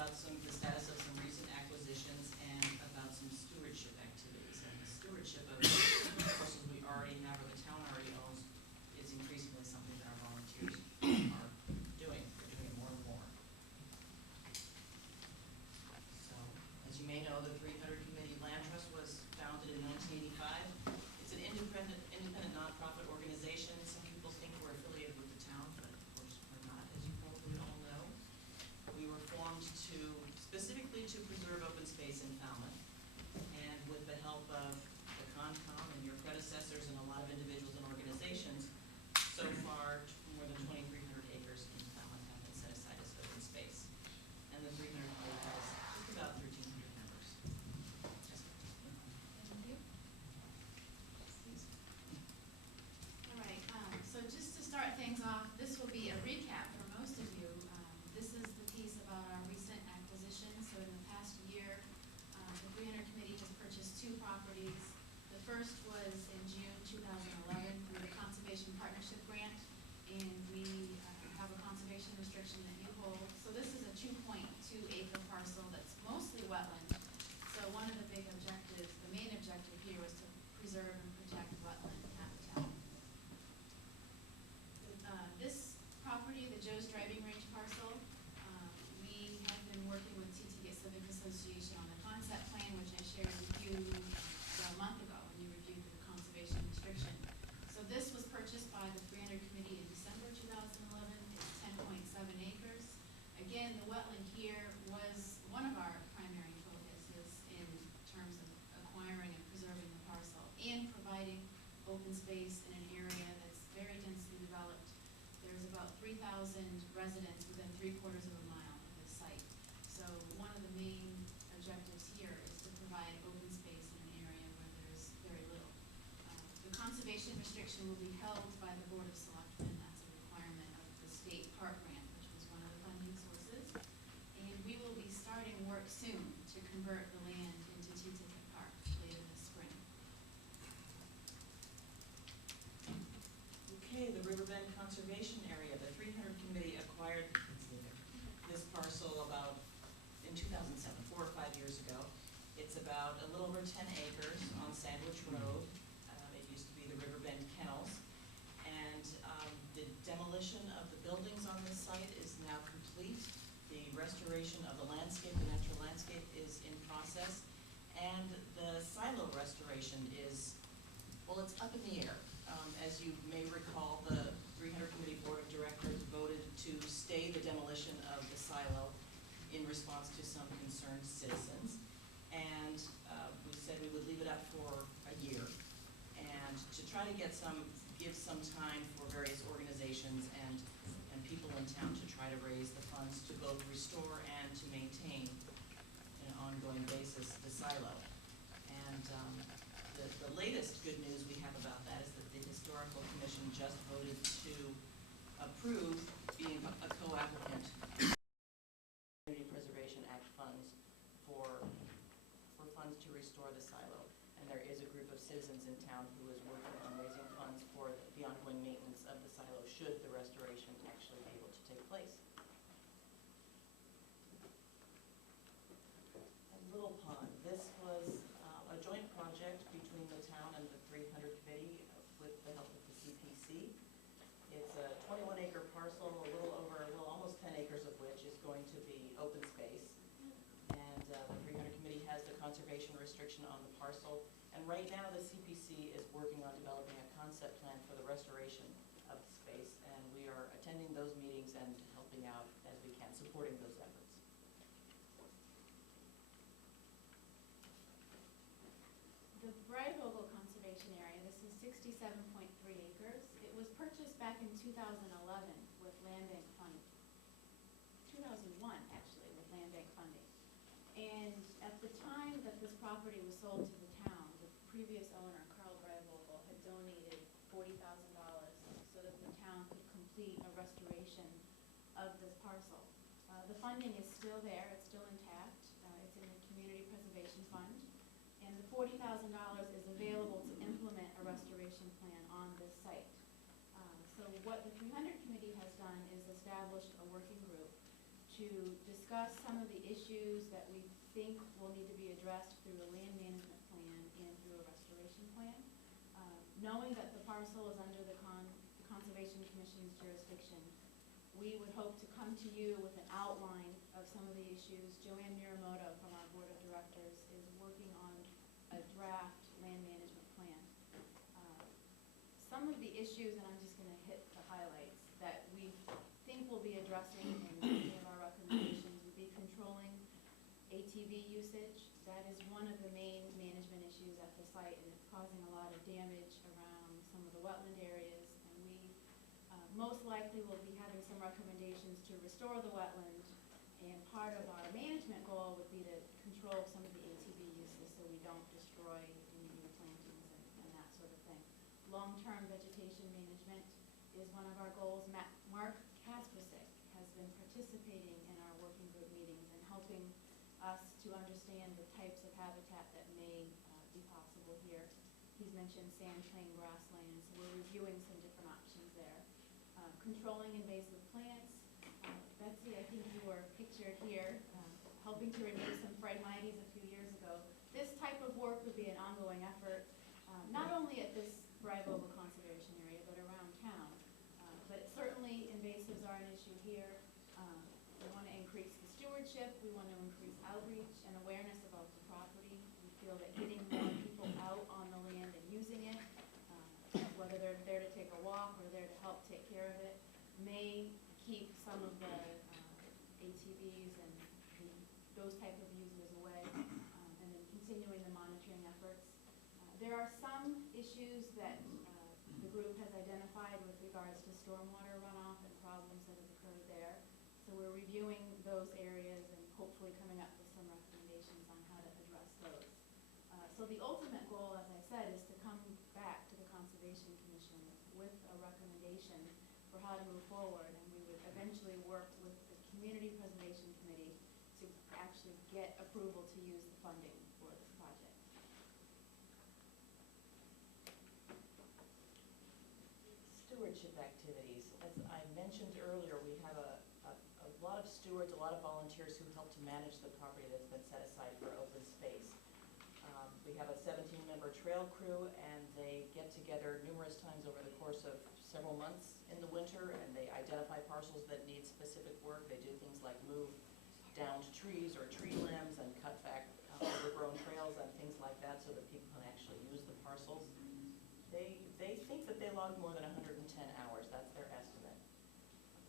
about the status of some recent acquisitions and about some stewardship activities. And the stewardship of parcels we already have or the town already owns is increasingly something that our volunteers are doing. They're doing it more and more. So, as you may know, the 300 Committee Land Trust was founded in 1985. It's an independent nonprofit organization. Some people think we're affiliated with the town, but of course we're not, as you probably all know. We were formed specifically to preserve open space in Falmouth, and with the help of the Concom and your predecessors and a lot of individuals and organizations, so far more than 2,300 acres in Falmouth have been set aside as open space. And the 300 Committee has just about 1,300 members. Thank you. All right, so just to start things off, this will be a recap for most of you. This is the piece about our recent acquisitions. So in the past year, the 300 Committee has purchased 2 properties. The first was in June 2011 through the Conservation Partnership Grant, and we have a conservation restriction that you hold. So this is a 2.2-acre parcel that's mostly wetland. So one of the big objectives, the main objective here, was to preserve and protect wetland habitat. This property, the Joe's Driving Range parcel, we have been working with T-Ticket Civic Association on the concept plan, which I shared with you a month ago when you reviewed the conservation restriction. So this was purchased by the 300 Committee in December 2011. It's 10.7 acres. Again, the wetland here was one of our primary focuses in terms of acquiring and preserving the parcel and providing open space in an area that's very densely developed. There's about 3,000 residents within 3/4 of a mile of this site. So one of the main objectives here is to provide open space in an area where there's very little. The conservation restriction will be held by the Board of Selectmen. That's a requirement of the state park grant, which was one of the funding sources. And we will be starting work soon to convert the land into T-Ticket Park later this spring. Okay, the Riverbend Conservation Area. The 300 Committee acquired this parcel in 2007, 4 or 5 years ago. It's about a little over 10 acres on Sandwich Road. It used to be the Riverbend Kennels. And the demolition of the buildings on this site is now complete. The restoration of the landscape, the natural landscape, is in process. And the silo restoration is, well, it's up in the air. As you may recall, the 300 Committee Board of Directors voted to stay the demolition of the silo in response to some concerned citizens. And we said we would leave it up for a year and to try to give some time for various organizations and people in town to try to raise the funds to both restore and to maintain in an ongoing basis the silo. And the latest good news we have about that is that the Historical Commission just voted to approve being a co-applicant Community Preservation Act funds for funds to restore the silo. And there is a group of citizens in town who is working on raising funds for the ongoing maintenance of the silo should the restoration actually be able to take place. And Little Pond. This was a joint project between the town and the 300 Committee with the help of the CPC. It's a 21-acre parcel, almost 10 acres of which is going to be open space. And the 300 Committee has the conservation restriction on the parcel. And right now the CPC is working on developing a concept plan for the restoration of the space. And we are attending those meetings and helping out as we can, supporting those efforts. The Breivogle Conservation Area, this is 67.3 acres. It was purchased back in 2011 with land bank funding. 2001, actually, with land bank funding. And at the time that this property was sold to the town, the previous owner, Carl Breivogle, had donated $40,000 so that the town could complete a restoration of this parcel. The funding is still there, it's still intact. It's in the Community Preservation Fund. And the $40,000 is available to implement a restoration plan on this site. So what the 300 Committee has done is established a working group to to discuss some of the issues that we think will need to be addressed through a land management plan and through a restoration plan. Knowing that the parcel is under the Conservation Commission's jurisdiction, we would hope to come to you with an outline of some of the issues. Joanne Miramoto from our Board of Directors is working on a draft land management plan. Some of the issues, and I'm just going to hit the highlights, that we think we'll be addressing in many of our recommendations would be controlling ATV usage. That is one of the main management issues at the site, and it's causing a lot of damage around some of the wetland areas. And we most likely will be having some recommendations to restore the wetland. And part of our management goal would be to control some of the ATV uses so we don't destroy any new plantings and that sort of thing. Long-term vegetation management is one of our goals. Mark Kasprasik has been participating in our working group meetings and helping us to understand the types of habitat that may be possible here. He's mentioned sand plain grasslands. We're reviewing some different options there. Controlling invasive plants. Betsy, I think you were pictured here, helping to remove some Phragmites a few years ago. This type of work would be an ongoing effort, not only at this Brivogel conservation area, but around town. But certainly invasives are an issue here. We want to increase the stewardship. We want to increase outreach and awareness about the property. We feel that getting more people out on the land and using it, whether they're there to take a walk or there to help take care of it, may keep some of the ATVs and those type of users away, and then continuing the monitoring efforts. There are some issues that the group has identified with regards to stormwater runoff and problems that have occurred there. So we're reviewing those areas and hopefully coming up with some recommendations on how to address those. So the ultimate goal, as I said, is to come back to the Conservation Commission with a recommendation for how to move forward, and we would eventually work with the Community Preservation Committee to actually get approval to use the funding for this project. Stewardship activities. As I mentioned earlier, we have a lot of stewards, a lot of volunteers who help to manage the property that's been set aside for open space. We have a 17-member trail crew, and they get together numerous times over the course of several months in the winter, and they identify parcels that need specific work. They do things like move downed trees or tree limbs and cut back overgrown trails and things like that so that people can actually use the parcels. They think that they logged more than 110 hours. That's their estimate.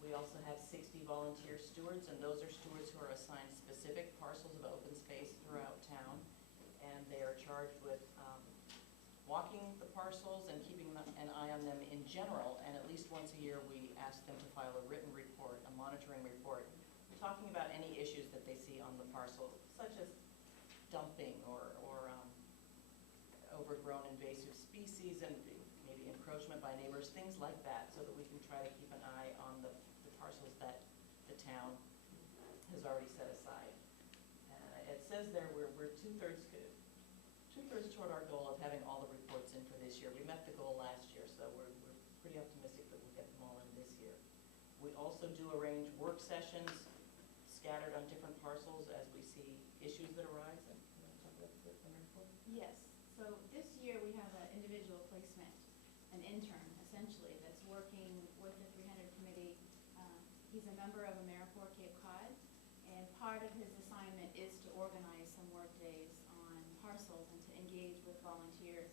We also have 60 volunteer stewards, and those are stewards who are assigned specific parcels of open space throughout town, and they are charged with walking the parcels and keeping an eye on them in general, and at least once a year we ask them to file a written report, a monitoring report, talking about any issues that they see on the parcel, such as dumping or overgrown invasive species and maybe encroachment by neighbors, things like that, so that we can try to keep an eye on the parcels that the town has already set aside. It says there we're two-thirds toward our goal of having all the reports in for this year. We met the goal last year, so we're pretty optimistic that we'll get them all in this year. We also do arrange work sessions scattered on different parcels as we see issues that arise. And you want to talk about the report? Yes. So this year we have an individual placement, an intern essentially, that's working with the 300 committee. He's a member of AmeriCorps Cape Cod, and part of his assignment is to organize some work days on parcels and to engage with volunteers.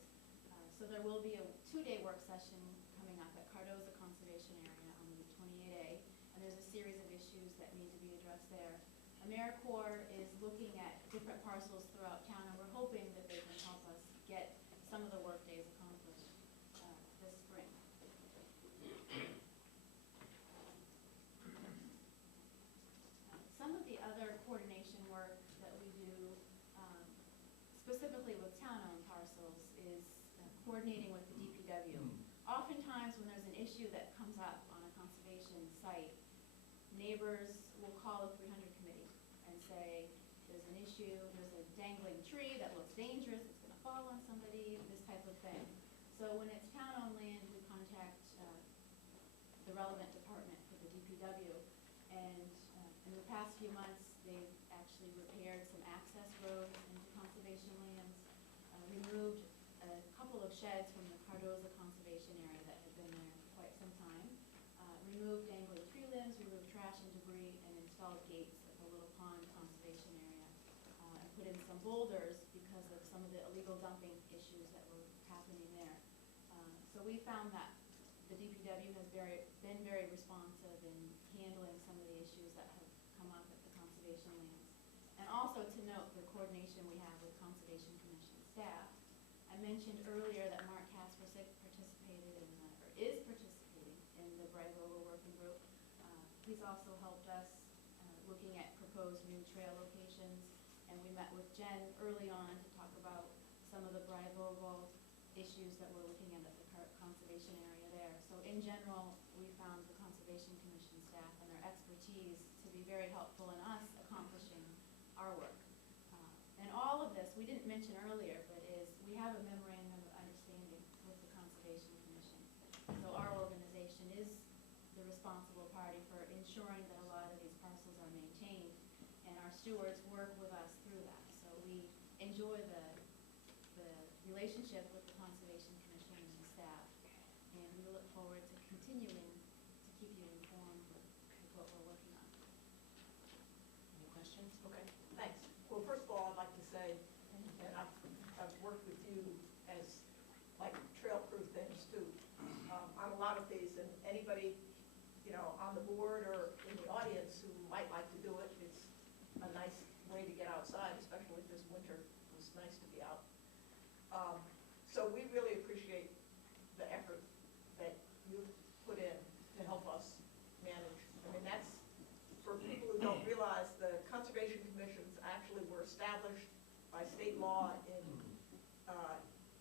So there will be a 2-day work session coming up at Cardoza Conservation Area on Route 28A, and there's a series of issues that need to be addressed there. AmeriCorps is looking at different parcels throughout town, and we're hoping that they can help us get some of the work days accomplished this spring. Some of the other coordination work that we do, specifically with town-owned parcels, is coordinating with the DPW. Oftentimes when there's an issue that comes up on a conservation site, neighbors will call the 300 committee and say, there's an issue, there's a dangling tree that looks dangerous, it's going to fall on somebody, this type of thing. So when it's town-owned land, we contact the relevant department for the DPW, and the past few months, they've actually repaired some access roads into conservation lands, removed a couple of sheds from the Cardoza Conservation Area that had been there for quite some time, removed dangling tree limbs, removed trash and debris, and installed gates at the Little Pond Conservation Area, and put in some boulders because of some of the illegal dumping issues that were happening there. So we found that the DPW has been very responsive in handling some of the issues that have come up at the conservation lands. And also to note the coordination we have with Conservation Commission staff. I mentioned earlier that Mark Kaspersik participated in or is participating in the Bryvoga Working Group. He's also helped us looking at proposed new trail locations, and we met with Jen early on to talk about some of the Bryvoga issues that we're looking at the conservation area there. So in general, we found the Conservation Commission staff and their expertise to be very helpful in us accomplishing our work. And all of this, we didn't mention earlier, but we have a memorandum of understanding with the Conservation Commission. So our organization is the responsible party for ensuring that a lot of these parcels are maintained, and our stewards work with us through that. So we enjoy the relationship with the Conservation Commission and the staff, and we look forward to continuing to keep you informed with what we're working on. Any questions? Okay, thanks. Well, first of all, I'd like to say, and I've worked with you as like trail crew things too, on a lot of these, and anybody, you know, on the board or in the audience who might like to do it, it's a nice way to get outside, especially this winter. It was nice to be out. So we really appreciate the effort that you've put in to help us manage. I mean, that's, for people who don't realize, the Conservation Commissions actually were established by state law in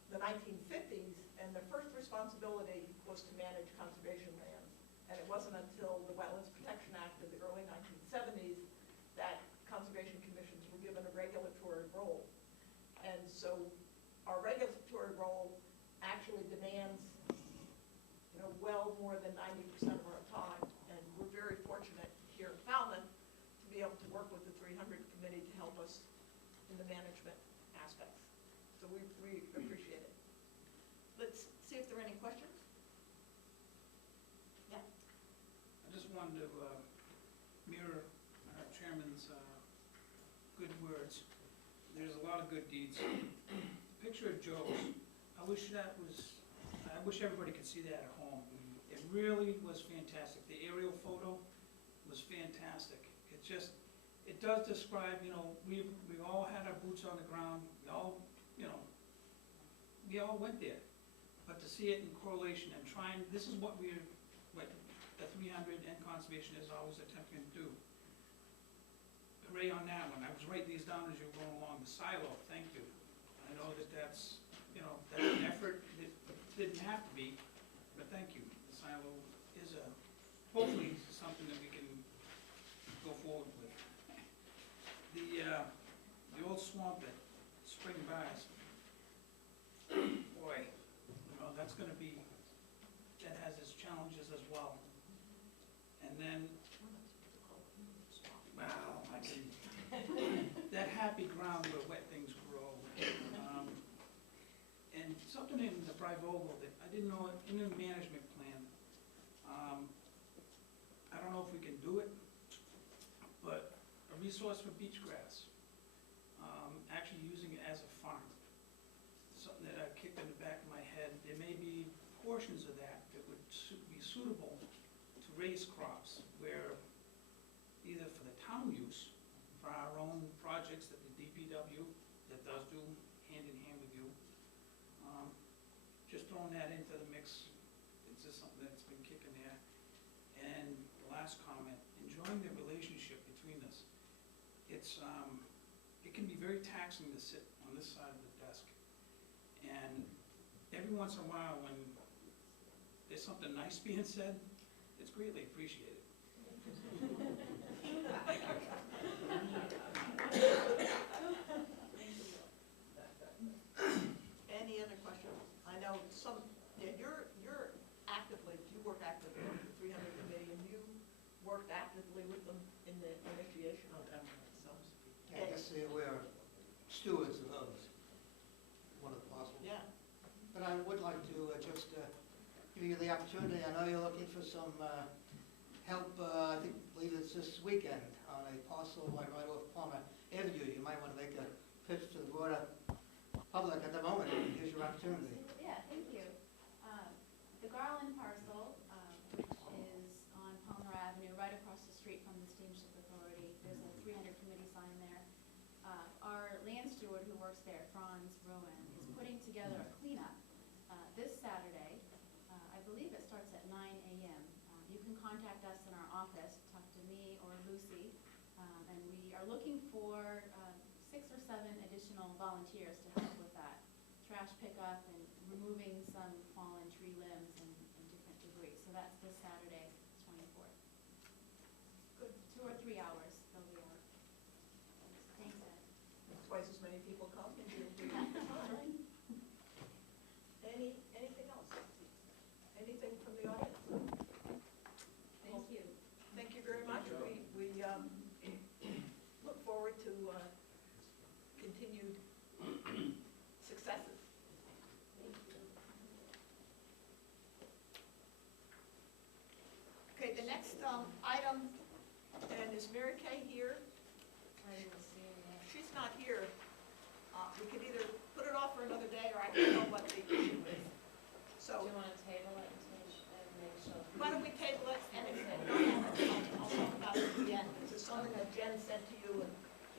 the 1950s, and the first responsibility was to manage conservation lands. And it wasn't until the Wetlands Protection Act of the early 1970s that Conservation Commissions were given a regulatory role. And so our regulatory role actually demands, you know, well more than 90% of our time. And we're very fortunate here in Falmouth to be able to work with the 300 committee to help us in the management aspects. So we appreciate it. Let's see if there are any questions. Yeah. I just wanted to mirror our chairman's good words. There's a lot of good deeds. Picture of Joe's. I wish everybody could see that at home. It really was fantastic. The aerial photo was fantastic. It does describe, you know, we all had our boots on the ground. We all, you know, we all went there. But to see it in correlation and trying, this is what the 300 and conservation is always attempting to do. Hooray on that one. I was writing these down as you were going along. The silo, thank you. I know that's, you know, that's an effort. It didn't have to be, but thank you. The silo is hopefully something that we can go forward with. The old swamp at Spring Bars, boy, you know, that has its challenges as well. And then, wow, that happy ground where wet things grow. And something in the Bryvoga that I didn't know in the management plan. I don't know if we can do it, but a resource for beach grass. Actually using it as a farm. Something that I kicked in the back of my head. There may be portions of that would be suitable to raise crops, where either for the town use, for our own projects that the DPW, that does do hand in hand with you, just throwing that into the mix. It's just something that's been kicking there. And the last comment, enjoying the relationship between us. It can be very taxing to sit on this side of the desk. And every once in a while when there's something nice being said, it's greatly appreciated. Any other questions? I know you're actively, you work actively with the 300 committee, and you worked actively with them in the initiation stewards of those, one of the parcels. Yeah. But I would like to just give you the opportunity, I know you're looking for some help, I believe it's this weekend, on a parcel right off Palmer Avenue. You might want to make a pitch to the broader public at the moment. Here's your opportunity. Yeah, thank you. The Garland parcel, which is on Palmer Avenue, right across the street from the Steamship Authority, there's a 300 committee sign there. Our land steward who works there, Franz Ruin, is putting together a cleanup this Saturday. I believe it starts at 9 a.m. You can contact us in our office, talk to me or Lucy, and we are looking for 6 or 7 additional volunteers to help with that. Trash pickup and removing some fallen tree limbs and different debris. So that's this Saturday, 24th. Good. 2 or 3 hours they'll be out. Thanks, Ed. Twice as many people come. Anything else? Anything from the audience? Thank you. Thank you very much. We look forward to continued successes. Okay, the next item, and is Mary Kay here? She's not here. We could either put it off for another day, or I don't know what the issue is. So, Do you want to table it and make sure? why don't we table it, and if, I'll talk about it at the end, because it's something that Jen sent to you, and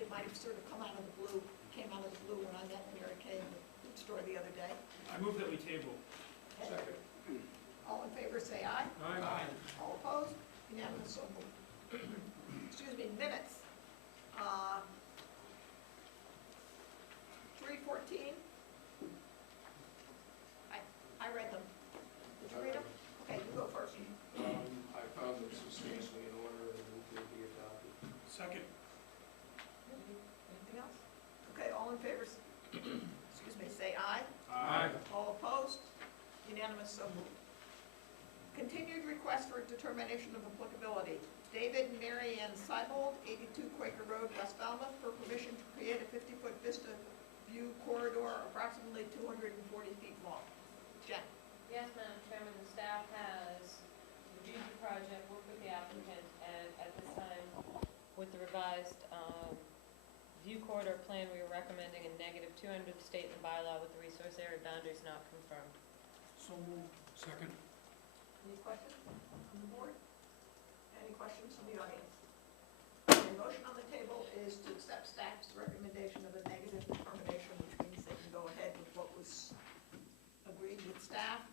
it might have sort of come out of the blue, came out of the blue when I met Mary Kay in the bookstore the other day. I move that we table. Second. All in favor, say aye. Aye. All opposed? Unanimous, so moved. Excuse me, minutes. 3:14. I read them. Did you read them? Okay, you go first. I found them substantially in order and moved to be adopted. Second. Anything else? Okay, all in favor, excuse me, say aye. Aye. All opposed? Unanimous, so moved. Continued request for determination of applicability. David and Mary Ann Seibold, 82 Quaker Road, West Falmouth, for permission to create a 50-foot vista view corridor approximately 240 feet long. Jen? Yes, Madam Chairman, the staff has reviewed the project, worked with the applicant, and at this time, with the revised view corridor plan, we are recommending a negative 200 state in the bylaw with the resource area boundaries not confirmed. So moved. Second. Any questions from the board? Any questions from the audience? The motion on the table is to accept staff's recommendation of a negative determination, which means they can go ahead with what was agreed with staff.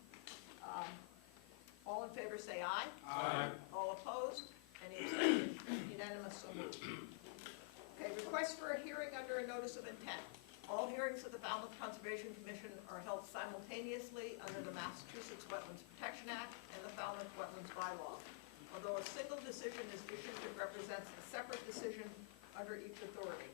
All in favor say aye. Aye. All opposed? Any abstentions? Unanimous, so moved. Okay, request for a hearing under a notice of intent. All hearings of the Falmouth Conservation Commission are held simultaneously under the Massachusetts Wetlands Protection Act and the Falmouth Wetlands Bylaw. Although a single decision is issued, it represents a separate decision under each authority.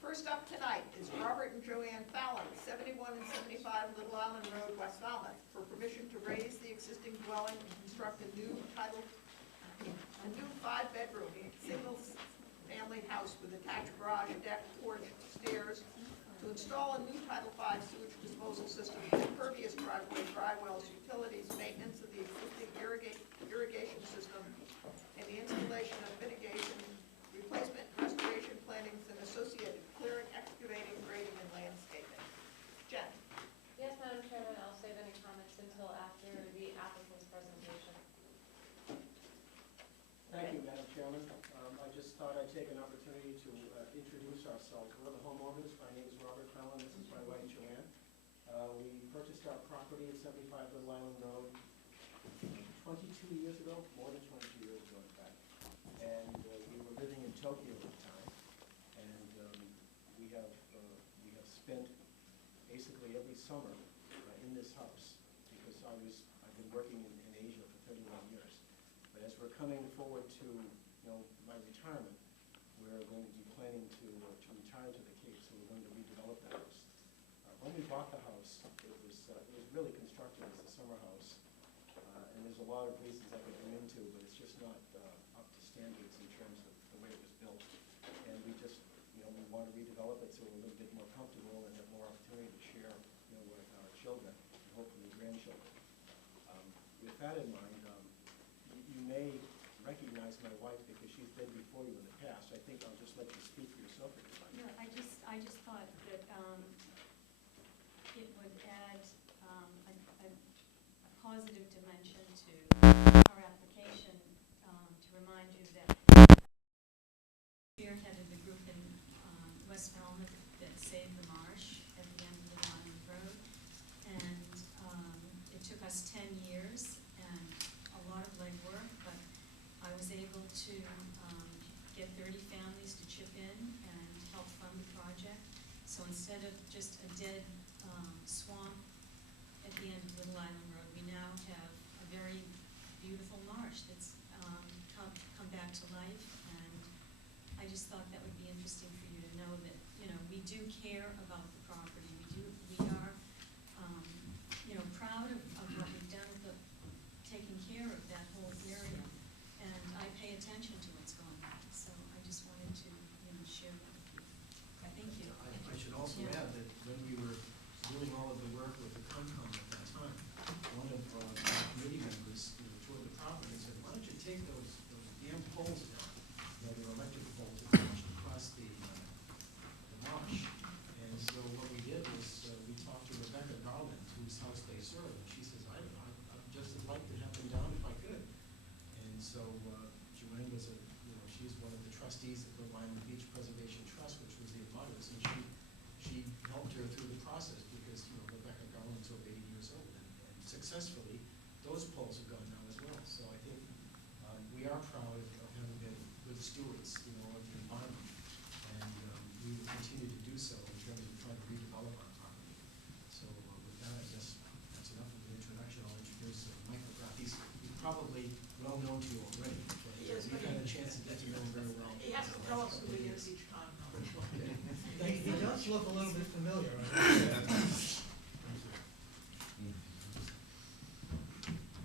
First up tonight is Robert and Joanne Fallon, 71 and 75 Little Island Road, West Falmouth, for permission to raise the existing dwelling and construct a new 5-bedroom, single-family house with attached garage, deck, porch, stairs, to install a new Title V sewage disposal system, impervious driveway, dry wells, utilities, maintenance of the existing irrigation system, and the installation of mitigation, replacement, restoration plantings, and associated clearing, excavating, grading, and landscaping. Jen? Yes, Madam Chairman, I'll save any comments until after the applicant's presentation. Thank you, Madam Chairman. I just thought I'd take an opportunity to introduce ourselves. We're the homeowners. My name is Robert Fallon. This is my wife, Joanne. We purchased our property at 75 Little Island Road 22 years ago, more than 22 years ago, in fact. And we were living in Tokyo at the time. And we have spent basically every summer in this house because I've been working in Asia for 31 years. But as we're coming forward to my retirement, we're going to be planning to retire to the Cape, so we're going to redevelop the house. When we bought the house, it was really constructed as a summer house, and there's a lot of reasons I could go into, but it's just not up to standards in terms of the way it was built. And we just, we want to redevelop it children, and hopefully grandchildren. With that in mind, you may recognize my wife because she's been before you in the past. I think I'll just let you speak for yourself if you'd like. No, I just thought that it would add a positive dimension to our application, to remind you that spearheaded the group in West Falmouth that saved the marsh at the end of the Island Road. And it took us 10 years and a lot of legwork, but I was able to get 30 families to chip in and help fund the project. So instead of just a dead swamp at the end of Little Island Road, we now have a very beautiful marsh that's come back to life. And I just thought that would be interesting for you to know that, you know, we do care about the property. We are, you know, proud of what we've done with taking care of that whole area. And I pay attention to what's going on. So I just wanted to, you know, share that with you. Thank you. I should also Yeah. add that when we were doing all of the work with the Concom at that time, one of our committee members, toured the property and said, why don't you take those damn poles down, your electric poles that reached across the marsh. And so what we did was we talked to Rebecca Garland, whose house they serve, and she says, I'd just like to have them down if I could. And so Joanne was she's one of the trustees of the Lyman Beach Preservation Trust, which was the abutters, and she helped her through the process because, Rebecca Garland's over 80 years old, and successfully, those poles have gone down as well. So I think we are proud of having been good stewards, of the environment, and we will continue to do so in terms of trying to redevelop our property. So with that, I guess that's enough of an introduction. I'll introduce Mike McGrath. He's probably well known to you already, but Yes, we've but had a chance to get to know him very well. He has to tell us who he is each time. He does look a little bit familiar.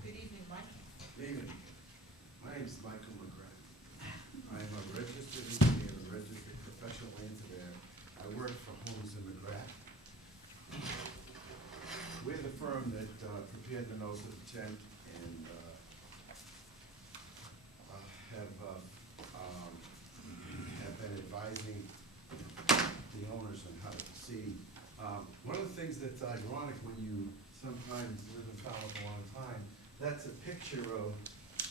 Good evening, Mike. Good evening. My name is Michael McGrath. I am a registered engineer, a registered professional land surveyor. I work for Holmes and McGrath. We're the firm that prepared the notice of intent and have been advising the owners on how to proceed. One of the things that's ironic when you sometimes live in Falmouth a long time, that's a picture of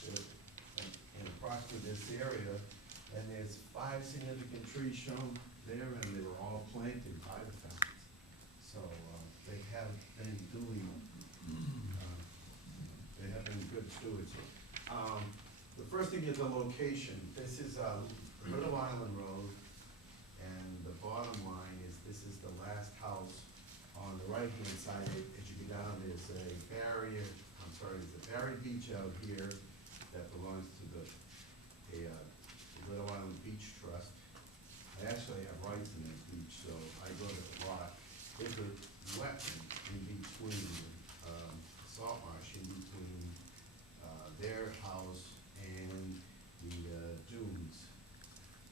in approximately this area, and there's 5 significant trees shown there, and they were all planted by the Falmouths. So they have been doing, they have been good stewards. The first thing is the location. This is Little Island Road, and the bottom line is this is the last house on the right-hand side. As you go down, there's a barrier, there's a buried beach out here that belongs to the Little Island Beach Trust. I actually have rights in that beach, so I go to the lot. There's a wetland in between, salt marsh in between their house and the dunes.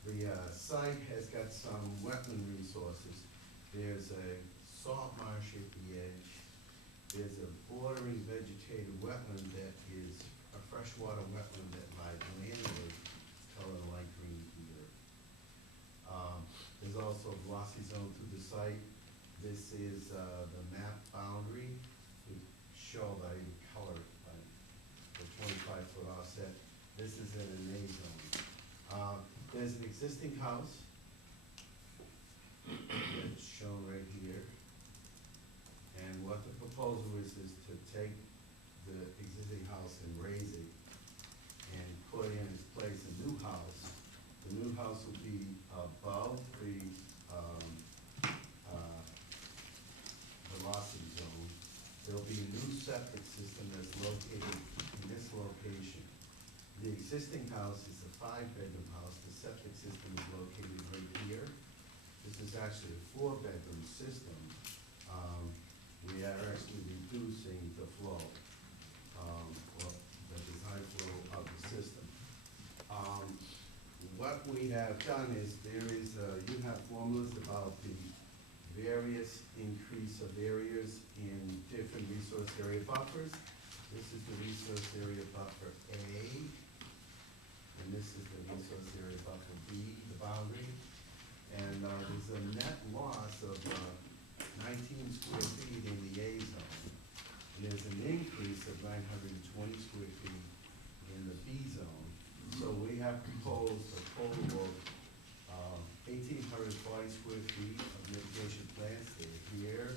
The site has got some wetland resources. There's a salt marsh at the edge. There's a bordering vegetated wetland that is a freshwater wetland that lies landward, colored light green here. There's also a glossy zone through the site. This is the map boundary. We show by color, by the 25-foot offset. This is in an A zone. There's an existing house that's shown right here. And what the proposal is to take the existing house and raise it and put in its place a new house. The new house will be above the velocity zone. There'll be a new septic system that's located in this location. The existing house is a 5-bedroom house. The septic system is located right here. This is actually a 4-bedroom system. We are actually reducing the flow, or the design flow of the system. What we have done is you have formulas about the various increase of areas in different resource area buffers. This is the resource area buffer A, and this is the resource area buffer B, the boundary. And there's a net loss of 19 square feet in the A zone. And there's an increase of 920 square feet in the B zone. So we have proposed a total of 1,840 square feet of mitigation plants. They're here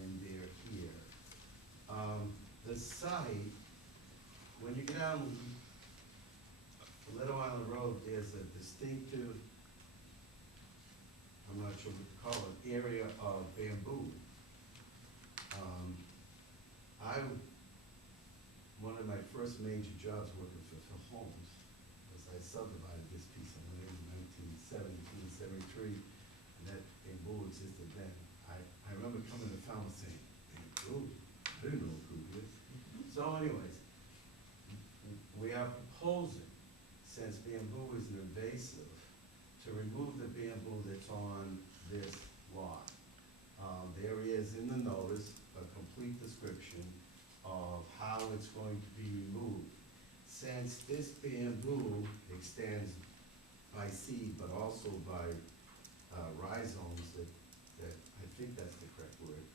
and they're here. The site, when you get down Little Island Road, there's a distinctive, I'm not sure what to call it, area of bamboo. One of my first major jobs working for homes was I subdivided this piece of land in 1973, and that bamboo existed then. I remember coming to Falmouth saying, bamboo? I didn't know who it is. So anyways, we are proposing, since bamboo is an invasive, to remove the bamboo that's on this lot. There is in the notice a complete description of how it's going to be removed. Since this bamboo extends by seed, but also by rhizomes, that I think that's the correct word,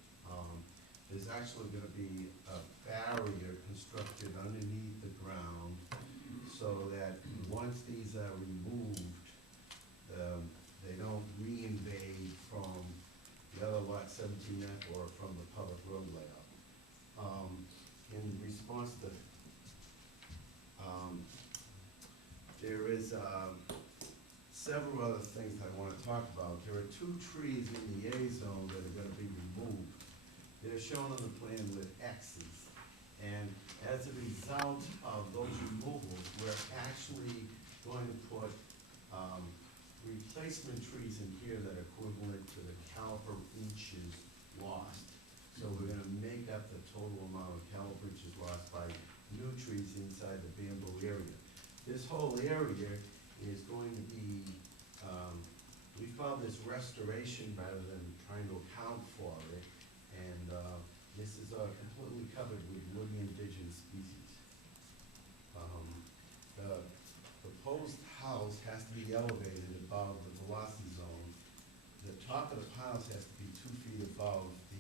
there's actually gonna be a barrier constructed underneath the ground so that once these are removed, they don't re-invade from the other lot 17F or from the public road layout. In response to, there is several other things I want to talk about. There are 2 trees in the A zone that are going to be removed. They're shown on the plan with X's. And as a result of those removals, we're actually going to put replacement trees in here that are equivalent to the caliper inches lost. So we're gonna make up the total amount of caliper inches lost by new trees inside the bamboo area. This whole area is going to be, we call this restoration rather than trying to account for it. And this is completely covered with woody indigenous species. The proposed house has to be elevated above the velocity zone. The top of the house has to be 2 feet above the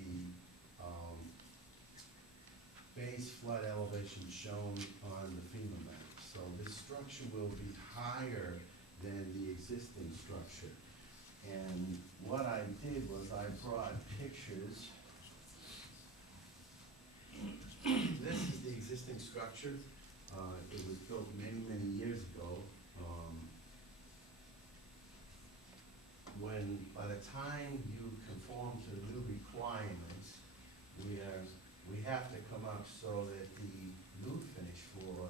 base flood elevation shown on the FEMA map. So this structure will be higher than the existing structure. And what I did was I brought pictures. This is the existing structure. It was built many, many years ago. When, by the time you conform to the new requirements, we have to come up so that the new finished floor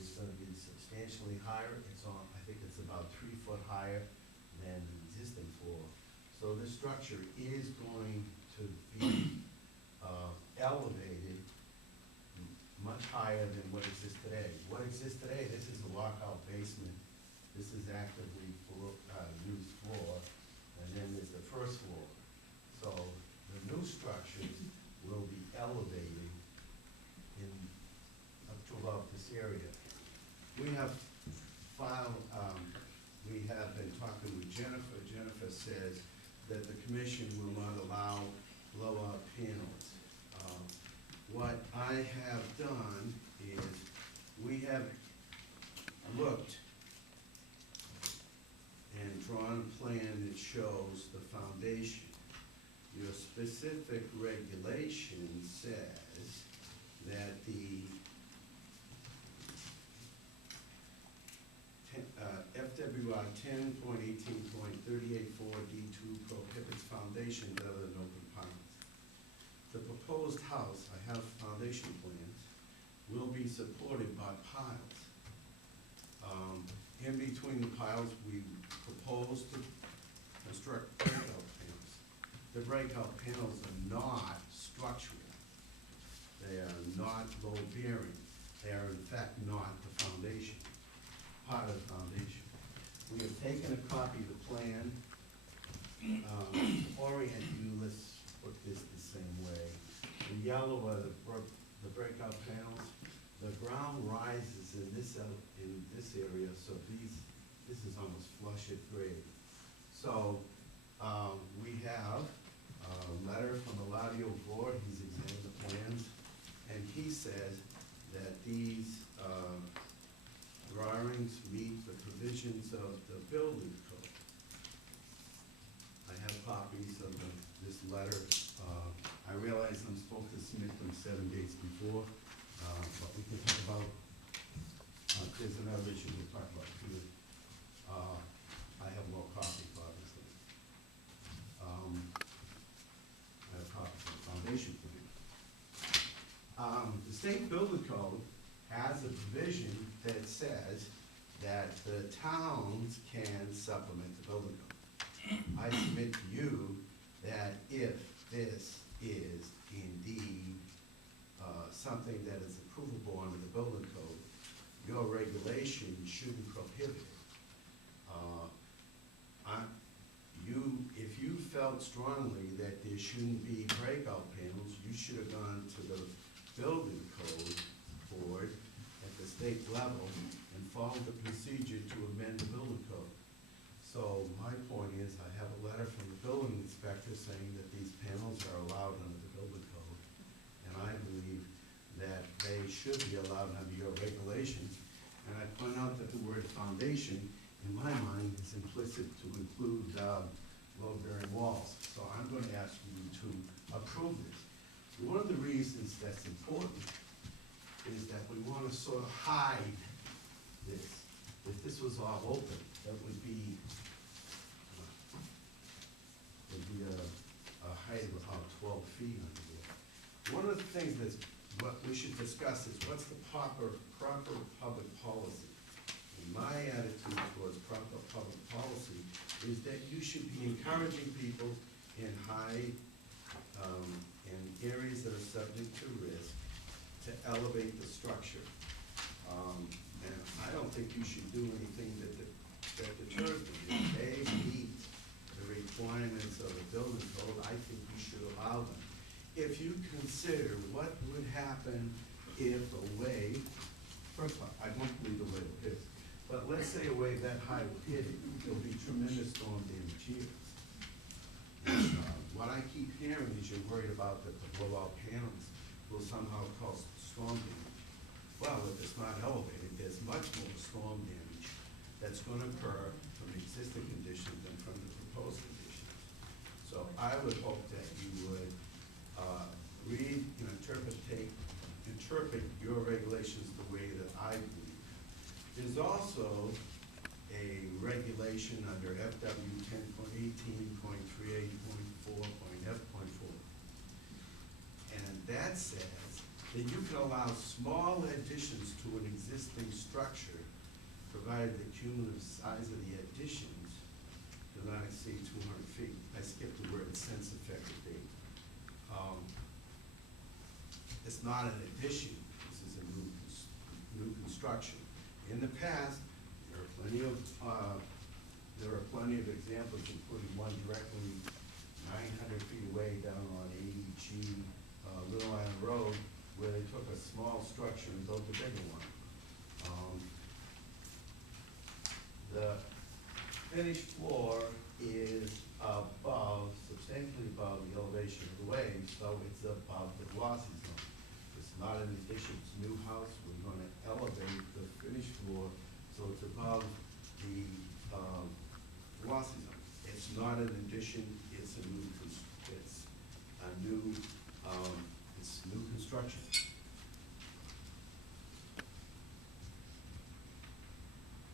is gonna be substantially higher. It's on, I think it's about 3 foot higher than the existing floor. So this structure is going to be elevated much higher than what exists today. What exists today, this is the walkout basement. This is actively used floor, and then there's the first floor. So the new structures will be elevated in up to about this area. We have filed, we have been talking with Jennifer. Jennifer says that the commission will not allow blowout panels. What I have done is we have looked and drawn a plan that shows the foundation. Your specific regulation says that the FWR 10.18.384D2 prohibits foundations other than open piles. The proposed house, I have foundation plans, will be supported by piles. In between the piles, we propose to construct breakout panels. The breakout panels are not structural. They are not load bearing. They are in fact not the foundation, part of the foundation. We have taken a copy of the plan orient you, let's put this the same way. The yellow are the breakout panels. The ground rises in this area, so this is almost flush at grade. So, we have a letter from the Laudio board, he's examined the plans, and he says that these, drawings meet the provisions of the building code. I have copies of this letter. I realize I'm supposed to submit them 7 days before, but we can talk about, there's another issue we'll talk about too. I have more copies, obviously. I have copies of the foundation plan. The state building code has a provision that says that the towns can supplement the building code. I submit to you that if this is indeed something that is approvable under the building code, your regulation shouldn't prohibit it. If you felt strongly that there shouldn't be breakout panels, you should have gone to the building code board at the state level and followed the procedure to amend the building code. So my point is, I have a letter from the building inspector saying that these panels are allowed under the building code, and I believe that they should be allowed under your regulations. And I point out that the word foundation, in my mind, is implicit to include load-bearing walls. So I'm going to ask you to approve this. One of the reasons that's important is that we want to sort of hide this. If this was all open, that would be a height of about 12 feet under there. One of the things what we should discuss is what's the proper public policy. And my attitude towards proper public policy is that you should be encouraging people in in areas that are subject to risk to elevate the structure. And I don't think you should do anything that deters them. If they meet the requirements of the building code, I think you should allow them. If you consider what would happen if a wave, first of all, I don't believe the wave will hit, but let's say a wave that high will hit it, there'll be tremendous storm damage here. What I keep hearing is you're worried about that the blowout panels will somehow cause storm damage. Well, if it's not elevated, there's much more storm damage that's going to occur from existing conditions than from the proposed conditions. So I would hope that you would read and interpret your regulations the way that I believe. There's also a regulation under FW 10.18.38.4.F.4. And that says that you can allow small additions to an existing structure, provided the cumulative size of the additions do not exceed 200 feet. I skipped the word since effective date. It's not an addition, this is a new construction. In the past, there are plenty of examples, including one directly 900 feet away down on AEG Little Island Road, where they took a small structure and built a bigger one. The finished floor is substantially above the elevation of the wave, so it's above the glossy zone. It's not an addition, it's a new house. We're going to elevate the finished floor so it's above the glossy zone. It's not an addition, it's new construction.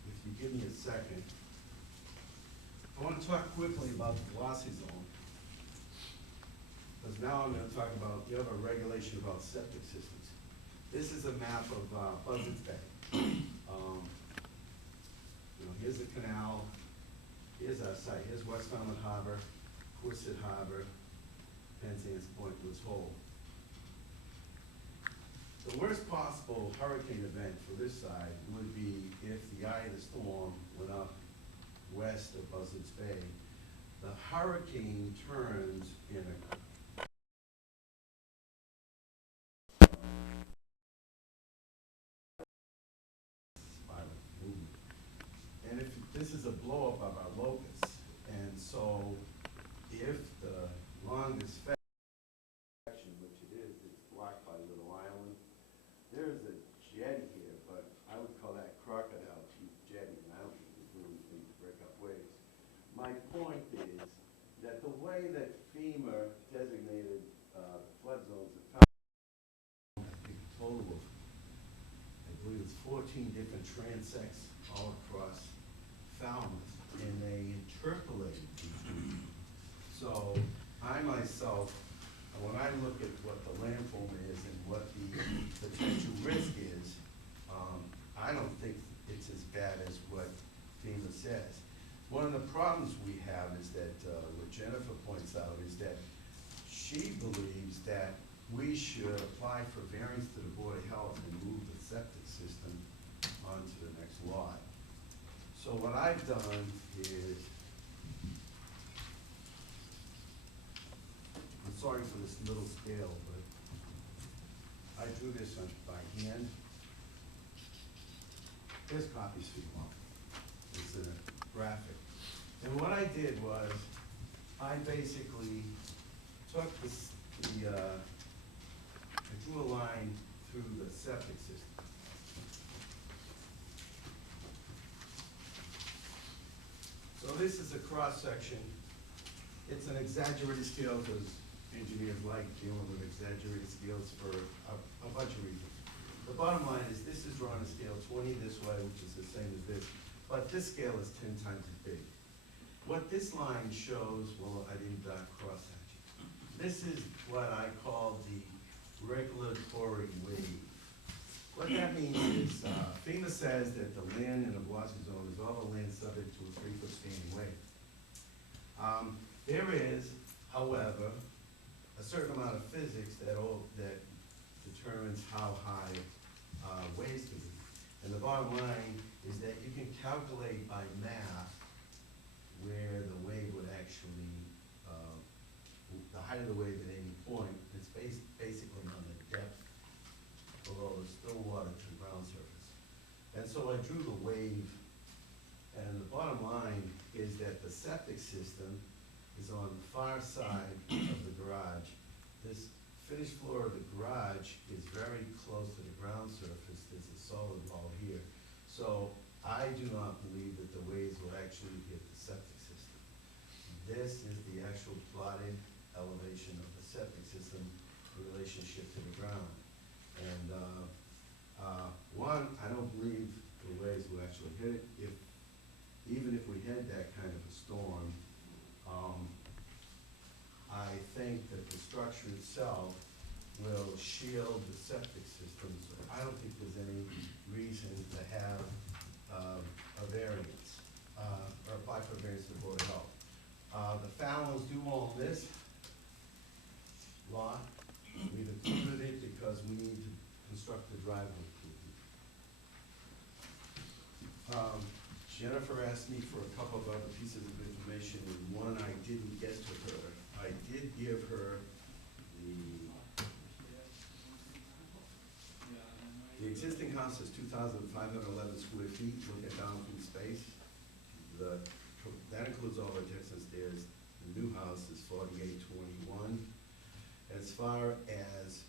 If you give me a second, I want to talk quickly about the glossy zone. Because now I'm going to talk about, you have a regulation about septic systems. This is a map of Buzzards Bay. Here's the canal, here's our site, here's West Falmouth Harbor, Quistit Harbor, Penzance Point, Woods Hole. The worst possible hurricane event for this side would be if the eye of the storm went up west of Buzzards Bay. the hurricane turns in a spiral movement. And if, this is a blow up of our locusts, and so if the longest section, which it is, it's blocked by Little Island, there's a jetty here, but I would call that crocodile teeth jetty, and I don't think it's really big to break up waves. My point is that the way that FEMA designated flood zones, I think a total of, I believe it's 14 different transects all across Falmouth, and they interpolated these. So I myself, when I look at what the landform is and what the potential risk is, I don't think it's as bad as what FEMA says. One of the problems we have is that, what Jennifer points out, is that she believes that we should apply for variance to the Board of Health and move the septic system onto the next lot. So what I've done is, I'm sorry for this little scale, but I drew this by hand. Here's copies for you all. It's a graphic. And what I did was, I basically took I drew a line through the septic system. So this is a cross-section. It's an exaggerated scale because engineers like dealing with exaggerated scales for a bunch of reasons. The bottom line is this is drawn a scale 20 this way, which is the same as this, but this scale is 10 times as big. What this line shows, well, I didn't cross-hatch it. This is what I call the regulatory wave. What that means is FEMA says that the land in the velocity zone is all the land subject to a 3-foot standing wave. There is, however, a certain amount of physics that determines how high waves can be. And the bottom line is that you can calculate by math where the wave would actually, the height of the wave at any point. It's basically on the depth below the still water to the ground surface. And so I drew the wave, and the bottom line is that the septic system is on the far side of the garage. This finished floor of the garage is very close to the ground surface. There's a solid wall here. So I do not believe that the waves will actually hit the septic system. This is the actual plotted elevation of the septic system in relationship to the ground. And one, I don't believe the waves will actually hit it. Even if we had that kind of a storm, I think that the structure itself will shield the septic system. So I don't think there's any reason to have a variance, or apply for variance to the Board of Health. The Fallons do own this lot. We've included it because we need to construct the driveway. Jennifer asked me for a couple of other pieces of information, and one I didn't get to her. I did give her the existing house is 2,511 square feet, looking down from space. That includes all the decks and stairs. The new house is 4821. As far as,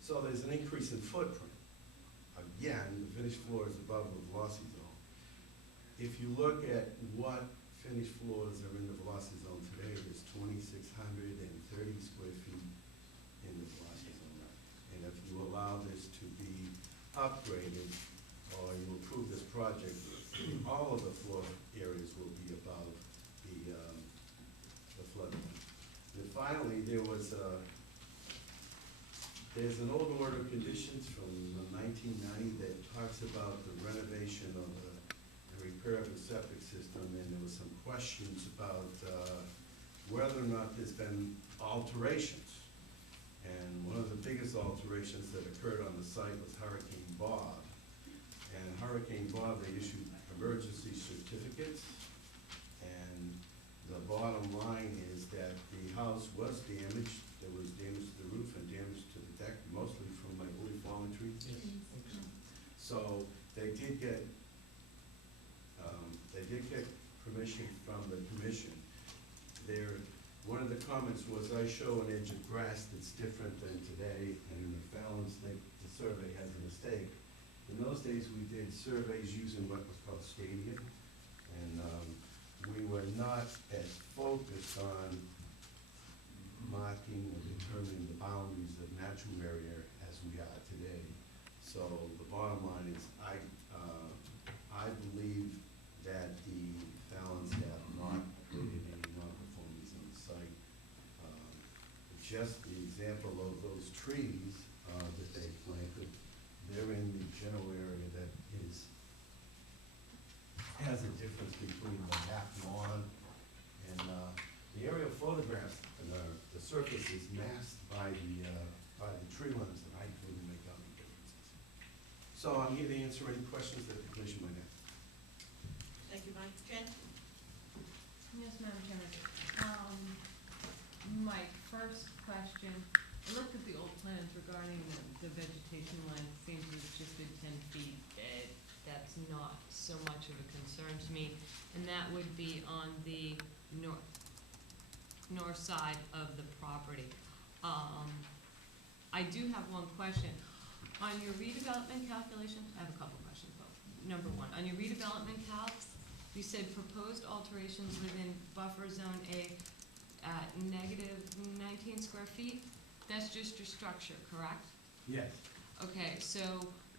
so there's an increase in footprint. Again, the finished floor is above the velocity zone. If you look at what finished floors are in the velocity zone today, there's 2,630 square feet in the velocity zone. And if you allow this to be upgraded, or you approve this project, all of the floor areas will be above the flood line. And finally, there's an old order of conditions from 1990 that talks about the renovation of the repair of the septic system, and there was some questions about whether or not there's been alterations. And one of the biggest alterations that occurred on the site was Hurricane Bob. And Hurricane Bob, they issued emergency certificates, and the bottom line is that the house was damaged. There was damage to the roof and damage to the deck, mostly from, I believe, fallen trees. So they did get permission from the commission. One of the comments was, I show an edge of grass that's different than today, and the Fallon's think the survey has a mistake. In those days, we did surveys using what was called stadium, and we were not as focused on marking or determining the boundaries of natural area as we are today. So the bottom line is, I believe that the Fallons have not created any non-conformities on the site. Just the example of those trees that they planted, they're in the general area that has a difference between the back lawn and the aerial photographs, the surface is masked by the tree limbs that I couldn't make out the differences. So I'm here to answer any questions that the commission might have. Thank you, Mike. Jen? Yes, Madam Chairman. My first question, I looked at the old plans regarding the vegetation line, it seems it's just at 10 feet. That's not so much of a concern to me, and that would be on the north side of the property. I do have one question. On your redevelopment calculation, I have a couple questions, but number one, on your redevelopment calcs, you said proposed alterations within buffer zone A at -19 square feet. That's just your structure, correct? Yes. Okay, so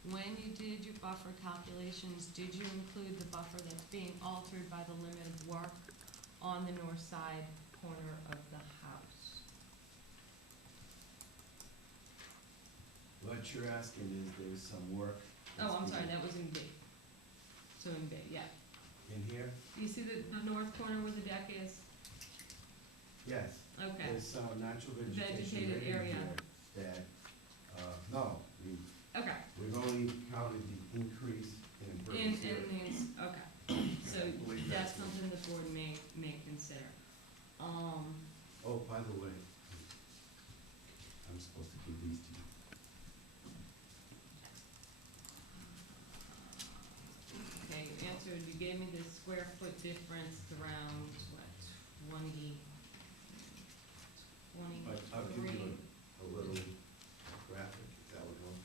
when you did your buffer calculations, did you include the buffer that's being altered by the limit of work on the north side corner of the house? What you're asking is there's some work. Oh, I'm sorry, that was in B. So in B, yeah. In here? You see the north corner where the deck is? Yes. Okay. There's some natural vegetation Vegetated right in area. here that, no, Okay. we've only counted the increase in In impervious area. these, okay. So I believe that's that's- something the board may consider. Oh, by the way, I'm supposed to give these to you. Okay, you answered, you gave me the square foot difference around, what, 20, I'll give 23? you a little graphic, if that would help.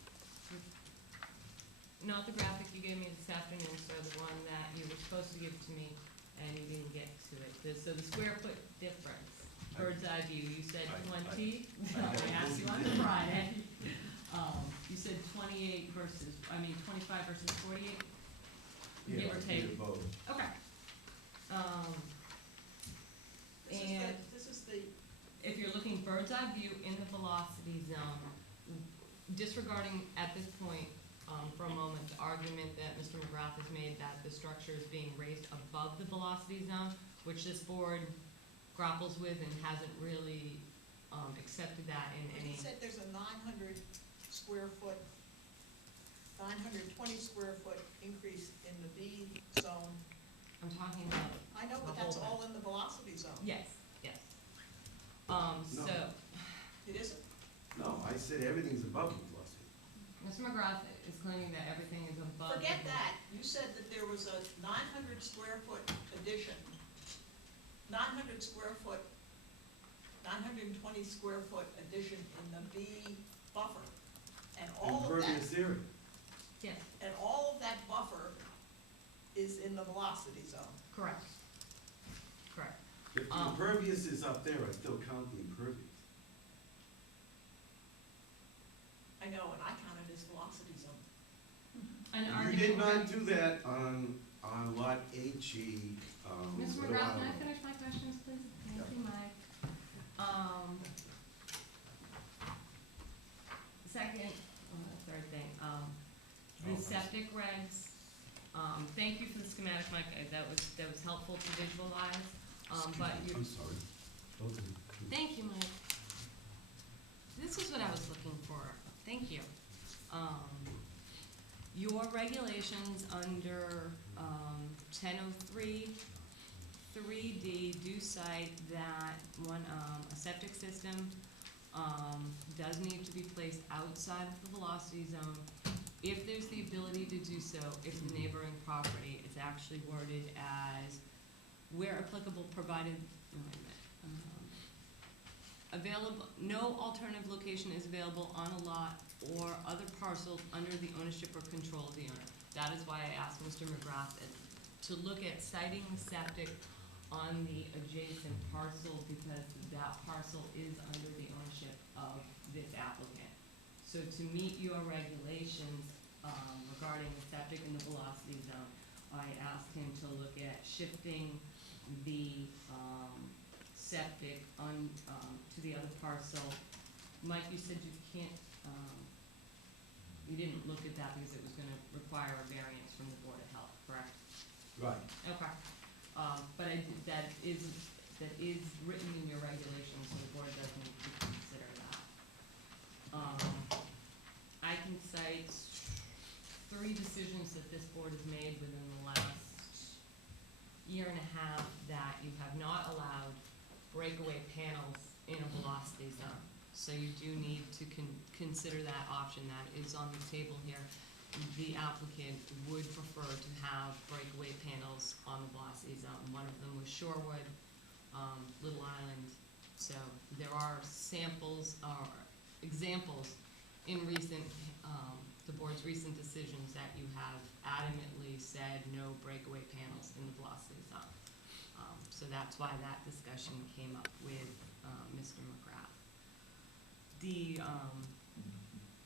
Not the graphic you gave me this afternoon, so the one that you were supposed to give to me and you didn't get to it. So the square foot difference, bird's eye view, you said I- 20? I- I asked you on Friday. You said 28 versus, 25 versus 48? Give Yeah, or I'll take. give you both. Okay. And This is the, if you're looking bird's eye view in the velocity zone, disregarding at this point, for a moment, the argument that Mr. McGrath has made that the structure is being raised above the velocity zone, which this board grapples with and hasn't really, accepted that in any. he said there's a 900 square foot, 920 square foot increase in the B zone. I'm talking about. I know, but the that's whole all in the velocity zone. Yes, yes. No. So, It isn't? No, I said everything's above the velocity. Mr. McGrath is claiming that everything is above. Forget that. You said that there was a 900 square foot addition, 900 square foot, 920 square foot addition in the B buffer. And all of that, Impervious area. Yes, and all of that buffer is in the velocity zone. correct. Correct. If the impervious is up there, I still count the impervious. I know, and I count it as velocity zone. An You argument. did not do that on lot HE, Mr. a McGrath, little while can I ago. finish my questions, please? Thank Yeah. you, Mike. Second, third thing, the septic regs, thank you for the schematic, Mike, that was helpful to visualize, but you. I'm sorry. Those are- Thank you, Mike. This is what I was looking for. Thank you. Your regulations under 1003 3D do cite that a septic system, does need to be placed outside of the velocity zone. If there's the ability to do so, if the neighboring property is actually worded as, where applicable, provided, no, wait a minute, available, no alternative location is available on a lot or other parcels under the ownership or control of the owner. That is why I asked Mr. McGrath to look at citing the septic on the adjacent parcel, because that parcel is under the ownership of this applicant. So to meet your regulations, regarding the septic and the velocity zone, I asked him to look at shifting the, septic on, to the other parcel. Mike, you said you can't, you didn't look at that because it was gonna require a variance from the Board of Health, correct? Right. Okay. But that is written in your regulations, so the board does need to consider that. I can cite 3 decisions that this board has made within the last year and a half that you have not allowed breakaway panels in a velocity zone. So you do need to consider that option that is on the table here. The applicant would prefer to have breakaway panels on the velocity zone. One of them was Shorewood, Little Island. So there are samples or examples in recent, the board's recent decisions that you have adamantly said no breakaway panels in the velocity zone. So that's why that discussion came up with Mr. McGrath.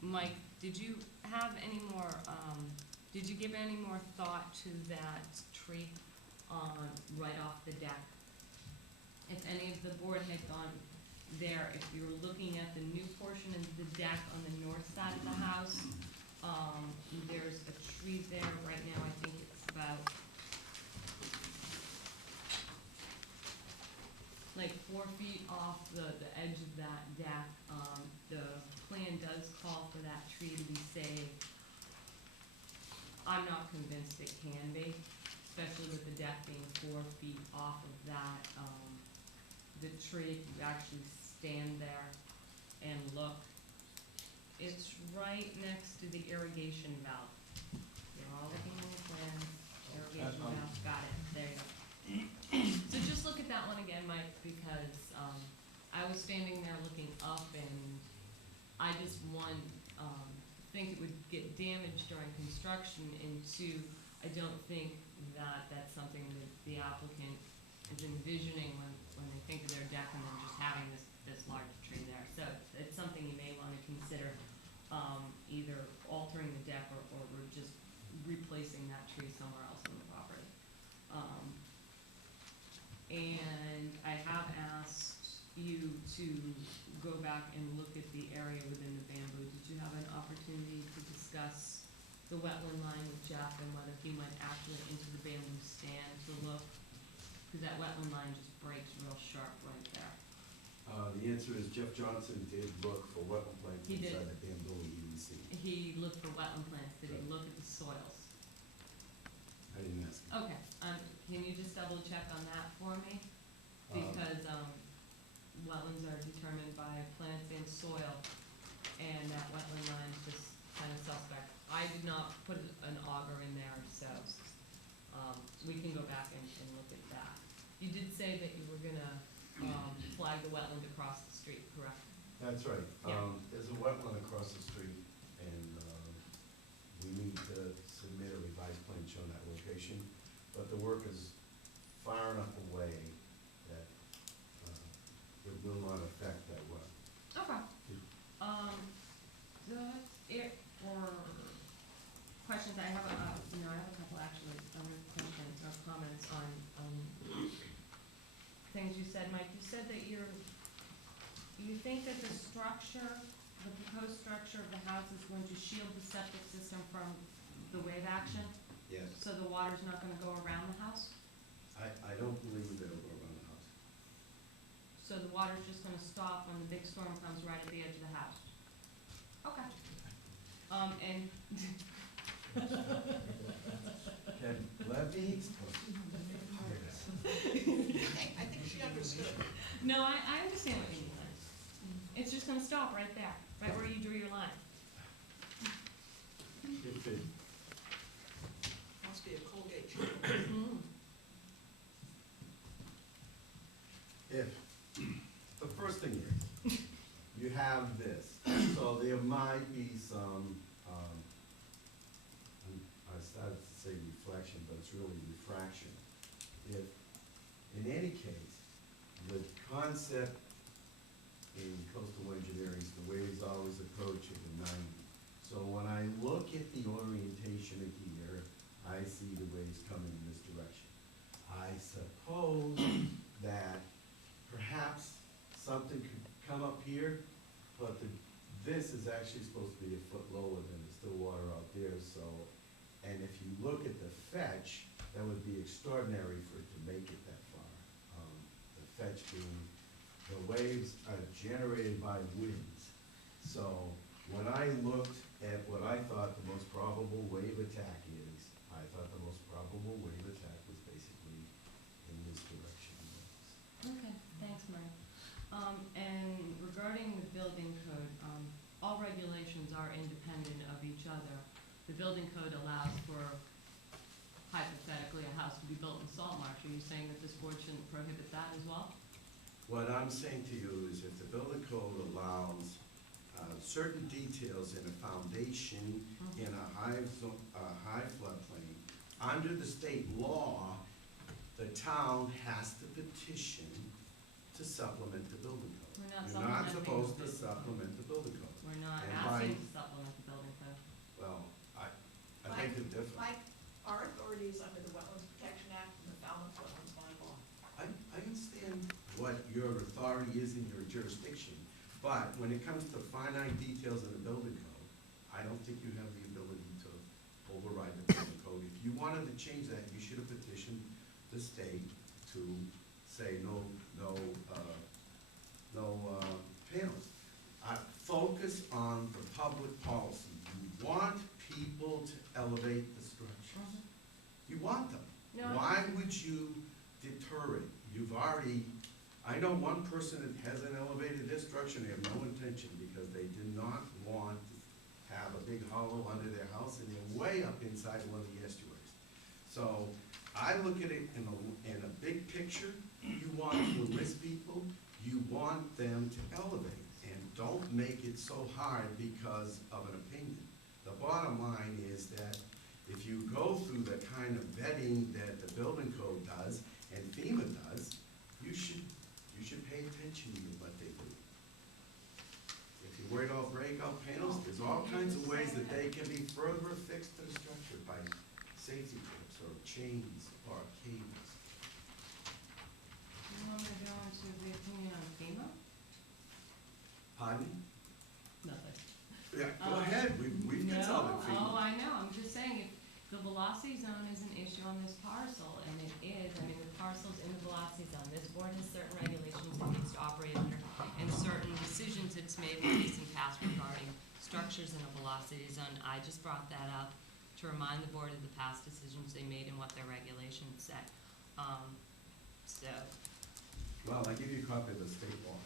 Mike, did you have any more, did you give any more thought to that tree right off the deck? If any of the board had gone there, if you were looking at the new portion of the deck on the north side of the house, there's a tree there right now. I think it's about like 4 feet off the edge of that deck. The plan does call for that tree to be saved. I'm not convinced it can be, especially with the deck being 4 feet off of that. The tree, if you actually stand there and look, it's right next to the irrigation valve. You're all looking at the plan, irrigation valve, got it, there you go. So just look at that one again, Mike, because I was standing there looking up, and I just, one, think it would get damaged during construction, and 2, I don't think that that's something that the applicant is envisioning when they think of their deck and then just having this large tree there. So it's something you may want to consider, either altering the deck or just replacing that tree somewhere else on the property. And I have asked you to go back and look at the area within the bamboo. Did you have an opportunity to discuss the wetland line with Jeff and whether he went actually into the bamboo stand to look? Because that wetland line just breaks real sharp right there. The answer is Jeff Johnson did look for wetland plants He did. inside the bamboo he didn't see. He looked for wetland plants. Did he look at the soils? I didn't ask him. Okay, can you just double check on that for me? Because, wetlands are determined by plants and soil, and that wetland line is just kind of suspect. I did not put an auger in there, so, we can go back and look at that. You did say that you were gonna, flag the wetland across the street, correct? That's right. Yeah. There's a wetland across the street, and we need to submit a revised plan showing that location. But the work is far enough away that it will not affect that wetland. Okay. For questions, I have I have a couple actually, other questions or comments on things you said, Mike. You said that you think that the structure, the proposed structure of the house is going to shield the septic system from the wave action? Yes. So the water's not gonna go around the house? I don't believe it'll go around the house. So the water's just gonna stop when the big storm comes right at the edge of the house? Okay. And Let me explain. No, I understand what you mean, Lynn. It's just gonna stop right there, right where you drew your line. If it, Must be a Colgate tree. if, the first thing is, you have this, so there might be some, I started to say reflection, but it's really refraction. If, in any case, the concept in coastal engineering is the way it's always approached in the 90s. So when I look at the orientation of here, I see the waves coming in this direction. I suppose that perhaps something could come up here, but this is actually supposed to be a foot lower than the still water out there, so, and if you look at the fetch, that would be extraordinary for it to make it that far. The fetch being, the waves are generated by winds. So when I looked at what I thought the most probable wave attack is, I thought the most probable wave attack was basically in this direction. Okay, thanks, Murray. And regarding the building code, all regulations are independent of each other. The building code allows for, hypothetically, a house to be built in salt marsh. Are you saying that this board shouldn't prohibit that as well? What I'm saying to you is if the building code allows certain details in a foundation in a high floodplain, under the state law, the town has to petition to supplement the building code. We're not You're not supplementing supposed the to building code. supplement the building code. We're not And asking to supplement the building code. Well, I think they're different. Mike, our authority is under the Wetlands Protection Act and the Falmouth Wetlands bylaw. I understand what your authority is in your jurisdiction, but when it comes to finite details in the building code, I don't think you have the ability to override the building code. If you wanted to change that, you should have petitioned the state to say no panels. Focus on the public policy. You want people to elevate the structures. You want them. No, Why would you deter it? You've already, I know one person that hasn't elevated this structure, and they have no intention, because they did not want to have a big hollow under their house, and they're way up inside one of the estuaries. So, I look at it in a big picture. You want to enlist people, you want them to elevate, and don't make it so hard because of an opinion. The bottom line is that if you go through the kind of vetting that the building code does and FEMA does, you should pay attention to what they do. If you're worried about breakout panels, there's all kinds of ways that they can be further affixed to the structure by safety clips or chains or cables. You want me to go into the opinion on FEMA? Pardon? Nothing. Yeah, go ahead, we've consulted No, FEMA. oh, I know, I'm just saying, if the velocity zone is an issue on this parcel, and it is, I mean, the parcel's in the velocity zone, this board has certain regulations it needs to operate under, and certain decisions it's made in recent past regarding structures in a velocity zone. I just brought that up to remind the board of the past decisions they made and what their regulations said. So, Well, I give you a copy of the state law,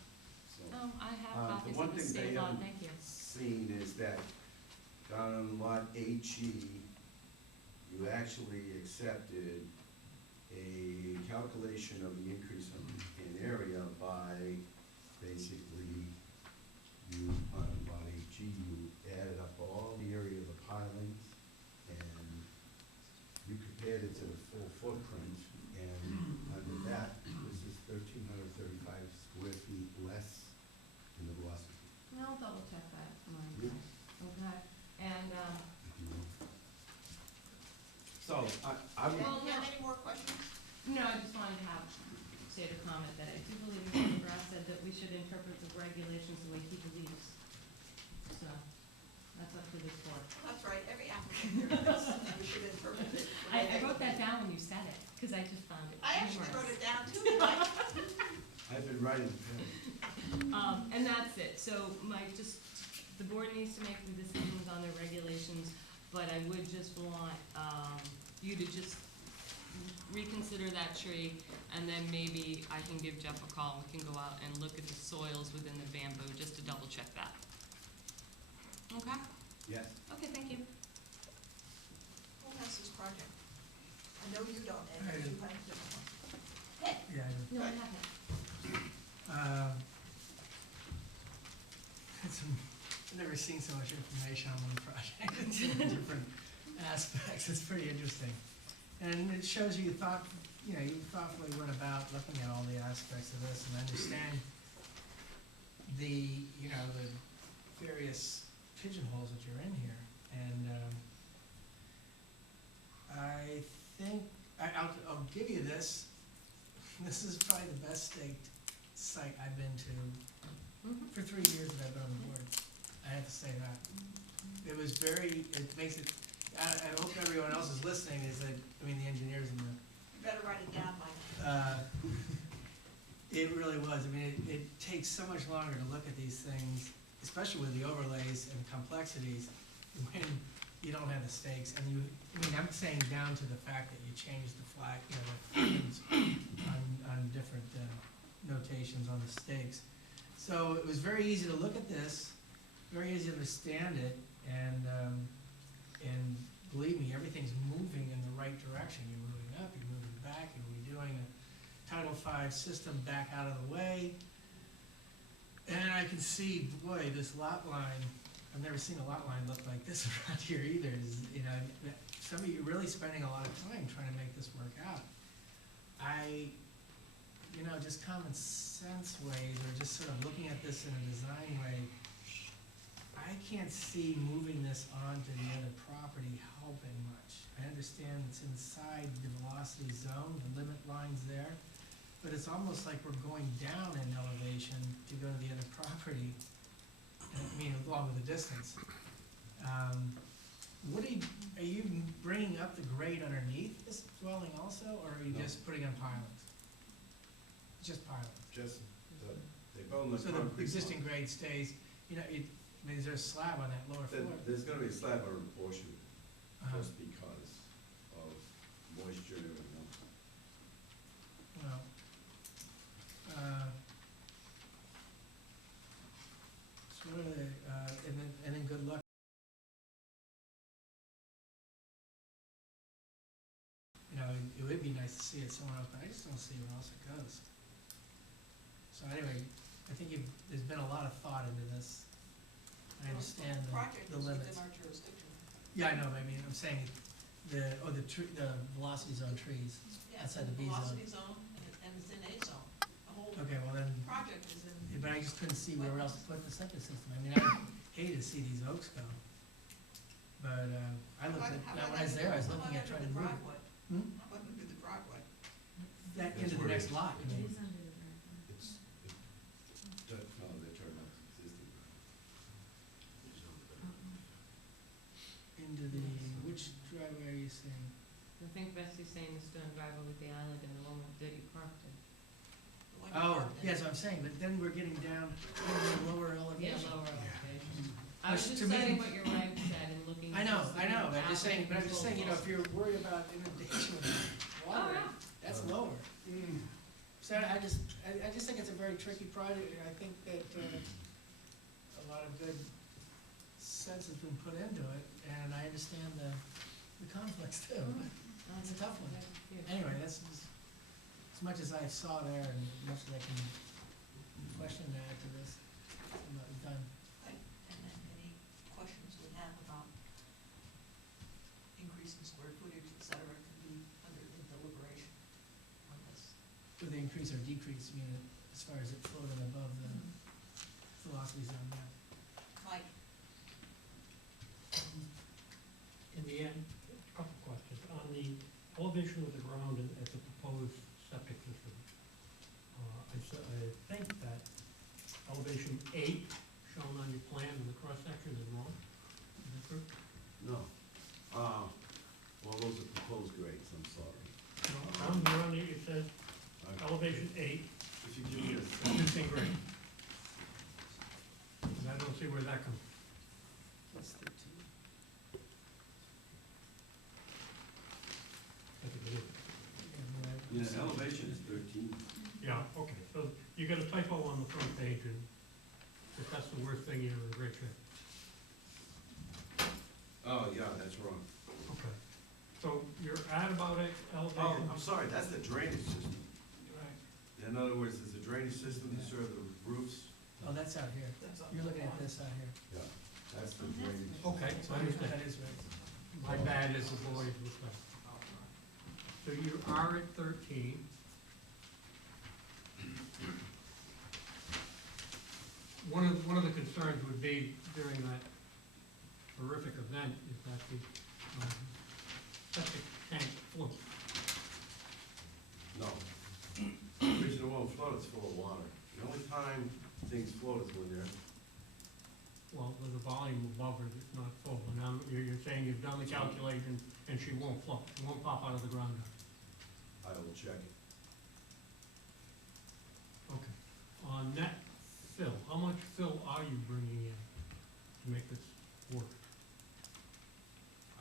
so. I have The copies one of the thing state they law, haven't thank you. seen is that down on lot HE, you actually accepted a calculation of the increase in area by basically you, on lot HE, you added up all the area of the pilings and you compared it to the full footprint, and under that, this is 1,335 square feet less in the velocity. I'll double check that, Mike. Yeah. Okay, and, So, I would, Well, Do you have any more questions? no, I just wanted to say the comment that I do believe Mr. Grass said that we should interpret the regulations the way he believes. So, that's up to this board. That's right, every applicant here thinks that we should interpret it. the way I they- wrote that down when you said it, because I just found it I actually humorous. wrote it down too, Mike. I've been writing pen. And that's it, so Mike, just, the board needs to make the decisions on their regulations, but I would just want, you to just reconsider that tree, and then maybe I can give Jeff a call, and we can go out and look at the soils within the bamboo, just to double check that. Okay? Yes. Okay, thank you. Who has this project? I know you don't, and I do. you have different ones. Yeah, No, I haven't. I've never seen so much information on one project, it's different aspects, it's pretty interesting. And it shows you thought, you thoughtfully went about looking at all the aspects of this and understand the, the various pigeonholes that you're in here. And, I think, I'll give you this, this is probably the best staked site I've been to for 3 years that I've been on the board. I have to say that. It was it makes it, I hope everyone else is listening, the engineers and You better write it down, Mike. it really was. It takes so much longer to look at these things, especially with the overlays and complexities, when you don't have the stakes. And I'm saying down to the fact that you change the flag, the flags on different notations on the stakes. So it was very easy to look at this, very easy to understand it, and believe me, everything's moving in the right direction. You're moving up, you're moving back, you're redoing a Title V system back out of the way. And I can see, boy, this lot line, I've never seen a lot line look like this around here either. Some of you are really spending a lot of time trying to make this work out. Just common sense ways, or just sort of looking at this in a design way, I can't see moving this onto the other property helping much. I understand it's inside the velocity zone, the limit line's there, but it's almost like we're going down in elevation to go to the other property, along with the distance. Are you bringing up the grade underneath this dwelling also, or are you No. just putting on pilings? Just pilings. Just, they build the So the concrete existing block. grade stays, is there a slab on that lower floor? There's gonna be a slab on a portion, Uh-huh. just because of moisture and everything. Well, sort of, and then good luck. It would be nice to see it somewhere else, but I just don't see where else it goes. So anyway, I think there's been a lot of thought into this. I understand Project the is limits. within our jurisdiction. Yeah, I know, but I'm saying the velocity zone trees. Yeah, Outside the B zone. velocity zone, and it's in A zone. The whole Okay, well then, project is in. but I just couldn't see where else to put the septic system. I hated to see these oaks go. But, I looked at, when I was there, I was looking at trying to move it. Hmm? How about under the driveway? That That's into the where it next is. lot, you mean? No, they're turning up existing. Into the, which driveway are you saying? I think Bessie's saying the stone driveway with the island and the one that you parked in. The one you Oh, parked in. yes, I'm saying, but then we're getting down to the lower elevation. Yeah, lower elevation. I was Which just to me- citing what your reg said and looking. I know, at but I'm just saying, applicant if you're worried about inundation with Oh, water, yeah. that's lower. So I just think it's a very tricky project, and I think that, a lot of good sense has been put into it, and I understand the conflicts too, but it's a tough one. Anyway, that's as much as I saw there, and as much as I can question that to this, I'm not done. Right, and then any questions we have about increasing square footage, et cetera, can be under the deliberation on this. With the increase or decrease, as far as it floating above the velocity zone, yeah. Mike, In the end, a couple questions. On the elevation of the ground at the proposed septic system, I think that elevation 8 shown on your plan in the cross-section is wrong. Is that true? No. Well, those are proposed grades, I'm sorry. On the, it says elevation 8, If you give me a second. existing grade. And I don't see where that comes. Plus 13. I think it is. Yeah, you got a typo on the front page, and if that's the worst thing, you're in great shape. Oh, yeah, that's wrong. Okay. So you're at about it, Oh, elevated. I'm sorry, that's the drainage system. Right. In other words, there's a drainage system to serve the roofs. Oh, that's out here. You're looking at this out here. Yeah, that's the drainage. Okay, I understand. That is right. My bad as a boy was like. So you are at 13. One of the concerns would be during that horrific event is that the septic tank floats. No. The reason it won't float, it's full of water. The only time things float is when they're, Well, there's a volume above her that's not full, and you're saying you've done the calculations and she won't float, she won't pop out of the ground. I will check it. Okay. On net fill, how much fill are you bringing in to make this work?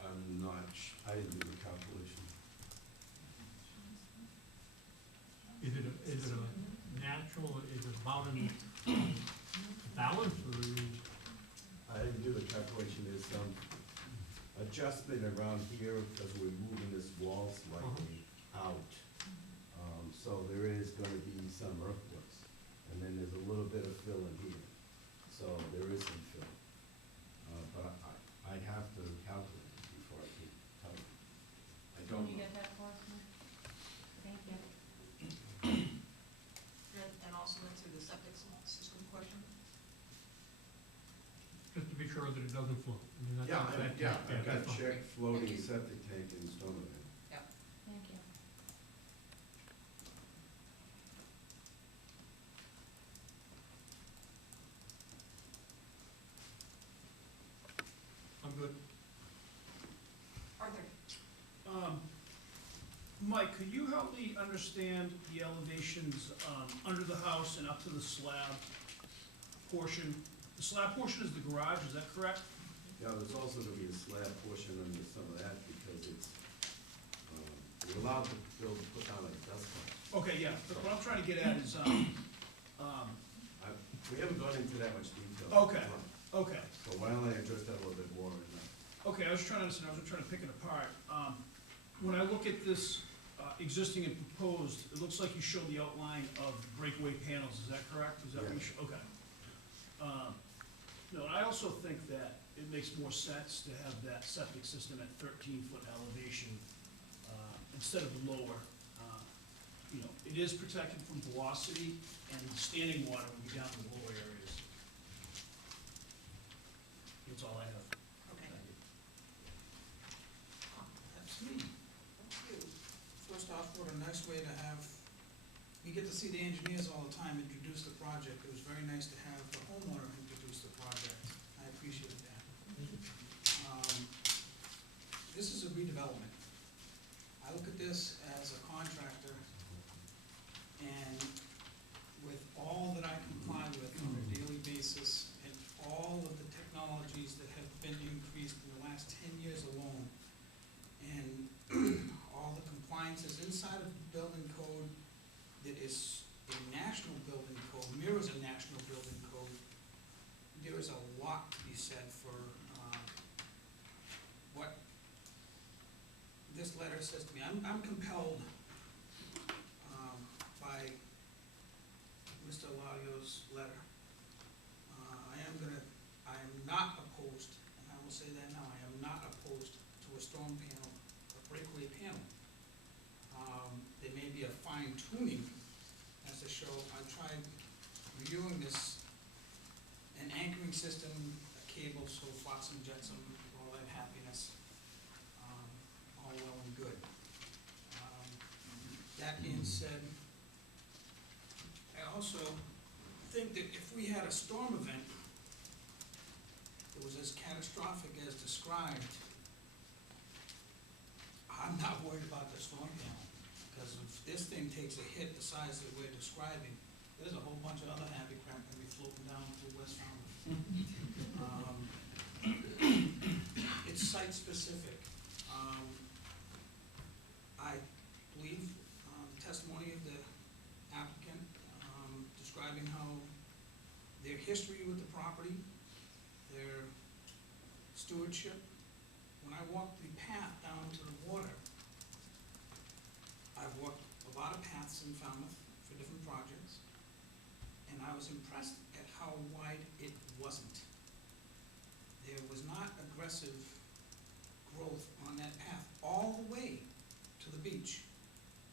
I didn't do the calculation. Is it a natural, is it about in balance, or is it? I didn't do the calculation, there's some adjustment around here because we're moving this wall slightly out. So there is gonna be some earthworks, and then there's a little bit of fill in here. So there is some fill. But I have to calculate it before I can tell you. I don't Can you know. get that for us, Mike? Thank you. And also answer the septic system question? Just to be sure that it doesn't float. I mean, that's Yeah, not bad. I've got that's fine. checked floating septic tank in Stoneman. Thank you. I'm good. Arthur? Mike, could you help me understand the elevations, under the house and up to the slab portion? The slab portion is the garage, is that correct? Yeah, there's also gonna be a slab portion under some of that because it's, we're allowed to put down like dust cover. Okay, yeah, but what I'm trying to get at is, We haven't gone into that much detail. Okay. okay. So why don't I address that a little bit more in Okay, I was trying to understand, I was trying to pick it apart. When I look at this existing and proposed, it looks like you show the outline of breakaway panels, is that correct? Is that what you Yes. show? Okay. No, I also think that it makes more sense to have that septic system at 13-foot elevation instead of lower. You know, it is protected from velocity, and standing water will be down in the lower areas. That's all I have. Okay. That's me. First off, what a nice way to have, we get to see the engineers all the time introduce the project. It was very nice to have the homeowner introduce the project. I appreciate that. This is a redevelopment. I look at this as a contractor, and with all that I comply with on a daily basis, and all of the technologies that have been increased in the last 10 years alone, and all the compliances inside of the building code that is a national building code, mirrors a national building code, there is a lot to be said for what this letter says to me. I'm compelled by Mr. Lario's letter. I am not opposed, and I will say that now, I am not opposed to a storm panel, a breakaway panel. There may be a fine tuning as to show, I tried reviewing this, an anchoring system, a cable, so flotsam, jetsam, all that happiness, all well and good. That being said, I also think that if we had a storm event that was as catastrophic as described, I'm not worried about the storm panel, because if this thing takes a hit the size that we're describing, there's a whole bunch of other happy crap gonna be floating down through West Falmouth. It's site specific. I believe testimony of the applicant described describing how their history with the property, their stewardship. When I walked the path down to the water, I've walked a lot of paths in Falmouth for different projects, and I was impressed at how wide it wasn't. There was not aggressive growth on that path all the way to the beach.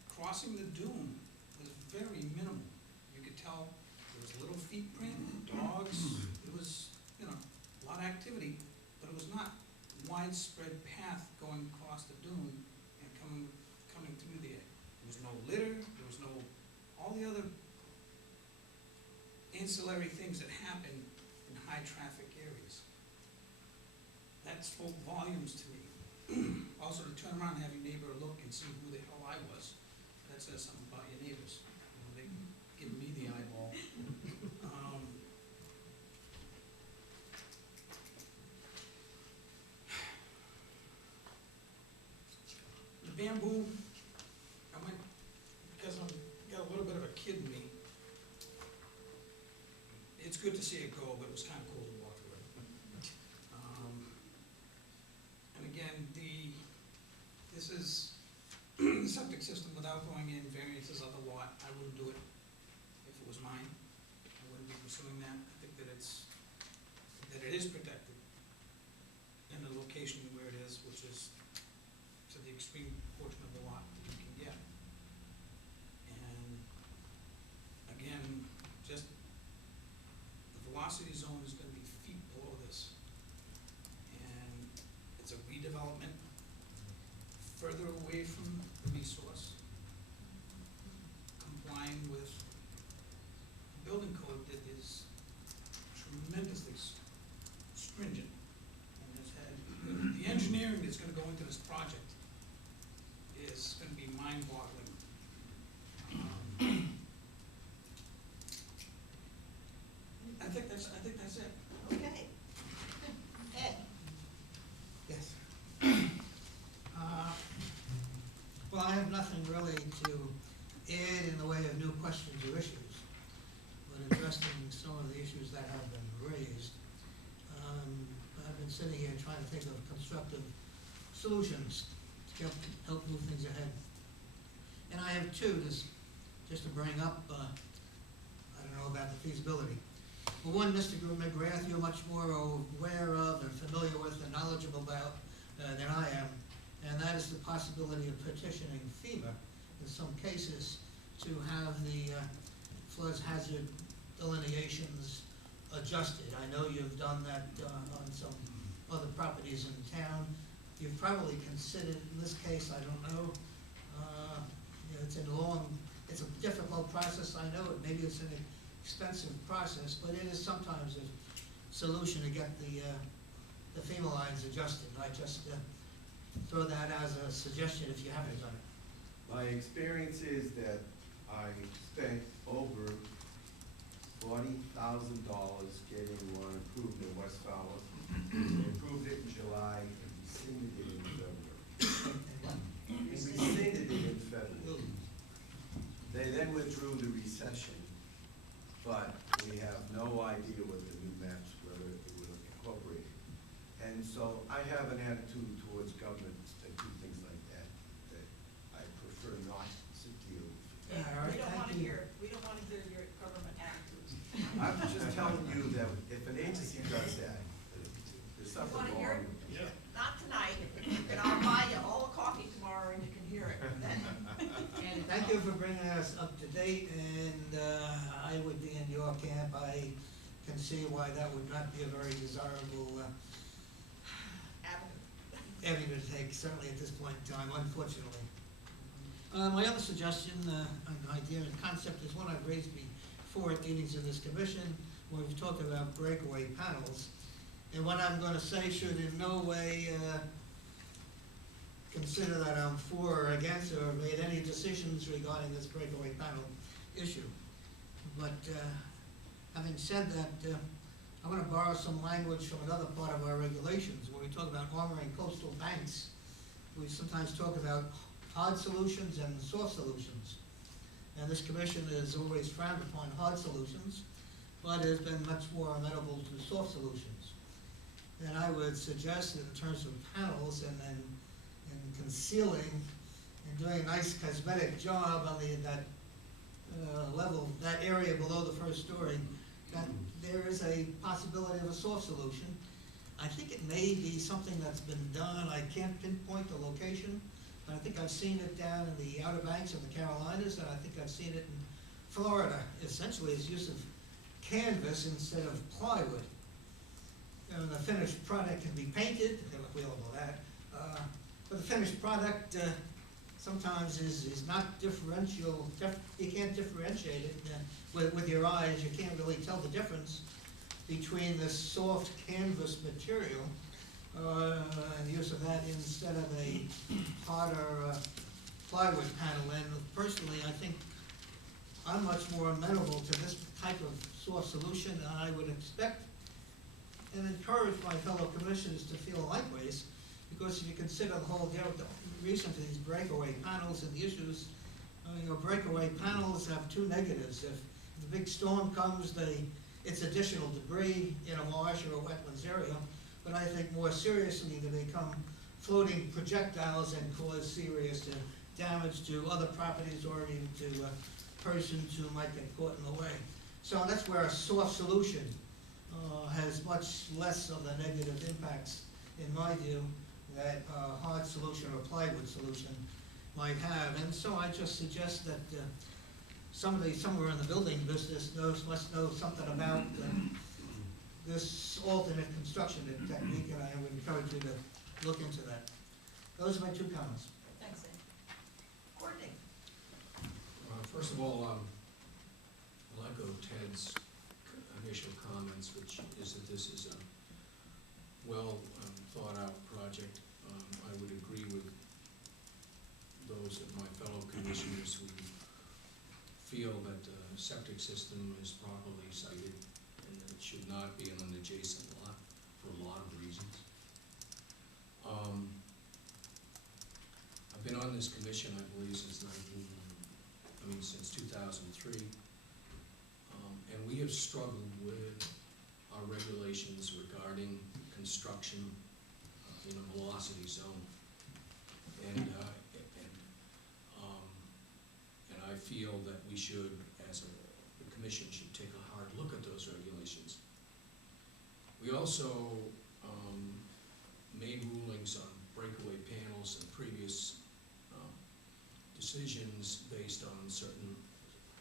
Crossing the dune was very minimal. You could tell there was little feet print, dogs, it was, you know, a lot of activity, but it was not widespread path going across the dune and coming through there. There was no litter, there was no, all the other ancillary things that happen in high traffic areas. That spoke volumes to me. Also, to turn around and have your neighbor look and see who the hell I was, that says something about your neighbors. You know, they give me the eyeball. The bamboo, I went, because I'm got a little bit of a kid in me, it's good to see it go, but it was kind of cool to walk through it. And again, this is the septic system without going in variances of the lot. I wouldn't do it if it was mine. I wouldn't be pursuing that. I think that it is protected in the location where it is, which is to the extreme portion of the lot that you can get. And again, just the velocity zone is gonna be feet below this. And it's a redevelopment further away from the resource, complying with a building code that is tremendously stringent. And has had, the engineering that's gonna go into this project is gonna be mind-boggling. I think that's it. Okay. Ed? Yes. Well, I have nothing really to add in the way of new questions or issues, but addressing some of the issues that have been raised. I've been sitting here trying to think of constructive solutions to help move things ahead. And I have two, just to bring up, I don't know about the feasibility. Well, one, Mr. McGrath, you're much more aware of and familiar with and knowledgeable about than I am, and that is the possibility of petitioning FEMA in some cases to have the flood hazard delineations adjusted. I know you've done that on some other properties in town. You've probably considered, in this case, I don't know, you know, it's a difficult process, I know it, maybe it's an expensive process, but it is sometimes a solution to get the FEMA lines adjusted. I just throw that as a suggestion if you haven't done it. My experience is that I spent over $40,000 getting one approved in West Falmouth. They approved it in July and rescinded it in February. They then withdrew the recession, but we have no idea what the new maps, whether it will incorporate it. And so I have an attitude towards governments that do things like that, that I prefer not to deal with. Yeah, all right, We don't thank wanna you. hear your government attitudes. I'm just telling you that if an agency does that, there's something wanna hear wrong. it? Not tonight, and I'll buy you all a coffee tomorrow and you can hear it then. And thank you for bringing us up to date, and I would be in your camp. I can see why that would not be a very desirable avenue to take, certainly at this point in time, unfortunately. My other suggestion, an idea and concept is one I've raised before at meetings of this commission, where we've talked about breakaway panels. And what I'm gonna say should in no way consider that I'm for or against or made any decisions regarding this breakaway panel issue. But having said that, I'm gonna borrow some language from another part of our regulations. When we talk about armoring coastal banks, we sometimes talk about hard solutions and soft solutions. And this commission has always frowned upon hard solutions, but has been much more amenable to soft solutions. And I would suggest that in terms of panels and concealing and doing a nice cosmetic job on that level, that area below the first story, that there is a possibility of a soft solution. I think it may be something that's been done. I can't pinpoint the location, but I think I've seen it down in the Outer Banks of the Carolinas, and I think I've seen it in Florida. Essentially, it's use of canvas instead of plywood. And the finished product can be painted, we all know that, but the finished product sometimes is not differential, you can't differentiate it with your eyes. You can't really tell the difference between this soft canvas material and the use of that instead of a harder plywood panel. And personally, I think I'm much more amenable to this type of soft solution, and I would expect and encourage my fellow commissioners to feel likewise, because if you consider the whole deal, the reason for these breakaway panels and the issues, breakaway panels have two negatives. If the big storm comes, it's additional debris in a marsh or a wetlands area, but I think more seriously they become floating projectiles and cause serious damage to other properties or even to persons who might get caught in the way. So that's where a soft solution has much less of the negative impacts, in my view, that a hard solution or plywood solution might have. And so I just suggest that somebody somewhere in the building business must know something about this alternate construction technique, and I would encourage you to look into that. Those are my two comments. Thanks, Ed. Courtney? First of all, I'll echo Ted's initial comments, which is that this is a well thought out project. I would agree with those of my fellow commissioners who feel that the septic system is properly sited and that it should not be in an adjacent lot for a lot of reasons. I've been on this commission, I believe, since 2003. And we have struggled with our regulations regarding construction in a velocity zone. And I feel that we should, the commission should take a hard look at those regulations. We also made rulings on breakaway panels and previous decisions based on certain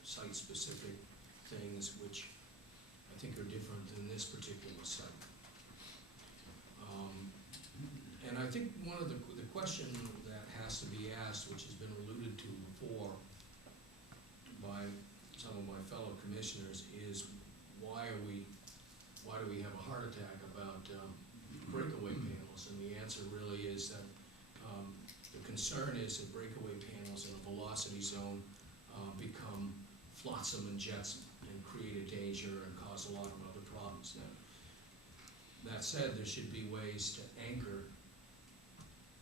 site-specific things which I think are different than this particular site. And I think one of the question that has to be asked, which has been alluded to before by some of my fellow commissioners, is why do we have a heart attack about breakaway panels? And the answer really is that the concern is that breakaway panels in a velocity zone become flotsam and jetsam and create a danger and cause a lot of other problems. Now, that said, there should be ways to anchor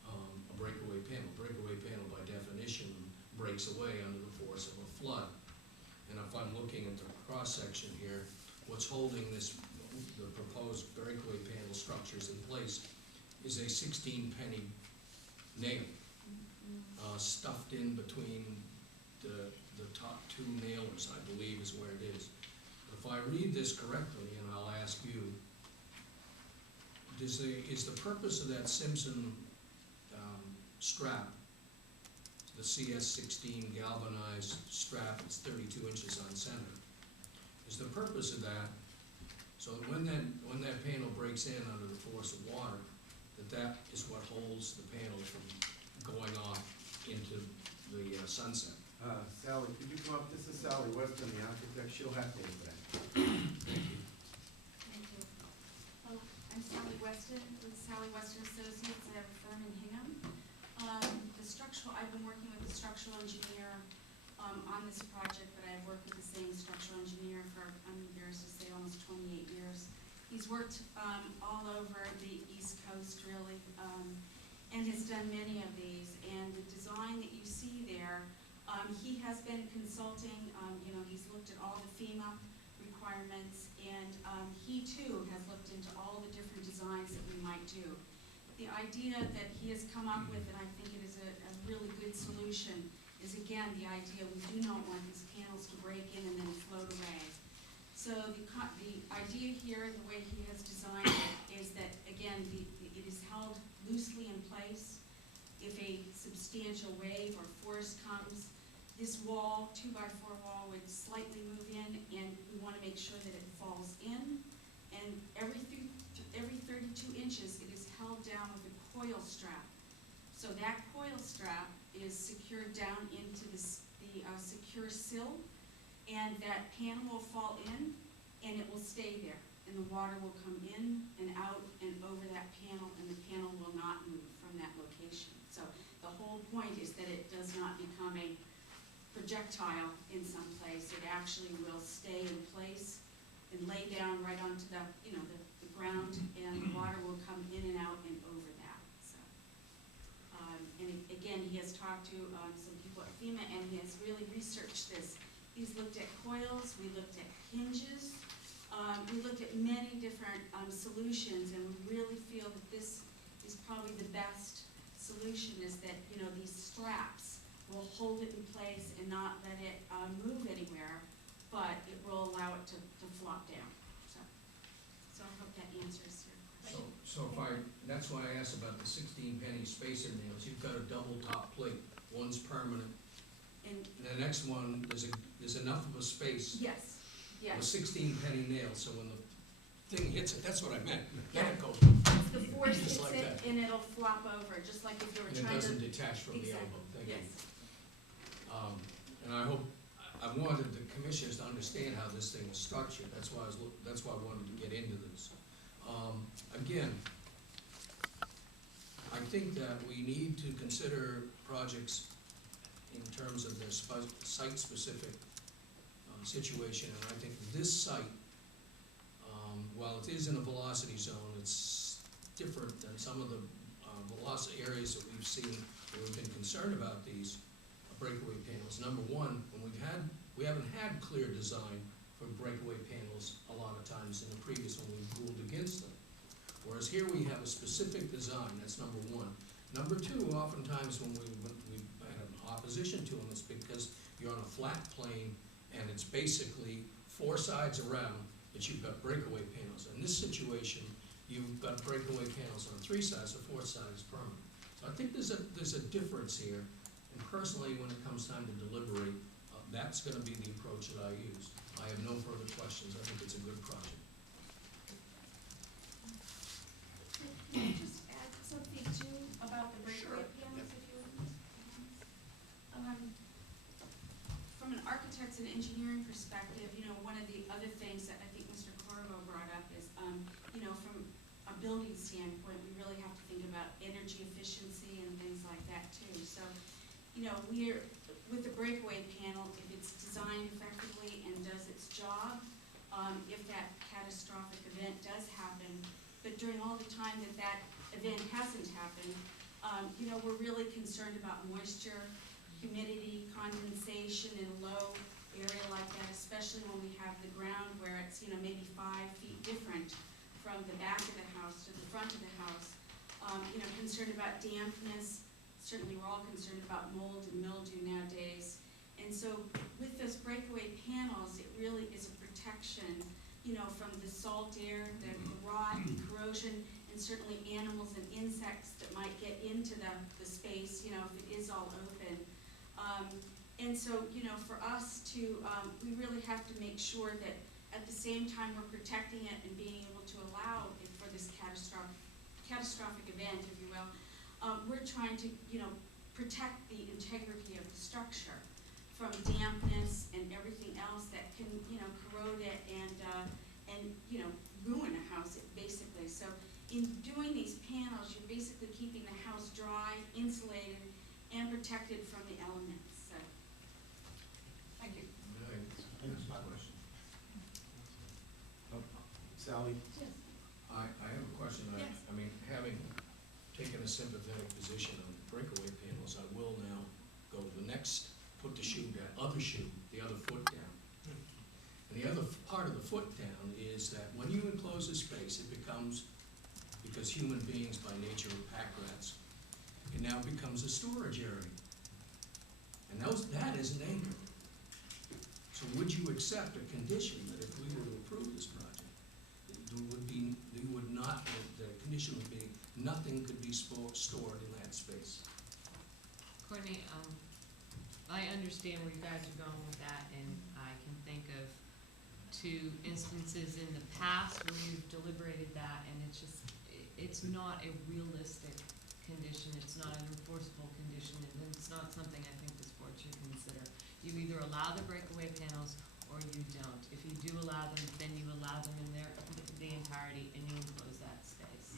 a breakaway panel. Breakaway panel, by definition, breaks away under the force of a flood. And if I'm looking at the cross-section here, what's holding the proposed breakaway panel structures in place is a 16-penny nail stuffed in between the top two nailers, I believe is where it is. If I read this correctly, and I'll ask you, is the purpose of that Simpson strap, the CS16 galvanized strap, it's 32 inches on center, is the purpose of that so that when that panel breaks in under the force of water, that is what holds the panel from going off into the sunset? Sally, could you come up? This is Sally Weston, the architect. She'll have to answer that. Thank you. Thank you. Well, I'm Sally Weston with Sally Weston Associates. I have a firm in Hingham. I've been working with the structural engineer on this project, but I've worked with the same structural engineer for, I'm embarrassed to say, almost 28 years. He's worked all over the East Coast, really, and has done many of these. And the design that you see there He has been consulting, you know, he's looked at all the FEMA requirements, and he too has looked into all the different designs that we might do. The idea that he has come up with, and I think it is a really good solution, is again, the idea we do not want these panels to break in and then float away. So the idea here, the way he has designed it, is that, again, it is held loosely in place. If a substantial wave or force comes, this wall, 2x4 wall, would slightly move in, and we want to make sure that it falls in. And every 32 inches, it is held down with a coil strap. So that coil strap is secured down into the secure sill, and that panel will fall in, and it will stay there. And the water will come in and out and over that panel, and the panel will not move from that location. So the whole point is that it does not become a projectile in some place. It actually will stay in place and lay down right onto the, you know, the ground, and the water will come in and out and over that. So, and again, he has talked to some people at FEMA, and he has really researched this. He's looked at coils, we looked at hinges, we looked at many different solutions, and we really feel that this is probably the best solution, is that, you know, these straps will hold it in place and not let it move anywhere, but it will allow it to flop down. So I hope that answers your question. So if that's why I asked about the 16 penny spacer nails. You've got a double top plate, one's permanent. And The next one, there's enough of a space yes, with yes. 16 penny nails, so when the thing hits it, that's what I meant. Then it goes, The force Just hits like it that. and it'll flop over, just like if you were and it trying to. doesn't detach from the Exactly, elbow. Thank you. yes. And I hope, I wanted the commissioners to understand how this thing was structured. That's why I wanted to get into this. Again, I think that we need to consider projects in terms of their site-specific situation, and I think this site, while it is in a velocity zone, it's different than some of the velocity areas that we've seen where we've been concerned about these breakaway panels. Number one, we haven't had clear design for breakaway panels a lot of times in the previous one we've ruled against them. Whereas here we have a specific design, that's number one. Number two, oftentimes when we've had an opposition to them, it's because you're on a flat plane and it's basically four sides around that you've got breakaway panels. In this situation, you've got breakaway panels on three sides, the fourth side is permanent. So I think there's a difference here, and personally, when it comes time to deliberate, that's gonna be the approach that I use. I have no further questions, I think it's a good project. Can I just add something too about the breakaway panels, if you would? From an architect's and engineering perspective, you know, one of the other things that I think Mr. Corvo brought up is, you know, from a building standpoint, we really have to think about energy efficiency and things like that too. So, you know, with the breakaway panel, if it's designed effectively and does its job, if that catastrophic event does happen, but during all the time that event hasn't happened, you know, we're really concerned about moisture, humidity, condensation in a low area like that, especially when we have the ground where it's, you know, maybe 5 feet different from the back of the house to the front of the house. You know, concerned about dampness. Certainly we're all concerned about mold and mildew nowadays. And so with those breakaway panels, it really is a protection, you know, from the salt air, the rot, the corrosion, and certainly animals and insects that might get into the space, you know, if it is all open. And so, you know, for us to, we really have to make sure that at the same time we're protecting it and being able to allow it for this catastrophic event, if you will, we're trying to, you know, protect the integrity of the structure from dampness and everything else that can, you know, corrode it and you know, ruin a house, basically. So in doing these panels, you're basically keeping the house dry, insulated, and protected from the elements. So, thank you. That's my question. Sally? Yes. I have a question. Yes. I mean, having taken a sympathetic position on breakaway panels, I will now go to the next put the other foot down. And the other part of the foot down is that when you enclose a space, it becomes, because human beings by nature are pack rats, it now becomes a storage area. And that is an acre. So would you accept a condition that if we were to approve this project, the condition would be nothing could be stored in that space? Courtney, I understand where you guys are going with that, and I can think of two instances in the past where you've deliberated that, and it's not a realistic condition, it's not an enforceable condition, and it's not something I think this board should consider. You either allow the breakaway panels or you don't. If you do allow them, then you allow them in the entirety and you enclose that space.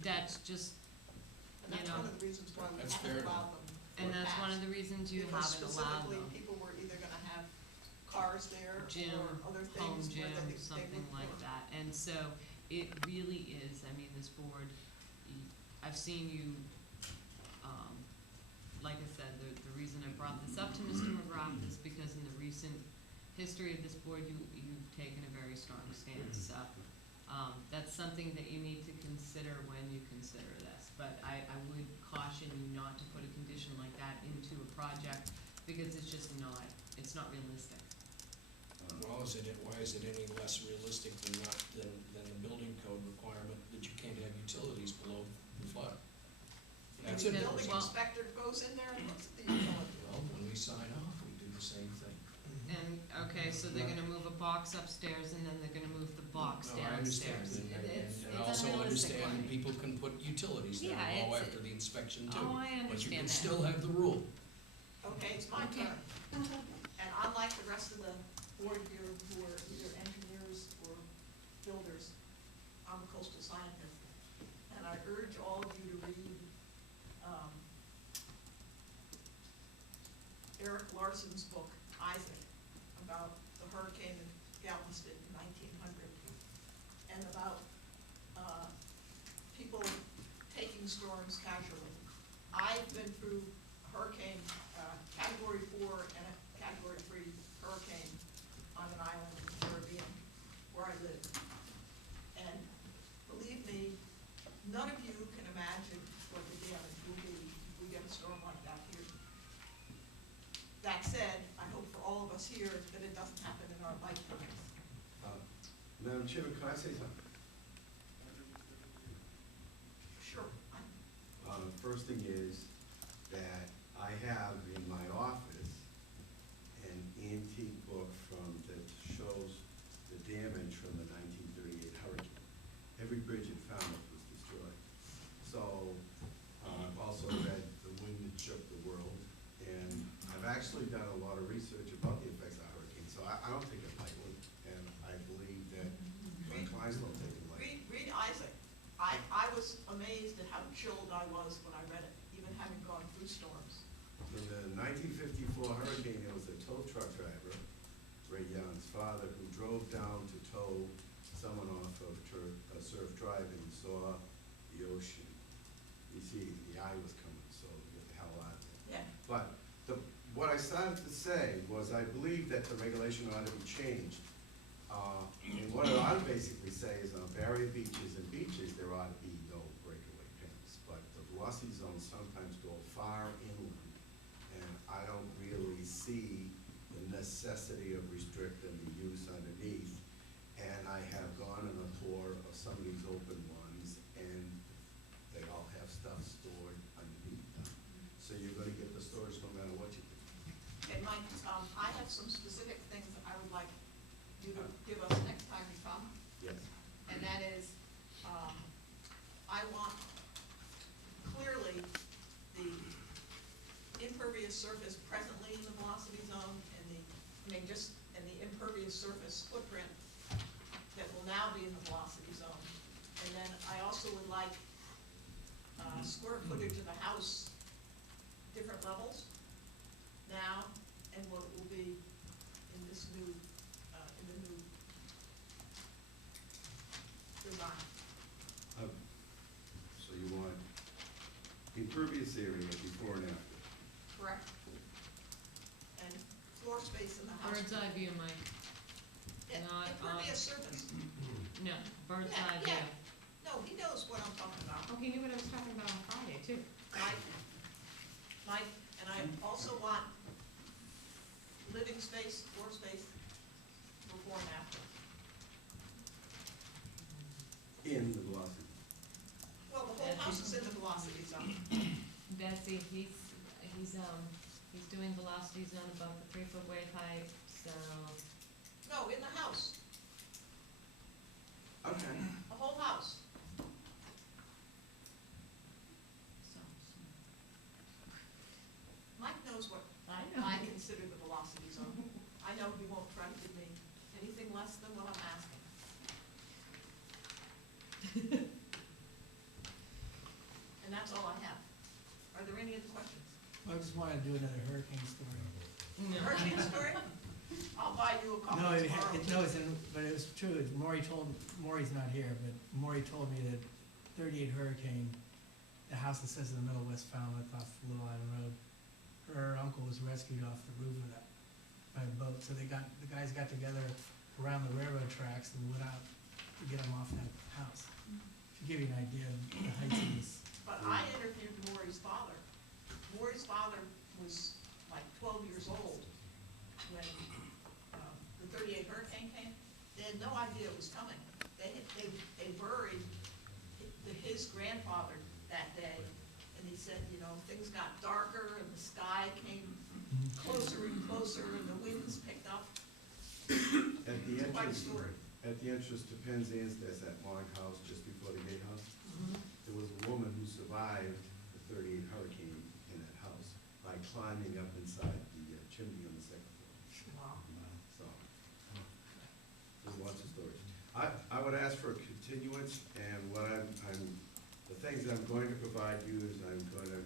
That's just, And that's one of the reasons why we That's haven't fair. allowed them. and that's one of the reasons you Because haven't allowed specifically, them. people were either gonna have cars there Gym, or other home things where gym, they something would like work. that. And so it really is, I mean, this board, I've seen you, like I said, the reason I brought this up to Mr. McGrath is because in the recent history of this board, you've taken a very strong stance. So, that's something that you need to consider when you consider this. But I would caution you not to put a condition like that into a project because it's just not, it's not realistic. Well, why is it any less realistic than the building code requirement that you can't have utilities below the flood? That's The it. building Well- inspector goes in there and looks at the utility. Well, when we sign off, we do the same thing. And, okay, so they're gonna move a box upstairs and then they're gonna move the box No, I understand, downstairs. and also unrealistic, understand that Courtney. people can put utilities there Yeah, all it's- after the inspection too. Oh, I But you understand can that. still have the rule. Okay, it's my Okay. turn. And unlike the rest of the board here who are either engineers or builders, I'm a coastal scientist. And I urge all of you to read, Eric Larson's book, Isaac, about the hurricane in Galveston in 1900, and about, people taking storms casually. I've been through hurricane, category 4 and a category 3 hurricane on an island in the Caribbean where I live. And believe me, none of you can imagine what the damage will be if we get a storm like that here. That said, I hope for all of us here that it doesn't happen in our lifetimes. Madam Chairman, can I say something? Sure. First thing is that I have in my office an antique book that shows the damage from the 1938 hurricane. Every bridge in Falmouth was destroyed. So I've also read The Wind That Shook the World, and I've actually done a lot of research about the effects of hurricanes. So I don't take it lightly, and I believe that my clients don't take it lightly. Read Isaac. I was amazed at how chilled I was when I read it, even having gone through storms. In the 1954 hurricane, there was a tow truck driver, Ray Young's father, who drove down to tow someone off of Surf Drive and saw the ocean. You see, the eye was coming, so get the hell out of there. Yeah. But what I started to say was I believe that the regulation ought to be changed. And what I ought to basically say is on barrier beaches and beaches, there ought to be no breakaway pins. But the velocity zones sometimes go far inland, and I don't really see the necessity of restricting the use underneath. And I have gone on a tour of some of these open ones, and they all have stuff stored underneath them. So you're gonna get the storage no matter what you do. And Mike, I have some specific things that I would like you to give us next time you come. Yes. And that is, I want clearly the impervious surface presently in the velocity zone and and the impervious surface footprint that will now be in the velocity zone. And then I also would like, square footage of the house, different levels now, and what it will be in this new, in the new design. So you want impervious area before and after. correct? And floor space in the house. Bird's eye view, Mike. And not, impervious surface. No, bird's Yeah, eye view. yeah. No, he knows what I'm talking about. Oh, he knew what I was talking about on Friday, too. Mike, and I also want living space, floor space, before and after. In the velocity. Well, the whole house is in the velocity zone. Betsy, he's doing velocity zone above the 3-foot wave height, so. No, in the house, Okay. the whole house. Mike knows what I know. I consider the velocity zone. I know he won't try to give me anything less than what I'm asking. And that's all I have. Are there any other questions? I just wanted to do another hurricane story. No. Hurricane story? I'll buy you a copy No, tomorrow. but it was true. Maury's not here, but Maury told me that 38 Hurricane, the house that sits in the middle of West Falmouth off Little Island Road, her uncle was rescued off the roof of that by a boat. So the guys got together around the railroad tracks and went out to get him off that house. To give you an idea of the heights of this. But I interviewed Maury's father. Maury's father was like 12 years old when the 38 hurricane came. They had no idea it was coming. They buried his grandfather that day, and he said, you know, things got darker and the sky came closer and closer and the winds picked up. At the It's quite a entrance, story. at the entrance to Penzance, there's that log house just before the gatehouse. There was a woman who survived the 38 hurricane in that house by climbing up inside the chimney on the second floor. Wow. So, there's lots of stories. I would ask for a continuance, and what the things I'm going to provide you is I'm going to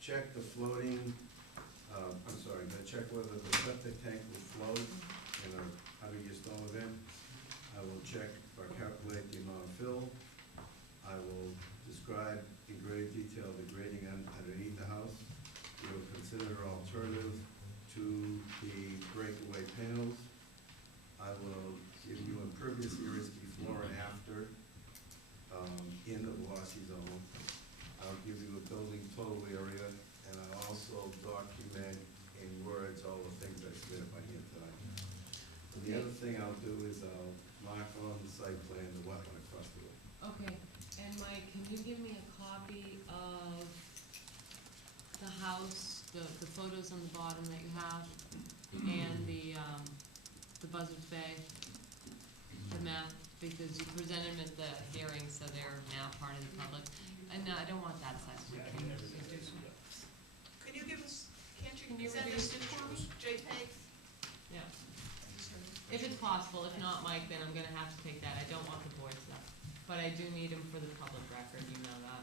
check the floating, I'm gonna check whether the septic tank will float in a 100-year storm event. I will check or calculate the amount of fill. I will describe in great detail the grading underneath the house. We will consider an alternative to the breakaway panels. I will give you impervious areas before and after in the velocity zone. I'll give you a building total area, and I'll also document in words all the things I submitted by hand tonight. And the other thing I'll do is I'll mark on the site plan the wetland across the road. Okay, and Mike, can you give me a copy of the house, the photos on the bottom that you have, and the Buzzards Bay, the map, because you presented them at the hearing, so they're now part of the public. And no, I don't want that size. Can you give us, can't Can you you send review us JPEG? Yeah, if it's possible, if not, Mike, then I'm gonna have to take that, I don't want the board stuff, but I do need them for the public record, you know that.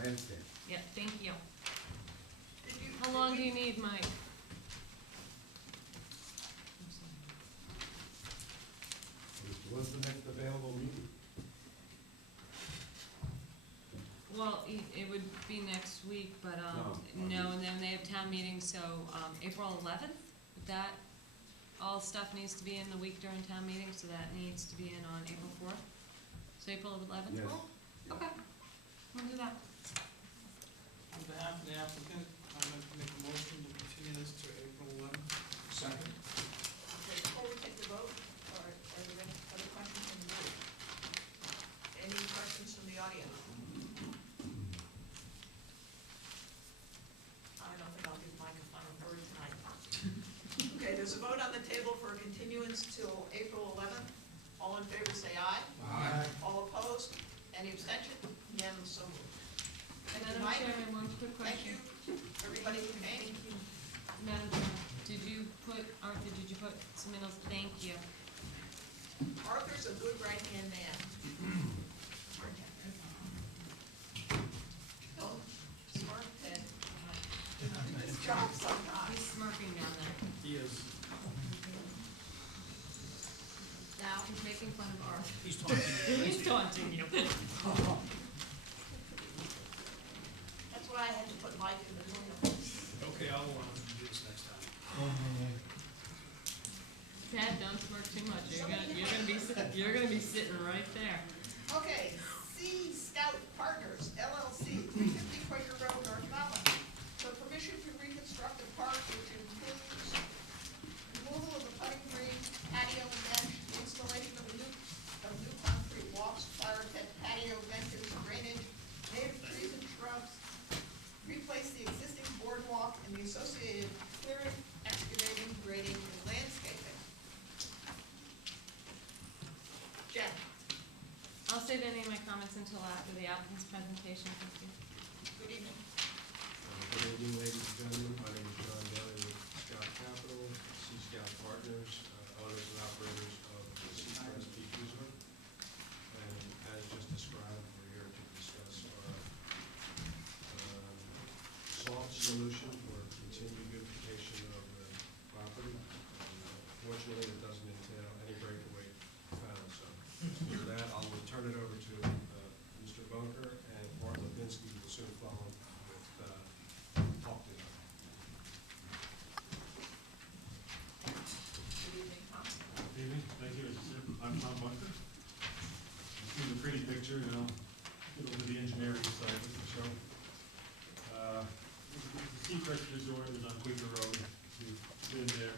I understand. Yeah, thank you. Did you? How did long we- do you need, Mike? What's the next available meeting? Well, it would be next week, but, No. no, and then they have town meetings, so, April 11th, that, all stuff needs to be in the week during town meeting, so that needs to be in on April 4th? So April 11th, Yes. roll? Okay, we'll do that. On behalf of the applicant, I'd like to make a motion to continue this to April 11th. Second? Okay, before we take the vote, are there any other questions from the board? Any questions from the audience? I don't think I'll give Mike a final word tonight. Okay, there's a vote on the table for a continuance till April 11th. All in favor, say aye. Aye. All opposed? Any abstention? Unanimous, so moved. Thank you, Madam Mike. Chairman, one quick question. Thank you, everybody who came. Madam Chair, Arthur, did you put some in those, thank you. Arthur's a good right-hand man. Oh, smart Ted. His job sometimes. He's smirking down there. He is. Now, he's making fun of Arthur. He's talking. He's taunting you. That's why I had to put Mike in between them. Okay, I'll overlay. Dad, don't smirk too much. You're gonna be sitting right there. Okay, Sea Scout Partners LLC, 350 Quaker Road, North Falmouth, for permission to reconstruct a park which includes removal of the putting green, patio bench, installation of new concrete walks, fire pit, patio benches, drainage, native trees and shrubs, replace the existing boardwalk and the associated clearing, excavating, grading, and landscaping. Jen? I'll save any of my comments until after the applicant's presentation. Thank you. Good evening. Good evening, ladies and gentlemen. My name is John Daly with Scout Capital, Sea Scout Partners, owners and operators of the Seacrest Beach Resort. And as just described, we're here to discuss our soft solution for continued beautification of the property. Fortunately, it doesn't entail any breakaway found, so with that, I'll turn it over to Mr. Bunker, and Mark Levinsky will soon follow with talking. Good evening, Tom. Good evening, thank you. I'm Tom Bunker. You see the pretty picture, you know, get over the engineering side of the show. The Seacrest Resort is on Quaker Road. If you've been there,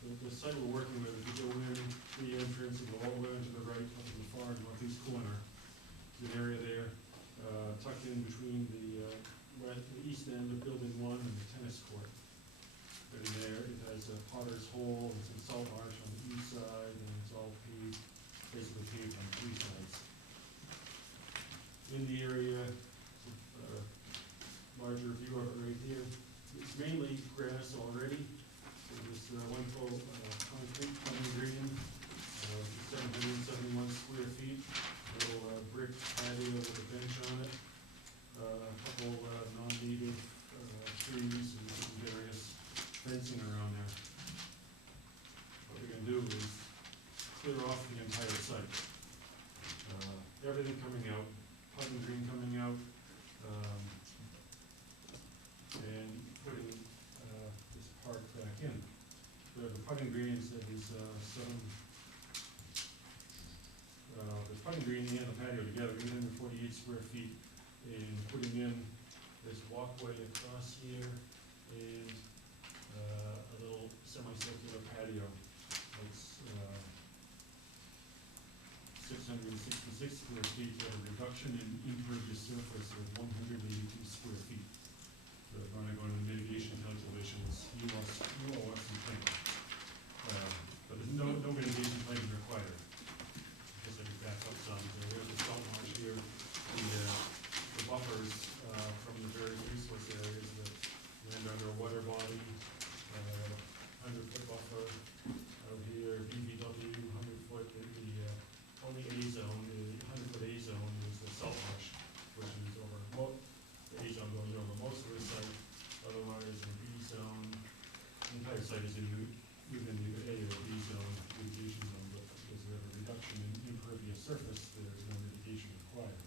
the site we're working with, if you go in the entrance and go all the way into the right, up to the far northeast corner, there's an area there tucked in between the east end of Building 1 and the tennis court. Right in there, it has a potter's hole and some salt marsh on the east side, and it's all paved, basically paved on 3 sides. In the area, larger view of it right here, it's mainly grass already. This one full concrete putting green, 771 square feet, little brick patio with a bench on it, a couple non-native trees and some various fencing around there. What we're going to do is clear off the entire site. Everything coming out, putting green coming out, and putting this park back in. The putting green is the putting green and the patio together, 848 square feet, and putting in this walkway across here and a little semicircular patio. It's 666 square feet, at a reduction in impervious surface of 182 square feet. So if we're going to go into mitigation calculations, you all want some things. But there's no mitigation plan required. I guess I could back up some. There's the salt marsh here, the buffers from the various resource areas that land under a water body, 100-foot buffer out here, BVW, 100-foot, the only A zone, the 100-foot A zone is the salt marsh, which is over, the A zone goes over most of the site, otherwise the B zone, the entire site is within the A or B zone, mitigation zone, but because we have a reduction in impervious surface, there's no mitigation required.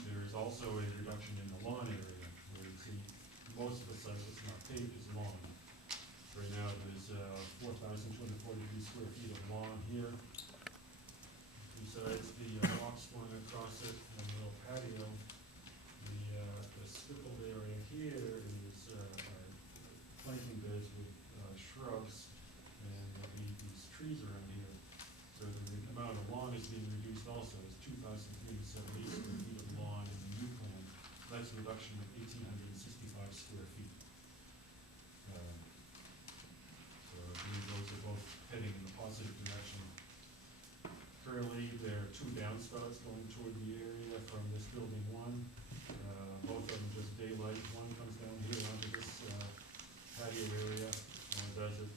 There is also a reduction in the lawn area, where you see most of the site that's not paved is lawn. Right now, there's 4,243 square feet of lawn here. Besides the walks going across it and the little patio, the spickled area here is planting beds with shrubs, and there'll be these trees around here. So the amount of lawn is being reduced also. It's 2,378 square feet of lawn in the new plan. That's a reduction of 1,865 square feet. So those are both heading in the positive direction. Currently, there are 2 downspouts going toward the area from this building 1. Both of them just daylight. One comes down here onto this patio area, and does it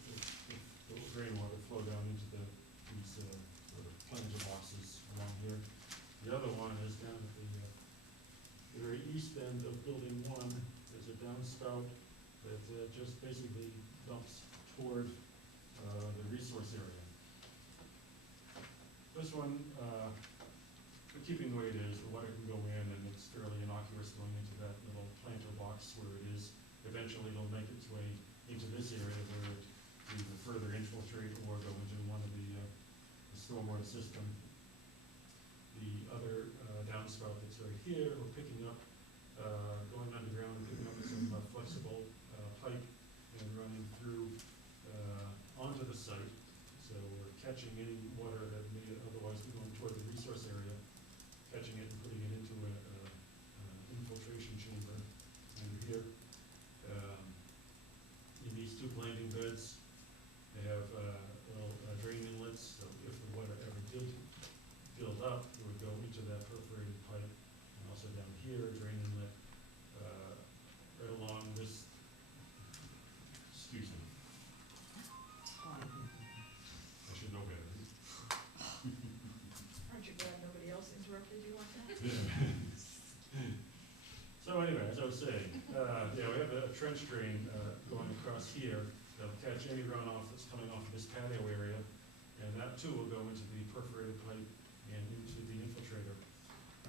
rainwater flow down into these sort of plunger boxes along here. The other one is down at the very east end of building 1. There's a downspout that just basically dumps toward the resource area. This one but keeping the way it is, the water can go in and it's fairly innocuous going into that little planter box where it is. Eventually it'll make its way into this area where it either further infiltrate or go into one of the stormwater system. The other downspout that's right here, we're picking up, going underground and picking up some flexible pipe and running through onto the site. So we're catching any water that may otherwise be going toward the resource area, catching it and putting it into an infiltration chamber under here. In these two landing beds, they have little drain inlets, so if the water ever did build up, it would go into that perforated pipe. And also down here, drain inlet, right along this, excuse me, I should know better. Aren't you glad nobody else interrupted you like that? So anyway, as I was saying, yeah, we have a trench drain going across here that'll catch any runoff that's coming off of this patio area, and that too will go into the perforated pipe and into the infiltrator.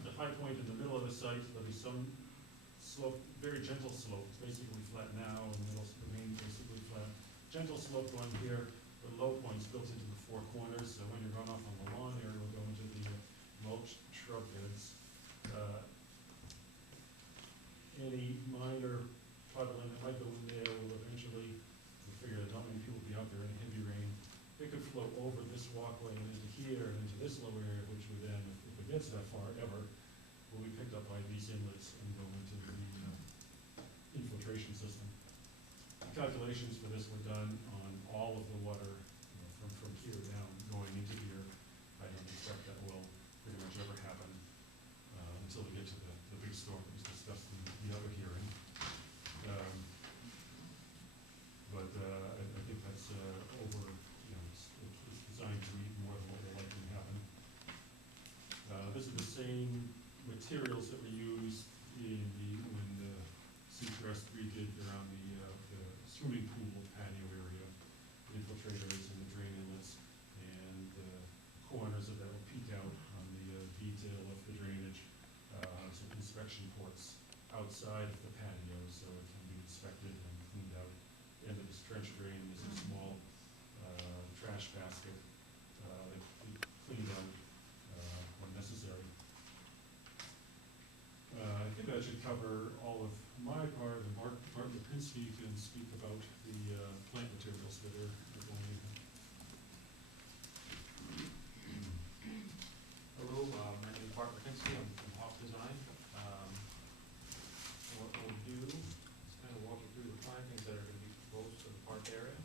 The high point in the middle of the site, there'll be some slope, very gentle slope. It's basically flat now, and it'll remain basically flat. Gentle slope going here, the low points built into the four corners, so when you run off on the lawn area, will go into the mulched shrub beds. Any minor puddling that might go in there will eventually, we figure that not many people will be out there in heavy rain. It could flow over this walkway and into here and into this lower area, which would then, if it gets that far ever, will be picked up by these inlets and go into the infiltration system. The calculations for this were done on all of the water, from here down going into here. I don't expect that will pretty much ever happen until we get to the big storm that was discussed in the other hearing. But I think that's over, it's designed to meet more than what will likely happen. This is the same materials that we used when Seacrest redid around the swimming pool patio area, the infiltrators and the drain inlets, and the corners of that will peek out on the detail of the drainage, some inspection ports outside of the patio so it can be inspected and cleaned out. End of this trench drain is a small trash basket that we cleaned out when necessary. I think that should cover all of my part, and Martin Lipinski can speak about the plant materials that are going in. Hello, my name is Bart Lipinski. I'm from Hawk Design. What we'll do is kind of walk you through the plantings that are going to be proposed for the park area.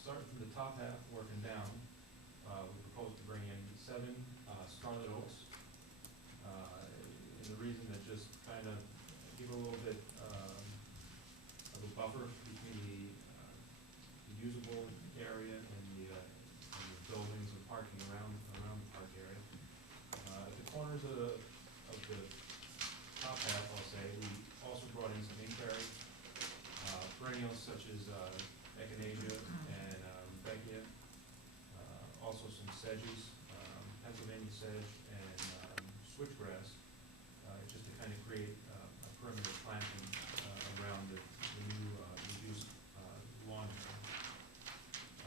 Starting from the top half, working down, we propose to bring in 7 scarlet oaks. And the reason that just kind of give a little bit of a buffer between the usable area and the buildings and parking around the park area. At the corners of the top half, I'll say, we also brought in some inkberry perennials such as echinacea and rudbeckia, also some sedges, Pennsylvania sedge and switchgrass, just to kind of create a perimeter planting around the new reduced lawn area.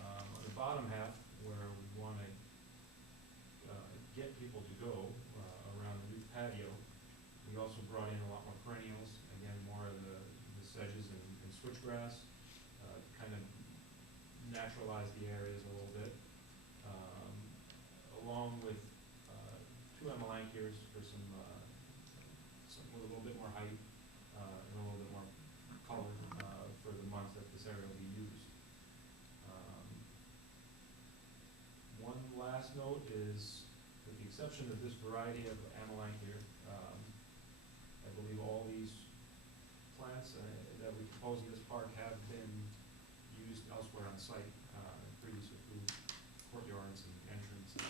On the bottom half, where we want to get people to go around the new patio, we also brought in a lot more perennials, again, more of the sedges and switchgrass, kind of naturalize the areas a little bit, along with 2 amelanchiers for some with a little bit more height and a little bit more color for the months that this area will be used. One last note is, with the exception of this variety of amelanchier, I believe all these plants that we propose in this park have been used elsewhere on site, previous approved courtyards and entrances.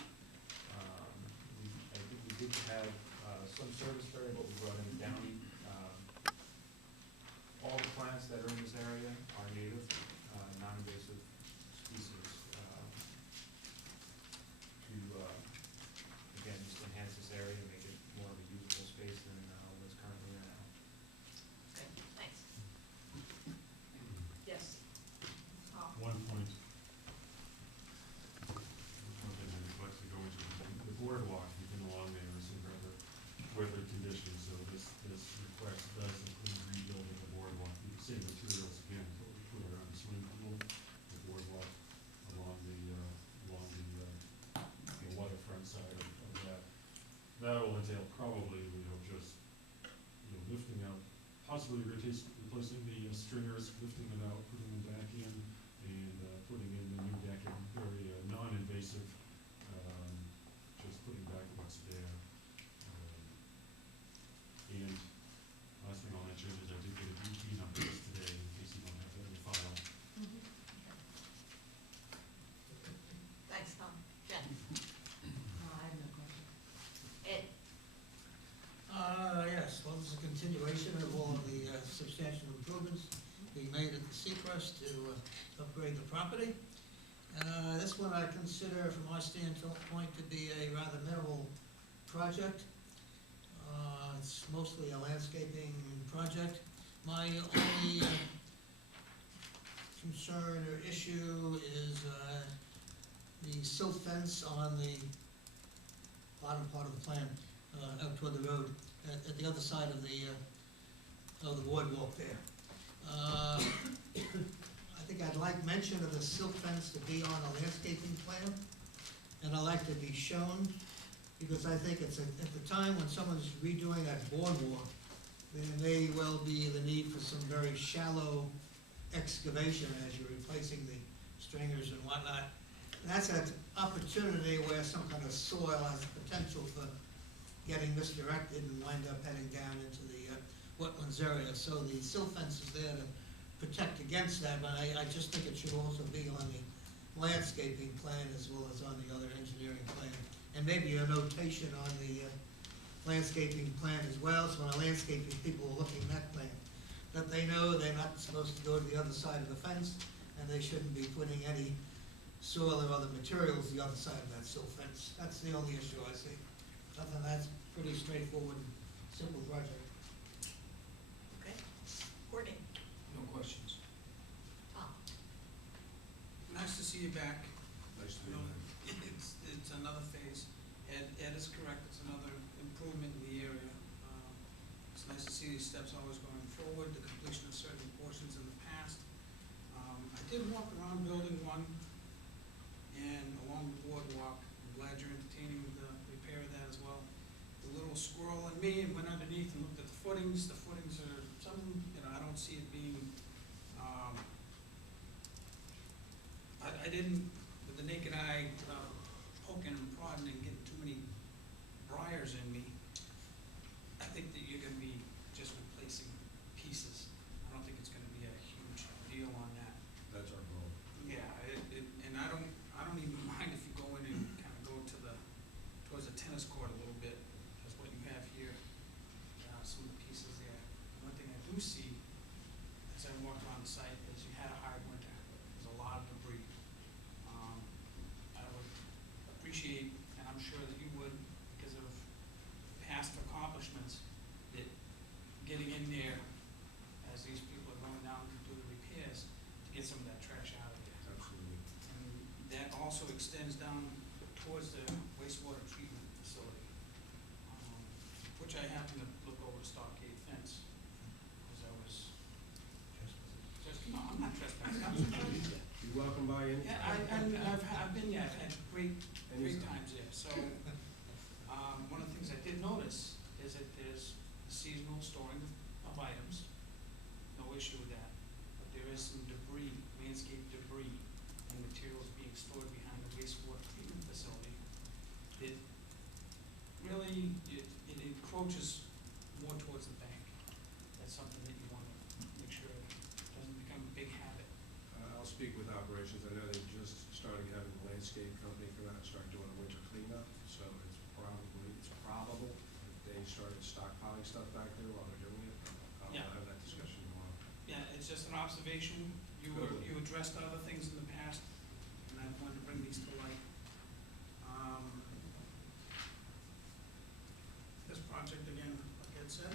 I think we did have some service fairy, but we brought in downy. All the plants that are in this area are native, non-invasive species to possibly replacing the stringers, lifting them out, putting them back in, and putting in the new decking, very non-invasive, just putting back what's there. And last thing I'll mention is I did get a DP number today, in case you don't have that in your file. Thanks, Tom. Jen? I have no question. Ed? Yes, well, this is a continuation of all of the substantial improvements being made at the Seacrest to upgrade the property. This one I consider, from our standpoint, to be a rather minimal project. It's mostly a landscaping project. My only concern or issue is the silt fence on the bottom part of the plan, out toward the road, at the other side of the boardwalk there. I think I'd like mention of the silt fence to be on a landscaping plan, and I'd like to be shown, because I think it's at the time when someone's redoing that boardwalk, there may well be the need for some very shallow excavation as you're replacing the stringers and whatnot. And that's an opportunity where some kind of soil has potential for getting misdirected and wind up heading down into the wetlands area. So the silt fence is there to protect against that, but I just think it should also be on the landscaping plan as well as on the other engineering plan. And maybe a notation on the landscaping plan as well, so when our landscaping people are looking at that plan, that they know they're not supposed to go to the other side of the fence, and they shouldn't be putting any soil or other materials the other side of that silt fence. That's the only issue I see. Other than that, it's pretty straightforward, simple project. Okay. Courtney? No questions. Tom? Nice to see you back. Nice to meet you. It's another phase. Ed is correct, it's another improvement in the area. It's nice to see these steps always going forward, the completion of certain portions in the past. I did walk around building one and along the boardwalk. I'm glad you're entertaining the repair of that as well. The little squirrel in me went underneath and looked at the footings. The footings are something, I don't see it being, I didn't, with the naked eye, poking and prodding and getting too many briars in me. I think that you're gonna be just replacing pieces. I don't think it's gonna be a huge deal on that. That's our goal. Yeah, and I don't even mind if you go in and kind of go to towards the tennis court a little bit, that's what you have here, some of the pieces there. One thing I do see, as I walked around the site, is you had a hard winter, there's a lot of debris. I would appreciate, and I'm sure that you would, because of past accomplishments, that getting in there, as these people are going down to do the repairs, to get some of that trash out of there. Absolutely. And that also extends down towards the wastewater treatment facility, which I happened to look over the stockade fence, because I was no, I'm not trespassing, I'm just, You're welcome by any. yeah, I've been there, I've had great Anytime. times there, so, one of the things I did notice is that there's seasonal storing of items, no issue with that, but there is some debris, landscape debris, and materials being stored behind the wastewater treatment facility. It really, it encroaches more towards the bank. That's something that you wanna make sure doesn't become a big habit. I'll speak with operations. I know they just started having a landscape company come out and start doing a winter cleanup, so it's probable that they started stockpiling stuff back there while they're doing it. I'll Yeah. have that discussion tomorrow. Yeah, it's just an observation. You addressed other things in the past, and I wanted to bring these to light. This project, again, like Ed said,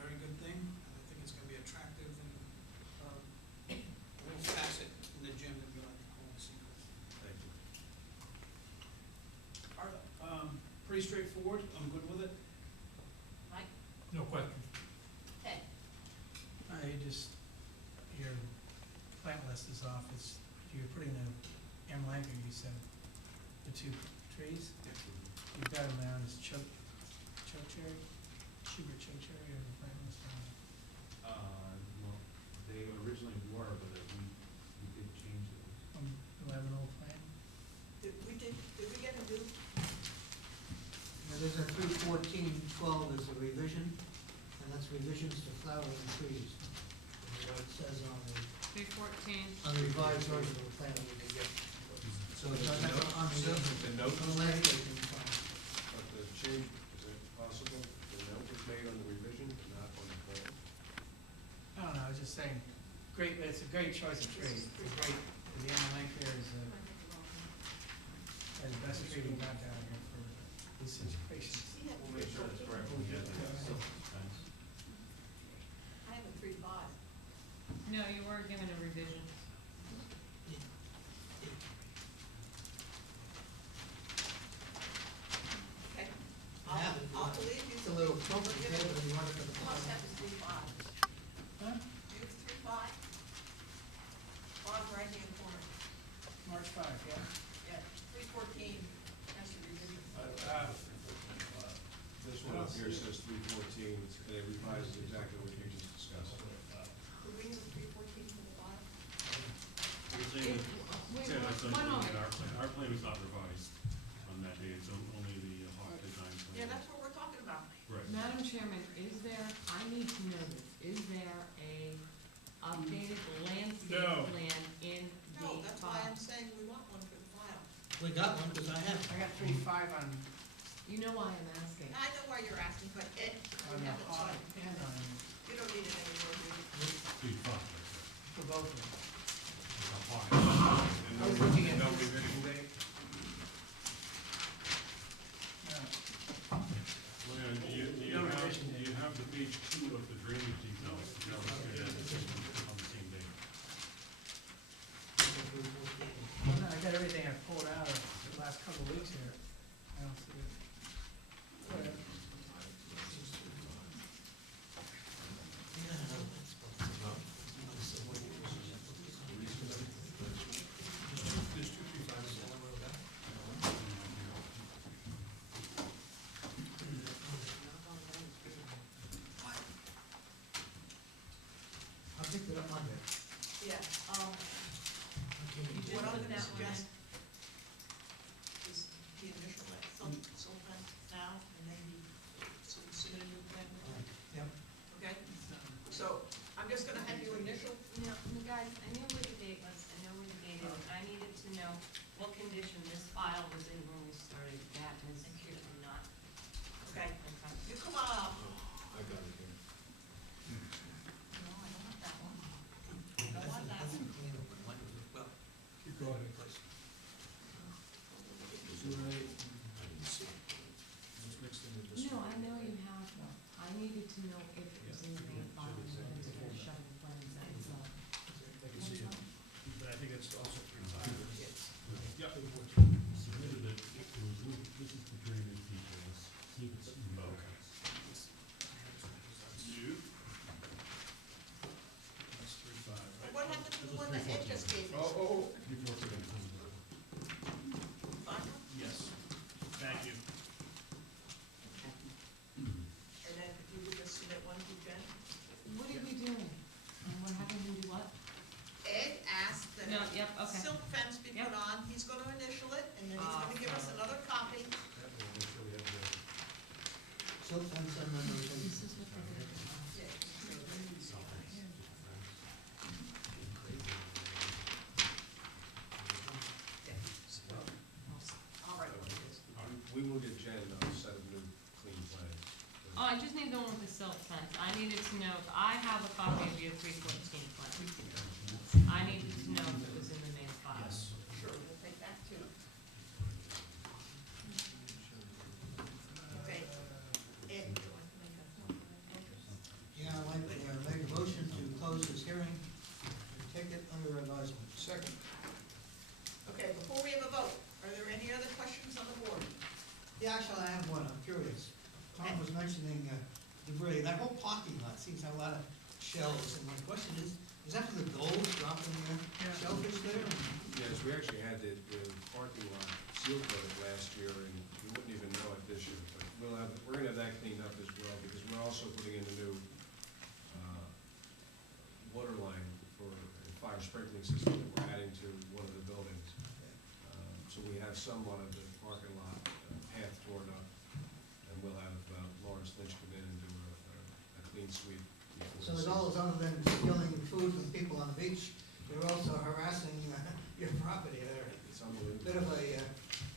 very good thing. I think it's gonna be attractive and, a little facet in the gym that we like to call the secret. Thank you. Pretty straightforward, I'm good with it. Mike? No question. Ted? Your plant list is off. You're putting the Amelanchier, you said, the two trees. You've got them down as chokecherry, Schubert chokecherry, or the plant list. Well, they originally were, but we did change those. Do I have an old plan? Did we get a new? There's a 31412 is a revision, and that's revisions to flowering trees. Is what it says on the 314. revised version of the plan that we can get. So Is it's the note- on the note on was the made? landscaping plan. But the change, is it possible, the note was made on the revision, but not on the plan? I don't know, I was just saying, it's a great choice of tree. It's a great, the Amelanchier is the best tree we got down here for these situations. We'll make sure that's correct when we get the silk fence. I have a 3.5. No, you were given a revision. Okay. Yeah, I'll believe you. It's a little complicated, but you want it for the You must plan. have a 3.5. Huh? You have 3.5? Bottom right-hand corner. March 5, yeah. Yeah, 314 has to be revision. This one up here says 314, and it revises exactly what you just discussed. Could we have 314 for the bottom? Wait, Yeah, that's one not moment. our plan. Our plan was not revised on that day, it's only the Hawk design plan. Yeah, that's what we're talking about. Right. Madam Chairman, is there, I need to know this, is there a updated landscape No. plan in the No, that's why file? I'm saying we want one for the file. We got one, because I have. I got 3.5 on, You know why I'm asking. I know why you're asking, but Ed, on we the have it hot signed. and on, You don't need it anymore, do you? 3.5, for both of them. that's I was looking at No this. revision date? No. Well, you No have, revision date. you have the page 2 of the drainage details, that was good at on the same day. Well, no, I got everything I pulled out of the last couple of weeks here. I don't see it. Whatever. There's 235 is all around that. I picked it up Monday. Yeah, what I'm gonna suggest is the initial, so now, and then you submit a new plan. Yep. Okay? So, I'm just gonna have you initial, No, guys, I knew where the date was, I know where the date is, I needed to know what condition this file was in when we started, that is not. okay? You come on up. I got it here. No, I don't want that one. I don't want that one. Well, Keep going. I didn't see it. It's mixed in with this No, one. I know you have, I needed to know if it was in the main file, and then to finish showing plans, that's all. I can see it. But I think it's also 3.5. Yep. Submitted Submitted it, this is the drainage details, see if it's in both. That's 3.5, right? What happened to the one that Ed just gave us? Oh. 314. Final? Yes, thank you. And then you would just submit one to Jen? What are we doing? What happened, we do what? Ed asked that No, a yep, okay. silk fence be put Yep. on, he's gonna initial it, and then he's gonna give us another copy. That will make sure we have the. Silk fence and then This there's is what they did. All right, what it is. We will get Jen a set of new clean plans. Oh, I just need the one with the silk fence, I needed to know, if I have a copy of your 314 plan. I needed to know if it was in the main file. Yes. Sure, we'll take that too. Okay. Ed, would you like to make a Yeah, I'd like to make a motion to close this hearing and take it under advisement. Second. Okay, before we have a vote, are there any other questions on the board? Yeah, actually, I have one, I'm curious. Tom was mentioning debris, that whole parking lot seems to have a lot of shells, and my question is that for the gold dropping shellfish there? Yes, we actually had the parking lot seal coated last year, and you wouldn't even know it this year, but we're gonna have that cleaned up as well, because we're also putting in a new, water line for a fire sprinkling system that we're adding to one of the buildings. So we have somewhat of the parking lot path torn up, and we'll have Lawrence Lynch come in and do a clean sweep before. So the goal is, other than stealing food from people on the beach, you're also harassing your property there. It's unbelievable. Bit of a,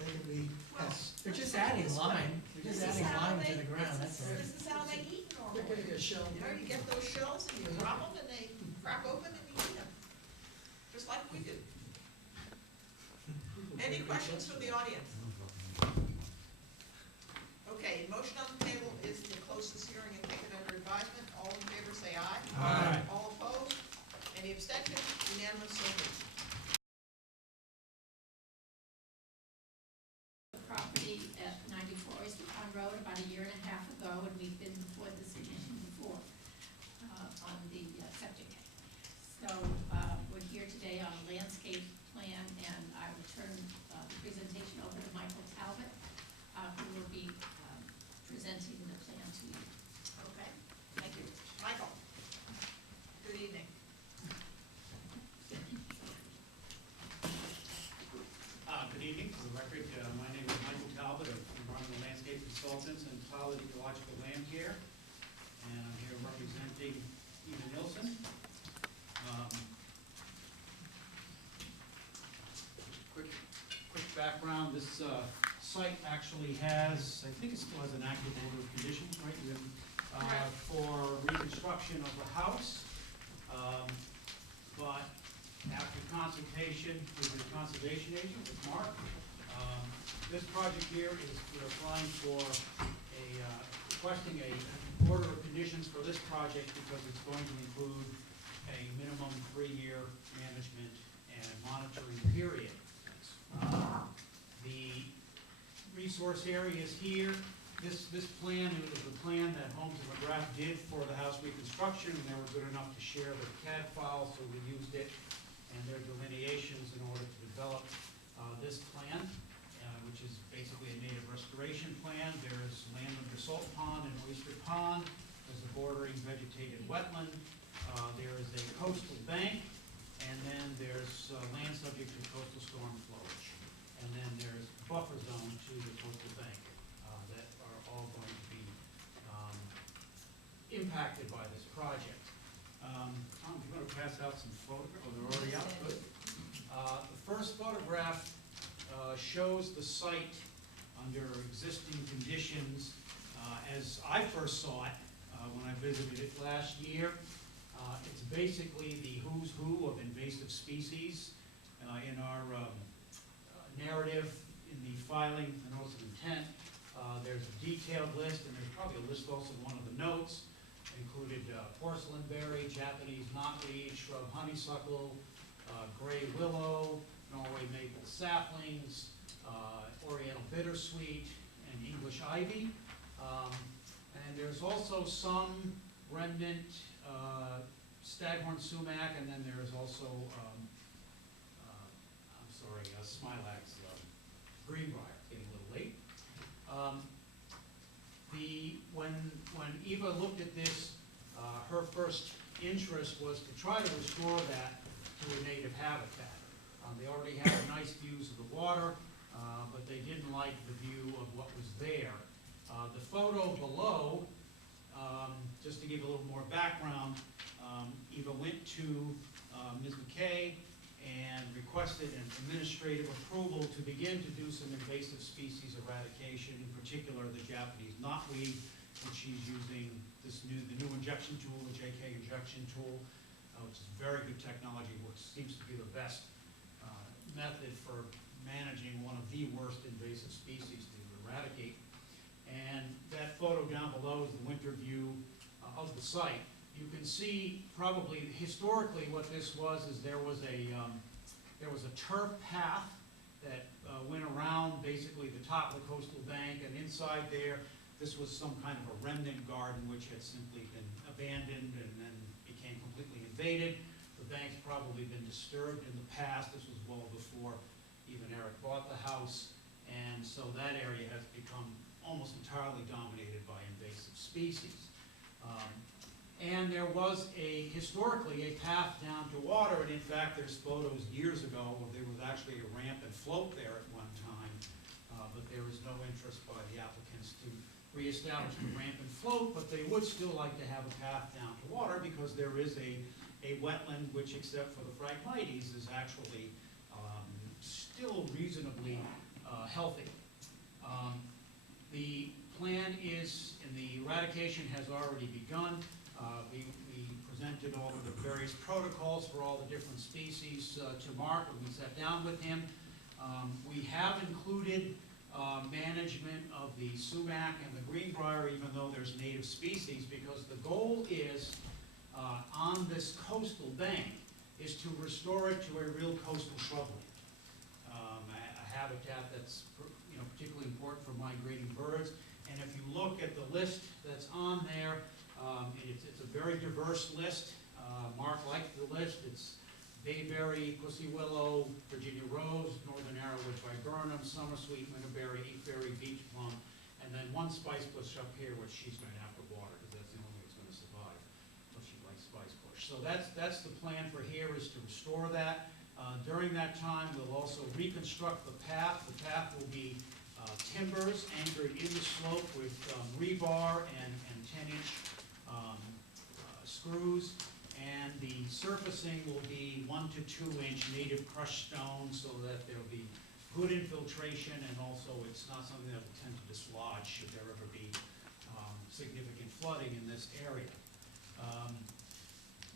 they can be pests. They're just adding lime, they're just adding lime to the ground, that's all. This is how they eat normally. They're getting a shell. You know, you get those shells and you drop them and they crack open and you eat them, just like we do. Any questions from the audience? Okay, motion on the table is to close this hearing and take it under advisement. All in favor, say aye. Aye. All opposed? Any abstentions? Unanimous, so moved. Property at 94 Oyster Pond Road about a year and a half ago, and we've been before this commission before on the septic. So we're here today on a landscape plan, and I will turn the presentation over to Michael Talbot, who will be presenting the plan to you. Okay, thank you. Michael, good evening. Good evening. For the record, my name is Michael Talbot of Environmental Landscape Consultants and Tyler Ecological Land Care, and I'm here representing Eva Nilsson. Quick background, this site actually has, I think it still has an active order of conditions, right? For reconstruction of the house, but after consultation with the conservation agent, with Mark, this project here is, we're applying for requesting a order of conditions for this project because it's going to include a minimum 3-year management and monitoring period. The resource area is here. This plan is the plan that Holmes and McGrath did for the house reconstruction, and they were good enough to share the CAD file, so we used it and their delineations in order to develop this plan, which is basically a native restoration plan. There's land under Salt Pond and Oyster Pond. There's a bordering vegetated wetland. There is a coastal bank, and then there's land subject to coastal storm flowage. And then there's buffer zone to the coastal bank that are all going to be impacted by this project. Tom, if you want to pass out some photographs, oh, they're already out, good. The first photograph shows the site under existing conditions as I first saw it when I visited it last year. It's basically the who's who of invasive species. In our narrative, in the filing, the notice of intent, there's a detailed list, and there's probably a list also in one of the notes. Included porcelain berry, Japanese knotweed, shrub honeysuckle, gray willow, Norway maple saplings, oriental bittersweet, and English ivy. And there's also some remnant staghorn sumac, and then there's also, smilax greenbrier, getting a little late. When Eva looked at this, her first interest was to try to restore that to a native habitat. They already had nice views of the water, but they didn't like the view of what was there. The photo below, just to give a little more background, Eva went to Ms. McKay and requested an administrative approval to begin to do some invasive species eradication, in particular the Japanese knotweed, which she's using the new injection tool, the JK injection tool, which is very good technology, which seems to be the best method for managing one of the worst invasive species to eradicate. And that photo down below is the winter view of the site. You can see probably historically what this was is there was a turf path that went around basically the top of the coastal bank, and inside there, this was some kind of a remnant garden which had simply been abandoned and then became completely invaded. The bank's probably been disturbed in the past. This was well before even Eric bought the house, and so that area has become almost entirely dominated by invasive species. And there was historically, a path down to water, and in fact, there's photos years ago where there was actually a ramp and float there at one time, but there is no interest by the applicants to reestablish the ramp and float, but they would still like to have a path down to water because there is a wetland which, except for the Phragmites, is actually still reasonably healthy. The plan is, and the eradication has already begun. We presented all of the various protocols for all the different species to Mark when we sat down with him. We have included management of the sumac and the greenbrier, even though there's native species, because the goal is, on this coastal bank, is to restore it to a real coastal shrubland. A habitat that's particularly important for migrating birds. And if you look at the list that's on there, it's a very diverse list. Mark liked the list. It's bayberry, pussy willow, Virginia rose, northern arrowwood viburnum, summer sweet, winterberry, eatberry, beach plum, and then one spice bush up here, which she's going to have to water because that's the only way it's going to survive. But she likes spice bush. So that's the plan for here, is to restore that. During that time, we'll also reconstruct the path. The path will be timbers anchored in the slope with rebar and 10-inch screws, and the surfacing will be 1 to 2 inch native crushed stone so that there'll be good infiltration, and also it's not something that will tend to dislodge should there ever be significant flooding in this area.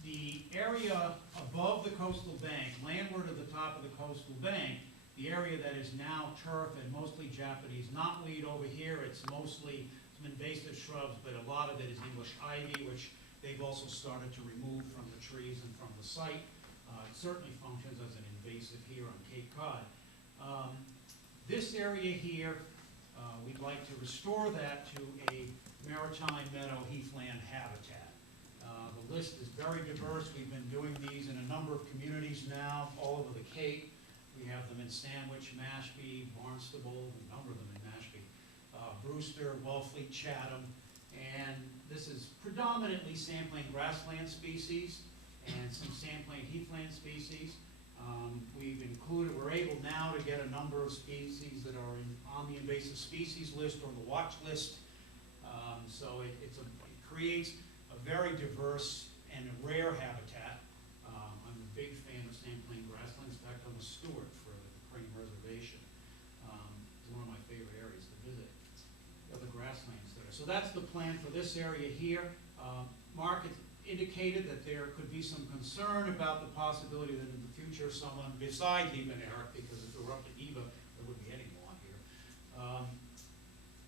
The area above the coastal bank, landward of the top of the coastal bank, the area that is now turf and mostly Japanese knotweed over here, it's mostly some invasive shrubs, but a lot of it is English ivy, which they've also started to remove from the trees and from the site. It certainly functions as an invasive here on Cape Cod. This area here, we'd like to restore that to a maritime meadow heathland habitat. The list is very diverse. We've been doing these in a number of communities now, all over the Cape. We have them in Sandwich, Mashpee, Barnstable, a number of them in Mashpee, Brewster, Wellfleet, Chatham, and this is predominantly sandplain grassland species and some sandplain heathland species. We're able now to get a number of species that are on the invasive species list or the watch list. So it creates a very diverse and rare habitat. I'm a big fan of sandplain grasslands. In fact, I'm a steward for the Crane Reservation. It's one of my favorite areas to visit, of the grasslands there. So that's the plan for this area here. Mark has indicated that there could be some concern about the possibility that in the future someone besides Eva and Eric, because if it were up to Eva, there wouldn't be any lawn here,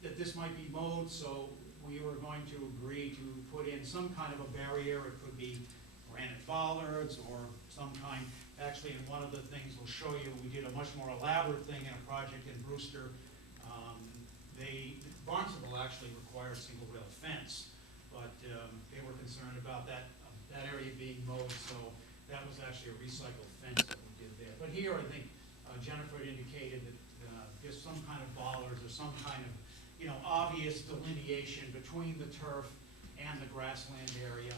that this might be mowed, so we were going to agree to put in some kind of a barrier. It could be granite bollards or some kind. Actually, in one of the things we'll show you, we did a much more elaborate thing in a project in Brewster. Barnstable actually required single rail fence, but they were concerned about that area being mowed, so that was actually a recycled fence that we did there. But here, I think Jennifer had indicated that just some kind of bollards or some kind of obvious delineation between the turf and the grassland area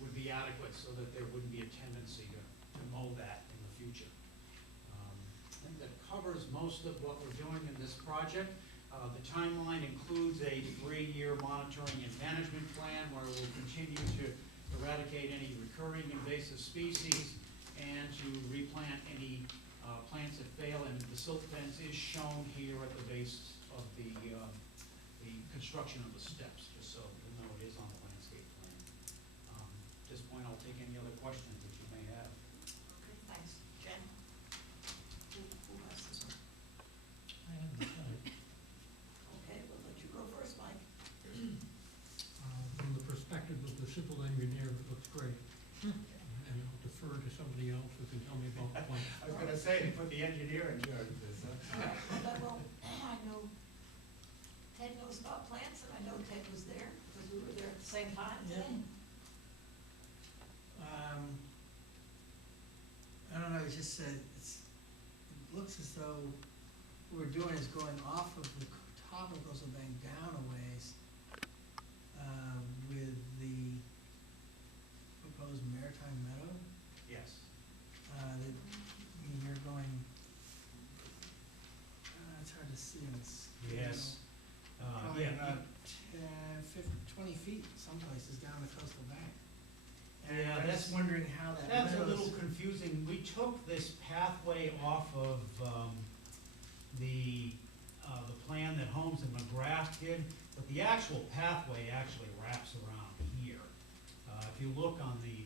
would be adequate so that there wouldn't be a tendency to mow that in the future. I think that covers most of what we're doing in this project. The timeline includes a 3-year monitoring and management plan where we'll continue to eradicate any recurring invasive species and to replant any plants that fail, and the silt fence is shown here at the base of the construction of the steps, just so you'll know it is on the landscape plan. At this point, I'll take any other questions that you may have. Okay, thanks. Jen? Who has this one? I have the site. Okay, we'll let you go first, Mike. From the perspective of the civil engineer, it looks great. And I'll defer to somebody else who can tell me about the plan. I was going to say, put the engineer in charge of this, huh? Well, I know Ted knows about plants, and I know Ted was there, because we were there at the same time. Yeah. I don't know, it's just, it looks as though what we're doing is going off of the top of the coastal bank down a ways, with the proposed maritime meadow. Yes. I mean, you're going, it's hard to see on this. Yes. Probably Yeah, about 20 feet, some places down the coastal bank. And Yeah, I'm just that's- wondering how that That's a meadows- little confusing. We took this pathway off of the plan that Holmes and McGrath did, but the actual pathway actually wraps around here. If you look on the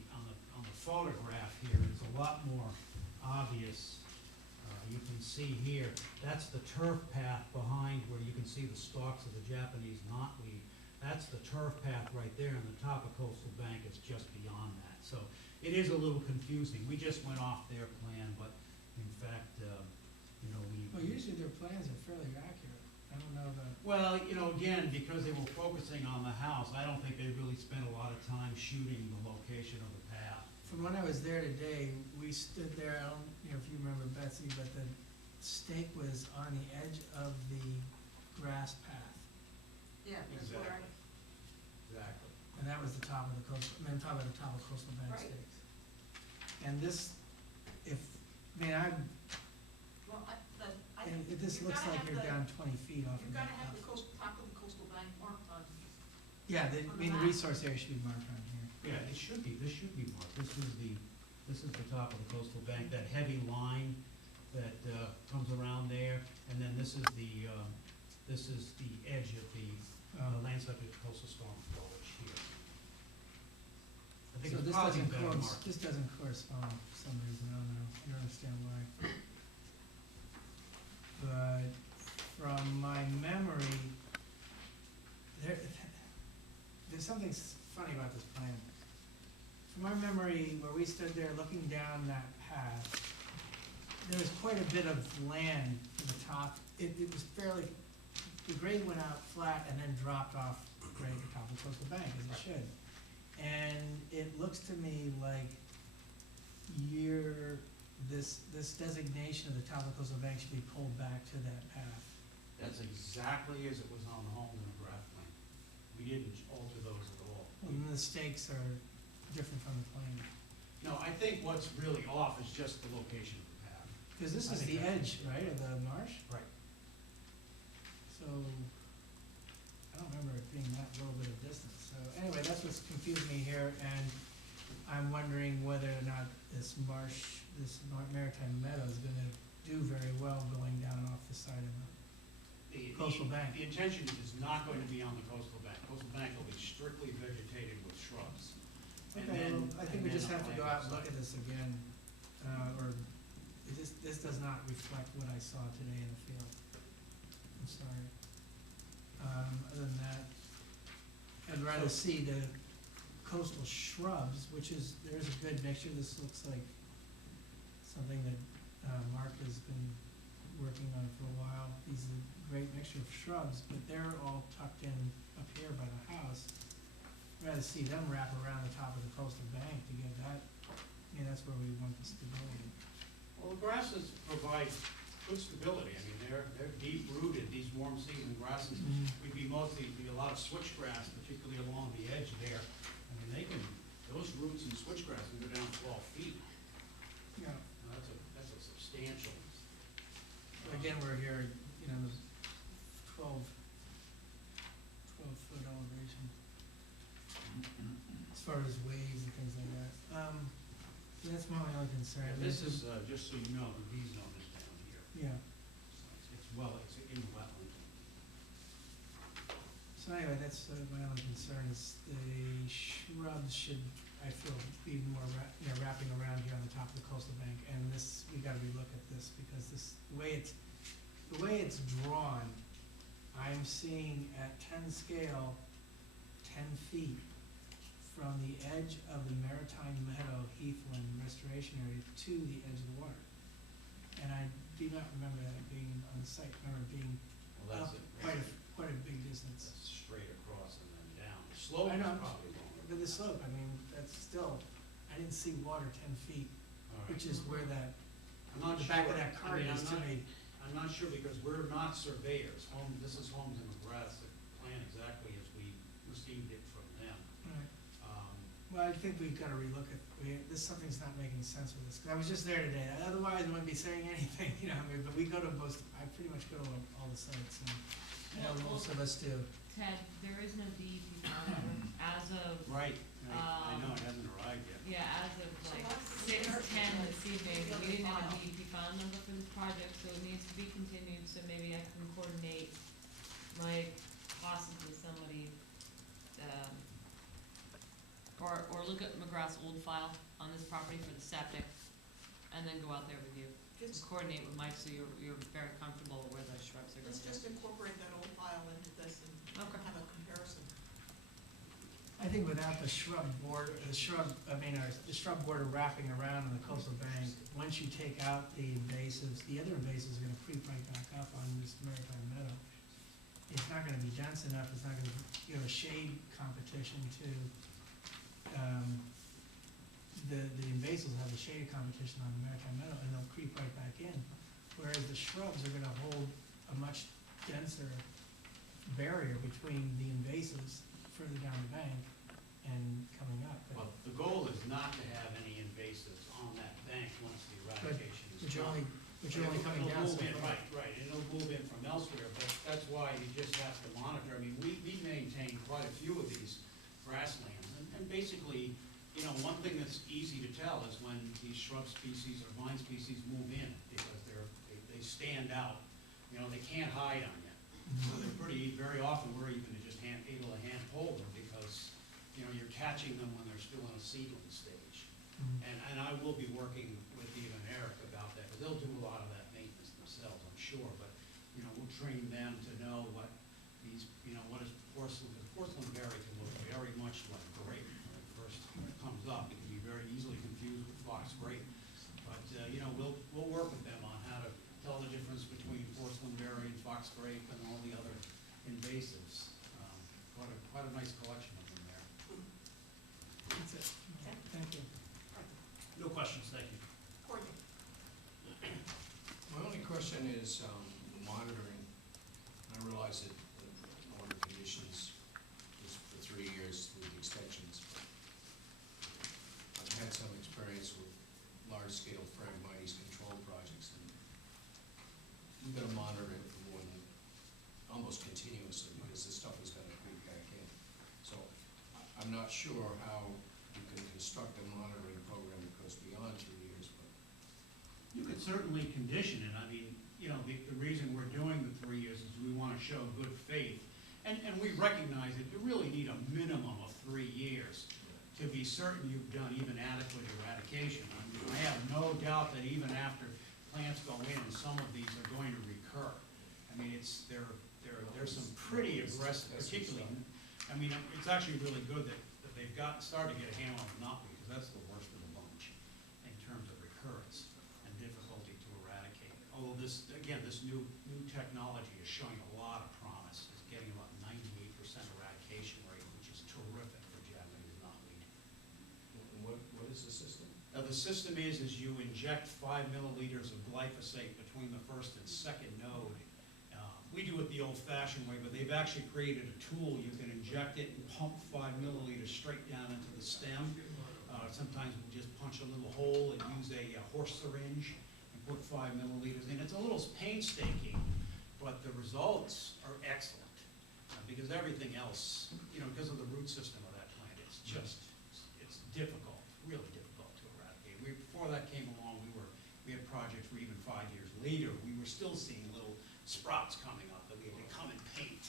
photograph here, it's a lot more obvious. You can see here, that's the turf path behind where you can see the stalks of the Japanese knotweed. That's the turf path right there, and the top of Coastal Bank is just beyond that. So it is a little confusing. We just went off their plan, but in fact, Well, usually their plans are fairly accurate. I don't know about. Well, again, because they were focusing on the house, I don't think they really spent a lot of time shooting the location of the path. From when I was there today, we stood there, I don't know if you remember Betsy, but the stake was on the edge of the grass path. Yeah, that's where I, Exactly. And that was the top of the coastal, I'm talking about the top of coastal bank Right. stakes. And this, this you've looks gotta like have you're the- down 20 feet off of you've that gotta have house. the top of the coastal bank marked on. Yeah, on the the map. resource area should be marked on here. Yeah, this should be marked. This is the top of the coastal bank, that heavy line that comes around there, and then this is the edge of the land subject to coastal storm flowage here. I think So it's this probably doesn't better marked. this doesn't correspond for some reason, I don't know, I don't understand why. But from my memory, there's something funny about this plan. From my memory, where we stood there looking down that path, there was quite a bit of land to the top. It was fairly, the grade went out flat and then dropped off right at the top of the coastal bank, as it should. And it looks to me like this designation of the top of the coastal bank should be pulled back to that path. That's exactly as it was on the Holmes and McGrath plan. We didn't alter those at all. And the stakes are different from the plane. No, I think what's really off is just the location of the path. Because this I is think the that's- edge, right, of the marsh? Right. So, I don't remember it being that little bit of distance. So anyway, that's what's confusing me here, and I'm wondering whether or not this maritime meadow is gonna do very well going down off the side of the coastal bank. The intention is not going to be on the coastal bank. Coastal bank will be strictly vegetated with shrubs. And Okay, then- well, I think and we then just a have to plant go out and outside. look at this again, or this does not reflect what I saw today in the field. I'm sorry. Other than that, I'd rather see the coastal shrubs, there's a good mixture. This looks like something that Mark has been working on for a while. These are a great mixture of shrubs, but they're all tucked in up here by the house. I'd rather see them wrap around the top of the coastal bank to get that, that's where we want the stability. Well, the grasses provide good stability. I mean, they're deep rooted, these warm season grasses. We'd be a lot of switchgrass, particularly along the edge there. I mean, those roots in switchgrass can go down 12 feet. Yeah. Now, that's a substantial. Again, we're here, there's 12 foot elevation. As far as waves and things like that. So that's my only concern. And this is, just so you know, the V zone is down here. Yeah. So it's in wetland. So anyway, that's my only concern is the shrubs should, I feel, be more, wrapping around here on the top of the coastal bank. And this, we gotta relook at this because the way it's drawn, I'm seeing at 10 scale, 10 feet from the edge of the Maritime Meadow Heathland Restoration Area to the edge of the water. And I do not remember that being on the site, I remember being Well, up that's it. quite a big distance. That's straight across and then down. The slope I is know, probably longer. but the slope, that's still, I didn't see water 10 feet, All right. which is where that, I'm not the back of sure. that cart I mean, is to me. I'm not sure because we're not surveyors. This is Holmes and McGrath's plan exactly as we received it from them. Right. Well, I think we've gotta relook at, something's not making sense with this, 'cause I was just there today, otherwise I wouldn't be saying anything, you know, I mean, but we go to I pretty much go to all the sites, and, you know, most of us do. Ted, there is no DEP file number as of, Right, I know, it hasn't arrived yet. yeah, as of like So 6:10 this evening, the we didn't have a file. DEP file number for this project, so it needs to be continued, so maybe I can coordinate, Mike, possibly somebody, or look at McGrath's old file on this property for the septic, and then go out there with you. Just coordinate with Mike so you're very comfortable where those shrubs are going. Let's just incorporate that old file into this and Okay. have a comparison. I think without the shrub border wrapping around on the coastal bank, once you take out the invasives, the other invasives are gonna creep right back up on this maritime meadow. It's not gonna be dense enough, it's not gonna give a shade competition to, the invasives have a shade competition on the maritime meadow, and they'll creep right back in. Whereas the shrubs are gonna hold a much denser barrier between the invasives further down the bank and coming up. Well, the goal is not to have any invasives on that bank once the eradication is done. But you're only coming down so It'll move in, far. right, and it'll move in from elsewhere, but that's why you just have to monitor. I mean, we maintain quite a few of these grasslands, and basically, you know, one thing that's easy to tell is when these shrub species or vine species move in, because they stand out, you know, they can't hide on you. So they're very often, we're even just able to hand hold them, because, you know, you're catching them when they're still in a seedling stage. And I will be working with Eva and Eric about that, because they'll do a lot of that maintenance themselves, I'm sure, but, you know, we'll train them to know what these, you know, what is porcelain berry can look very much like grape when it first comes up. It can be very easily confused with fox grape. But, you know, we'll work with them on how to tell the difference between porcelain berry and fox grape and all the other invasives. Quite a nice collection of them there. That's it. Thank you. No questions, thank you. Courtney? My only question is monitoring. I realize that the order conditions is for 3 years with extensions. I've had some experience with large-scale Phragmites control projects, and we've got to monitor it for more than, almost continuously, because this stuff is going to creep back in. So I'm not sure how you can construct a monitoring program that goes beyond 3 years, but You could certainly condition it. I mean, you know, the reason we're doing the 3 years is we want to show good faith. And we recognize that you really need a minimum of 3 years to be certain you've done even adequate eradication. I mean, I have no doubt that even after plants go in, some of these are going to recur. I mean, there's some pretty aggressive, particularly, I mean, it's actually really good that they've started to get a handle on the knotweed, because that's the worst of the bunch in terms of recurrence and difficulty to eradicate. Although this new technology is showing a lot of promise. It's getting about 98% eradication rate, which is terrific for Japanese knotweed. what is the system? Now, the system is you inject 5 milliliters of glyphosate between the first and second node. We do it the old-fashioned way, but they've actually created a tool. You can inject it and pump 5 milliliters straight down into the stem. Sometimes we'll just punch a little hole and use a horse syringe and put 5 milliliters in. It's a little painstaking, but the results are excellent, because everything else, you know, because of the root system of that plant, it's difficult, really difficult to eradicate. Before that came along, we had projects where even 5 years later, we were still seeing little sprouts coming up that we had to come and paint,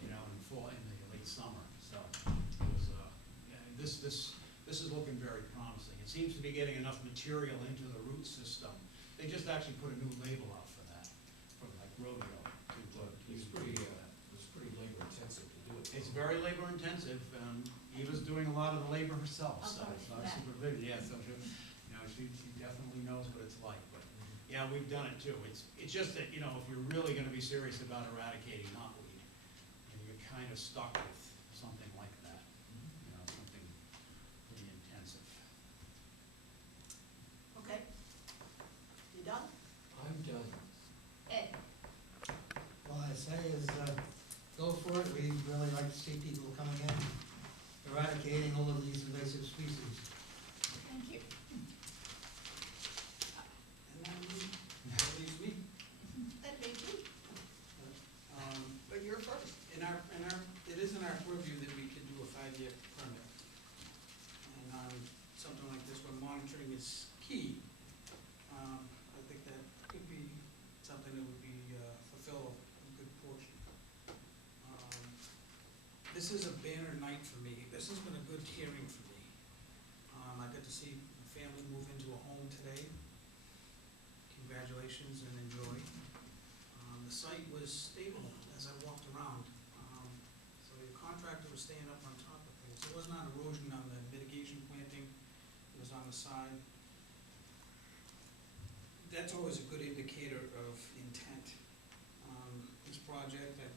you know, in the late summer. So it was, this is looking very promising. It seems to be getting enough material into the root system. They just actually put a new label out for that, for like rodeo. It's pretty labor intensive to do it. It's very labor intensive. Eva's doing a lot of the labor herself, so it's not supervision. Yeah, so she definitely knows what it's like. But yeah, we've done it too. It's just that, you know, if you're really going to be serious about eradicating knotweed, you're kind of stuck with something like that. You know, something pretty intensive. Okay. You done? I'm done. Ed? All I say is, go for it. We really like to see people coming in, eradicating all of these invasive hearing for me. I got to see the family move into a home today. Congratulations and enjoy. The site was stable as I walked around. So the contractor was staying up on top of things. There was not erosion on the mitigation planting. It was on the side. That's always a good indicator of intent. This project, I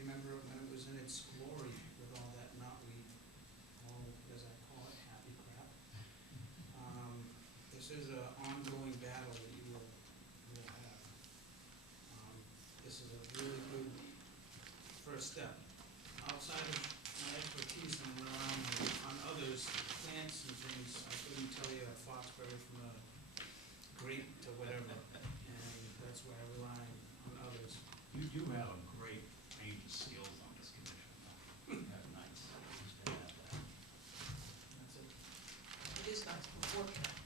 remember when it was in its glory with all that knotweed, all, as I call it, happy crap. This is an ongoing battle that you will have. This is a really good first step. Outside of my expertise and around on others, plants and things, I couldn't tell you a foxberry from a grape to whatever, and that's where I rely on others. You do have a great range of skills on this commission. That's nice. Nice to have that. That's it. It is nice, we're fortunate.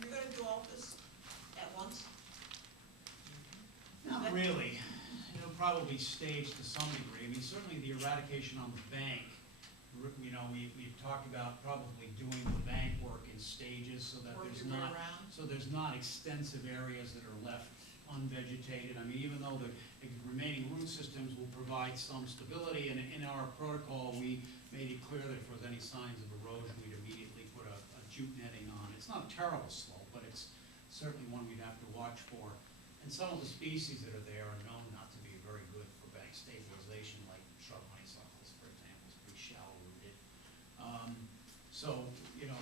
You're gonna do all this at once? Not really. It'll probably stage to some degree. I mean, certainly the eradication on the bank, you know, we've talked about probably doing the bank work in stages so that Work there's your way not, around? so there's not extensive areas that are left unvegetated. I mean, even though the remaining root systems will provide some stability, and in our protocol, we made it clear that if there was any signs of erosion, we'd immediately put a jute netting on. It's not a terrible slope, but it's certainly one we'd have to watch for. And some of the species that are there are known not to be very good for bank stabilization, like shrub honeysuckles, for example, is pretty shallow rooted. So, you know,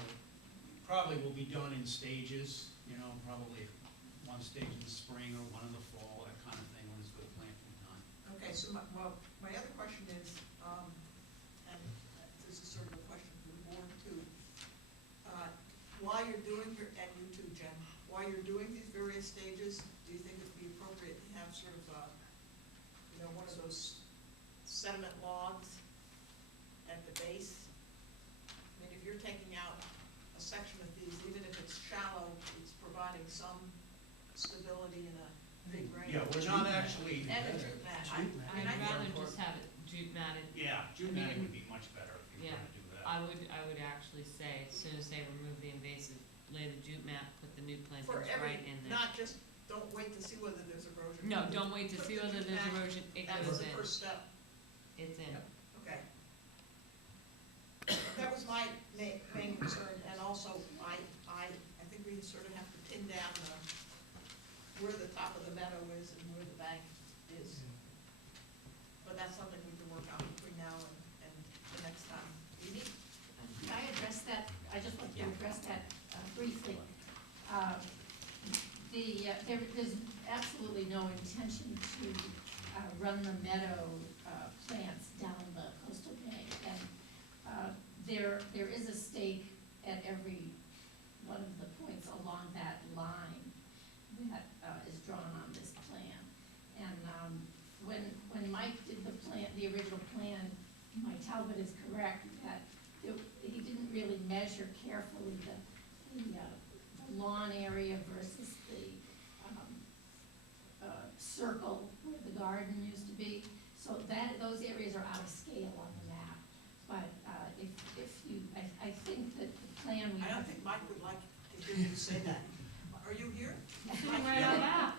probably will be done in stages, you know, probably one stage in the spring or one in the fall, that kind of thing, when it's good planting time. Okay, so my other question is, and this is sort of a question for the board too. While you're doing your, and you too, Jen, while you're doing these various stages, do you think it'd be appropriate to have sort of a, you know, one of those sediment logs at the base? I mean, if you're taking out a section of these, even if it's shallow, it's providing some stability in a big rain. Yeah, we're not actually. And a jute mat. I mean, I'd I rather think- just have it jute matted. Yeah, jute I mean, netting would be much better if you're Yeah. gonna do that. I would actually say, as soon as they remove the invasive, lay the jute mat, put the new plantings For every, right in there. not just, don't wait to see whether there's erosion. No, don't wait to Put see the whether jute there's mat. erosion, it That goes was the in, first step. it's in. Okay. That was my main concern, and also, I think we sort of have to pin down where the top of the meadow is and where the bank is. But that's something we can work out between now and the next time we meet. Can I address that? I just want to address that briefly. There's absolutely no intention to run the meadow plants down the coastal bank. And there is a stake at every one of the points along that line that is drawn on this plan. And when Mike did the plan, the original plan, Mike Talbot is correct that he didn't really measure carefully the lawn area versus the circle where the garden used to be. So those areas are out of scale on the map. But if you, I think that the plan we I don't have. think Mike would like to hear you say that. Are you here? Sitting right on that.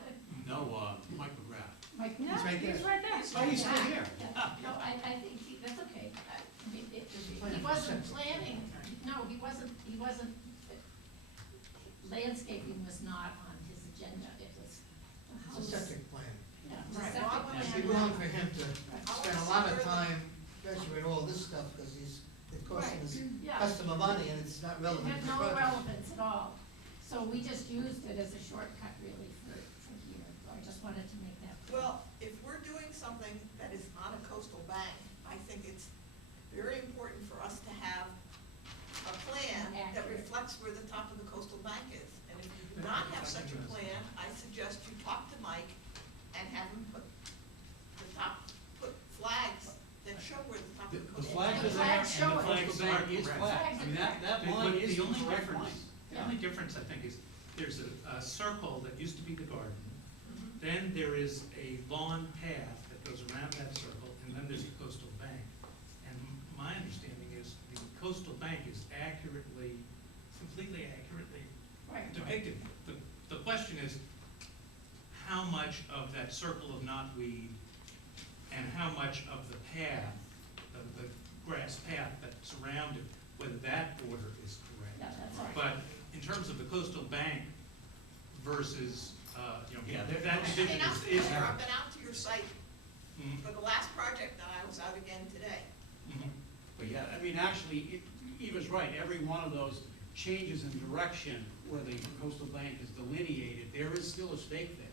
No, Mike McGrath. Mike, Yeah, He's right there. he's right there. Oh, he's still here. No, I think that's okay. I mean, he wasn't planning, no, he wasn't, landscaping was not on his agenda. It was the house. It's a septic plan. Yeah, it was a Right, septic well, I wanna plan. It'd be wrong for him to I spend a wanna lot see of where the- time measuring all this stuff, because it's costing his Yeah. customer money, and it's not It relevant had to the no project. relevance at all. So we just used it as a shortcut really for here. So I just wanted to make that clear. Well, if we're doing something that is on a coastal bank, I think it's very important for us to have a plan that Accurate. reflects where the top of the coastal bank is. And if you do not have such a plan, I suggest you talk to Mike and have him put flags that show where the top of the The coastal flags bank are is. there, and the show it. coastal bank is Flags flat. are I mean, that But line is the only correct difference, line. the only difference, I think, is there's a circle that used to be the garden. Mhm. Then there is a lawn path that goes around that circle, and then there's a coastal bank. And my understanding is the coastal bank is completely accurately depicted. The question is, how much of that circle of knotweed and how much of the path, the grass path that's surrounded, whether that border is correct. Yeah, that's right. But in terms of the coastal bank versus, Yeah, that division is. I've been out to your site Mhm. for the last project, and I was out again today. Mhm. But yeah, I mean, actually, Eva's right, every one of those changes in direction where the coastal bank is delineated, there is still a stake there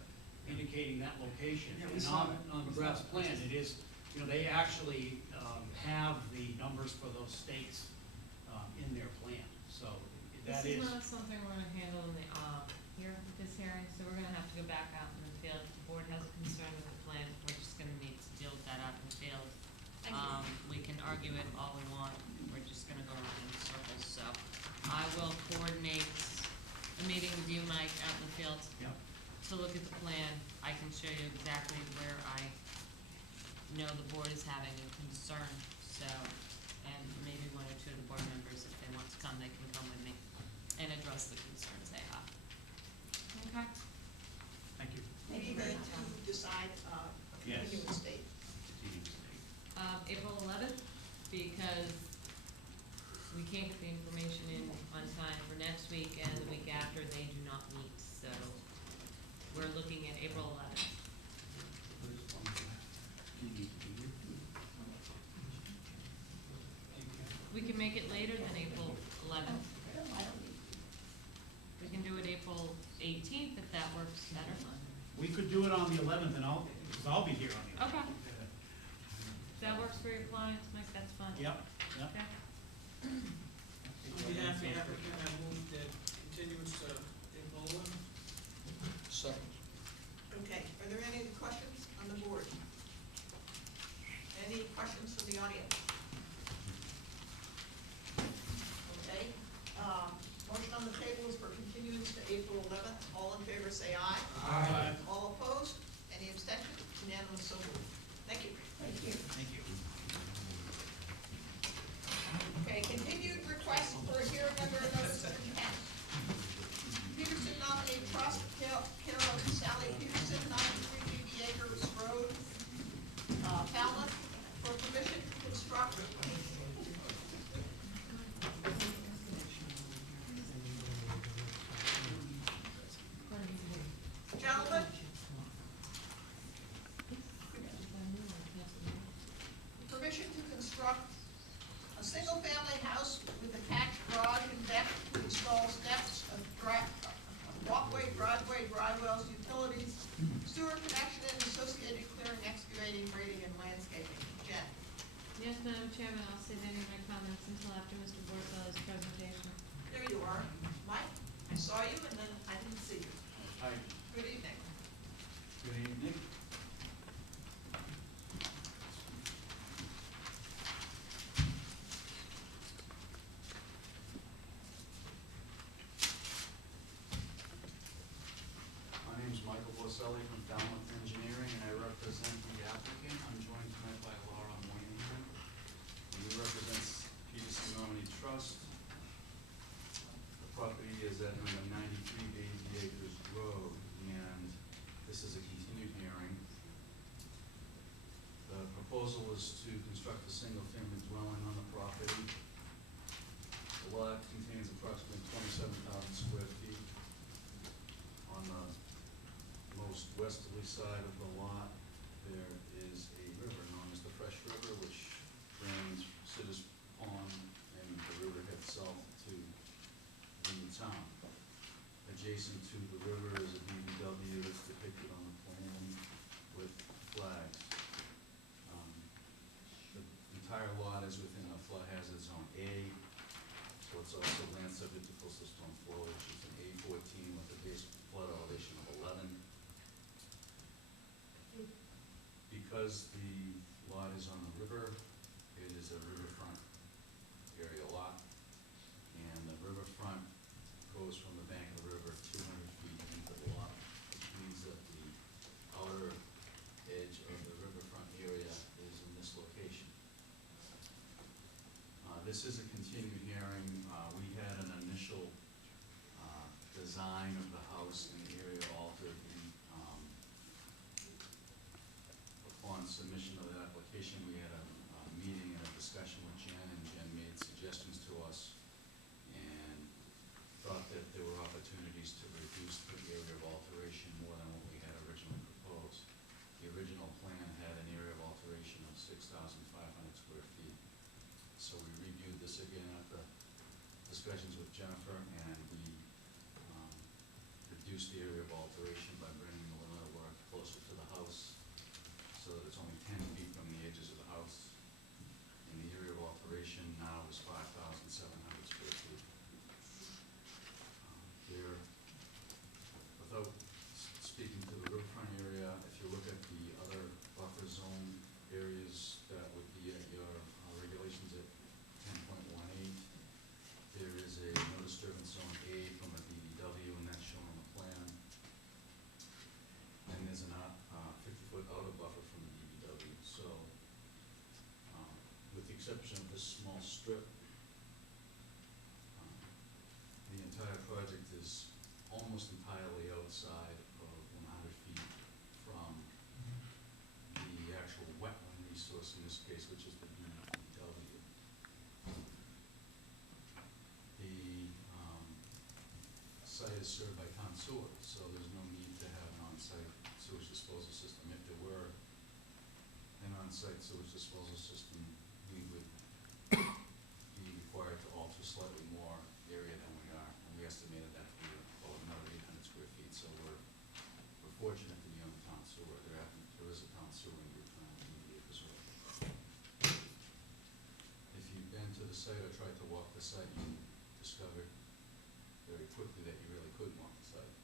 indicating that location. Yeah, we And saw on the draft plan, it is, they actually have the numbers for those stakes in their plan, so that This is. is not something we're gonna handle in the, here with this hearing, so we're gonna have to go back out in the field. If the board has a concern with the plan, we're just gonna need to deal with that out in the field. We can argue it all we want, we're just gonna go around in circles, so I will coordinate a meeting with you, Mike, out in the field. Yep. To look at the plan. I can show you exactly where I know the board is having a concern, so, and maybe one or two of the board members, if they want to come, they can come with me and address the concerns they have. Okay? Thank you. We need to decide a Yes. continuous date. April 11th, because we can't get the information in on time for next week, and the week after, they do not meet, so we're looking at April 11th. We can make it later than April 11th. We can do it April 18th if that works better. We could do it on the 11th, and I'll be here on the 11th. Okay. If that works for your clients, Mike, that's fine. Yep, yep. Okay. On behalf of the applicant, I move that continuance to April 11th. Second. Okay, are there any questions on the board? Any questions from the audience? Okay, motion on the table is for continuance to April 11th. All in favor, say aye. Aye. All opposed? Any abstentions? Unanimous, so moved. Thank you. Thank you. Thank you. Okay, continued request for a hearing under a notice of intent. Peterson nominee trust, Carol Sally Peterson, 93 Acres Road, Falmouth, for permission to construct. Gentlemen, permission to construct a single-family house with attached garage and deck to install steps, walkway, driveway, dry wells, utilities, sewer connection, and associated clearing, excavating, grading, and landscaping. Jen? Yes, Madam Chairman, I'll save any of my comments until after Mr. Borzell's presentation. There you are. Mike, I saw you and then I didn't see you. Hi, Good evening. good evening. My name is Michael Borselli from Falmouth Engineering, and I represent the applicant. I'm joined tonight by Laura Moynihan, and we represent Peterson Nominee Trust. The property is at number 93 Daisy Acres Road, and this is a continued hearing. The proposal is to construct a single-family dwelling on the property. The lot contains approximately 27,000 square feet. On the most westerly side of the lot, there is a river known as the Fresh River, which drains Sitters Pond and the river heads south to the town. Adjacent to the river is a BBW that's depicted on the plan with flags. The entire lot is within a flood hazard zone A, so it's also land subject to coastal storm flow, which is an A14 with a base flood elevation of 11. Because the lot is on the river, it is a riverfront area lot, and the riverfront goes from the bank of the river 200 feet into the lot, which means that the outer edge of the riverfront area is in this location. design of the house and the area altered. Upon submission of that application, we had a meeting and a discussion with Jen, and Jen made suggestions to us and thought that there were opportunities to reduce the area of alteration more than what we had originally proposed. The original plan had an area of alteration of 6,500 square feet. So we reviewed this again after discussions with Jennifer, and we reduced the area of alteration by bringing the limit of work closer to the house, so that it's only 10 feet from the edges of the house. And the area of alteration now is 5,700 square feet. There, without speaking to the riverfront area, if you look at the other buffer zone areas that would be at your regulations at 10.18, there is a no disturbance zone A from a BBW, and that's shown on the plan. And there's an 50-foot outer buffer from the BBW. So, with the exception of this small strip, the entire project is almost entirely outside of 100 feet from the actual wetland resource in this case, which is the BBW. The site is served by town sewer, so there's no need to have an on-site sewage disposal system. If there were an on-site sewage disposal system, we would be required to alter slightly more area than we are, and we estimated that to be about another 800 square feet. So we're fortunate to be on the town sewer. There is a town sewer in Route 9 as well. If you've been to the site or tried to walk the site, you discovered very quickly that you really couldn't walk the site.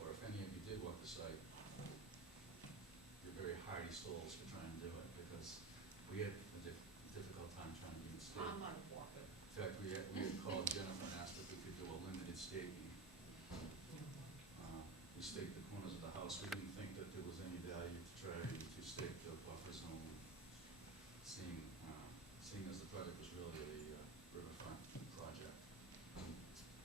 Or if any of you did walk the site, you're very hardy souls for trying to do it, because we had a difficult time trying to even stake. I'm not walking. In fact, we had called Jennifer and asked if we could do a limited staking. We staked the corners of the house. We didn't think that there was any value to try to stake the buffer zone, seeing as the project was really a riverfront project.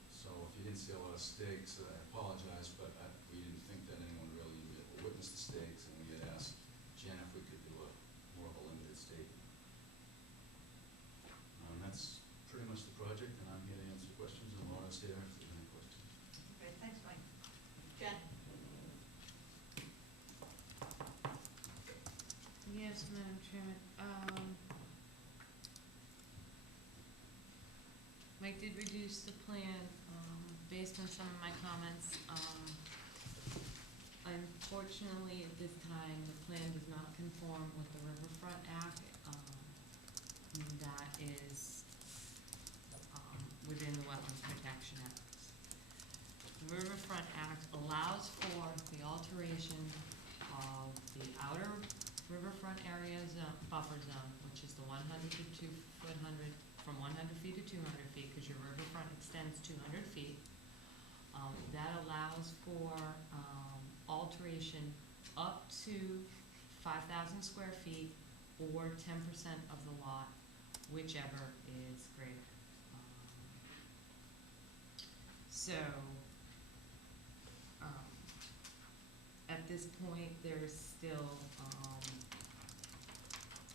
So if you didn't see a lot of stakes, I apologize, but we didn't think that anyone really witnessed the stakes, and we had asked Jen if we could do more of a limited stake. That's pretty much the project, and I'm here to answer questions, and Laura's here if there's any questions. Great, thanks, Mike. Jen? Yes, Madam Chairman. Mike did reduce the plan, based on some of my comments. Unfortunately, at this time, the plan does not conform with the Riverfront Act. That is, within the Wetlands Protection Act. The Riverfront Act allows for the alteration of the outer riverfront area buffer zone, which is the 100 to 200, from 100 feet to 200 feet, because your riverfront extends 200 feet. That allows for alteration up to 5,000 square feet or 10% of the lot, whichever is greater. At this point, there's still,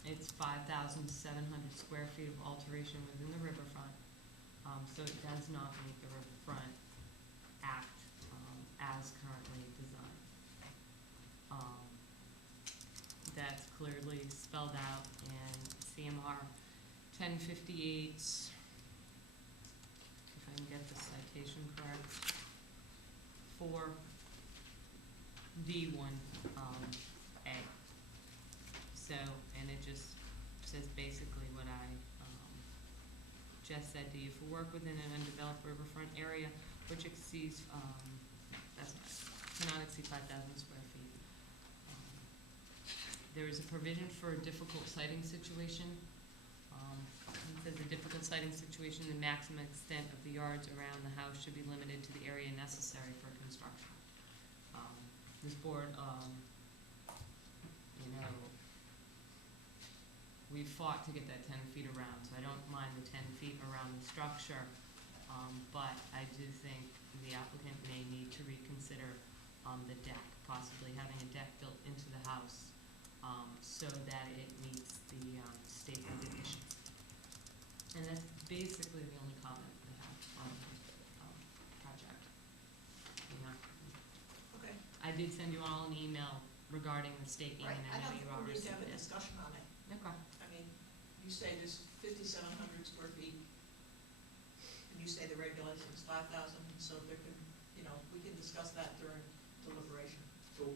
it's 5,700 square feet of alteration within the riverfront. So it does not meet the Riverfront Act as currently designed. That's clearly spelled out in CMR 1058, if I can get the citation correct, 4D1A. So, and it just says basically what I just said to you. For work within an undeveloped riverfront area which exceeds, cannot exceed 5,000 square feet. There is a provision for a difficult siting situation. It says a difficult siting situation, the maximum extent of the yards around the house should be limited to the area necessary for construction. This board, we fought to get that 10 feet around, so I don't mind the 10 feet around the structure, but I do think the applicant may need the deck, possibly having a deck built into the house, so that it meets the, state regulations. And that's basically the only comment I have on the, project. Yeah. Okay. I did send you all an email regarding the staking, Right, and I I know don't you think all we need to received have a it. discussion on it. Okay. I mean, you say there's 5,700 square feet, and you say the regulation is 5,000, so there could, we can discuss that during deliberation. So,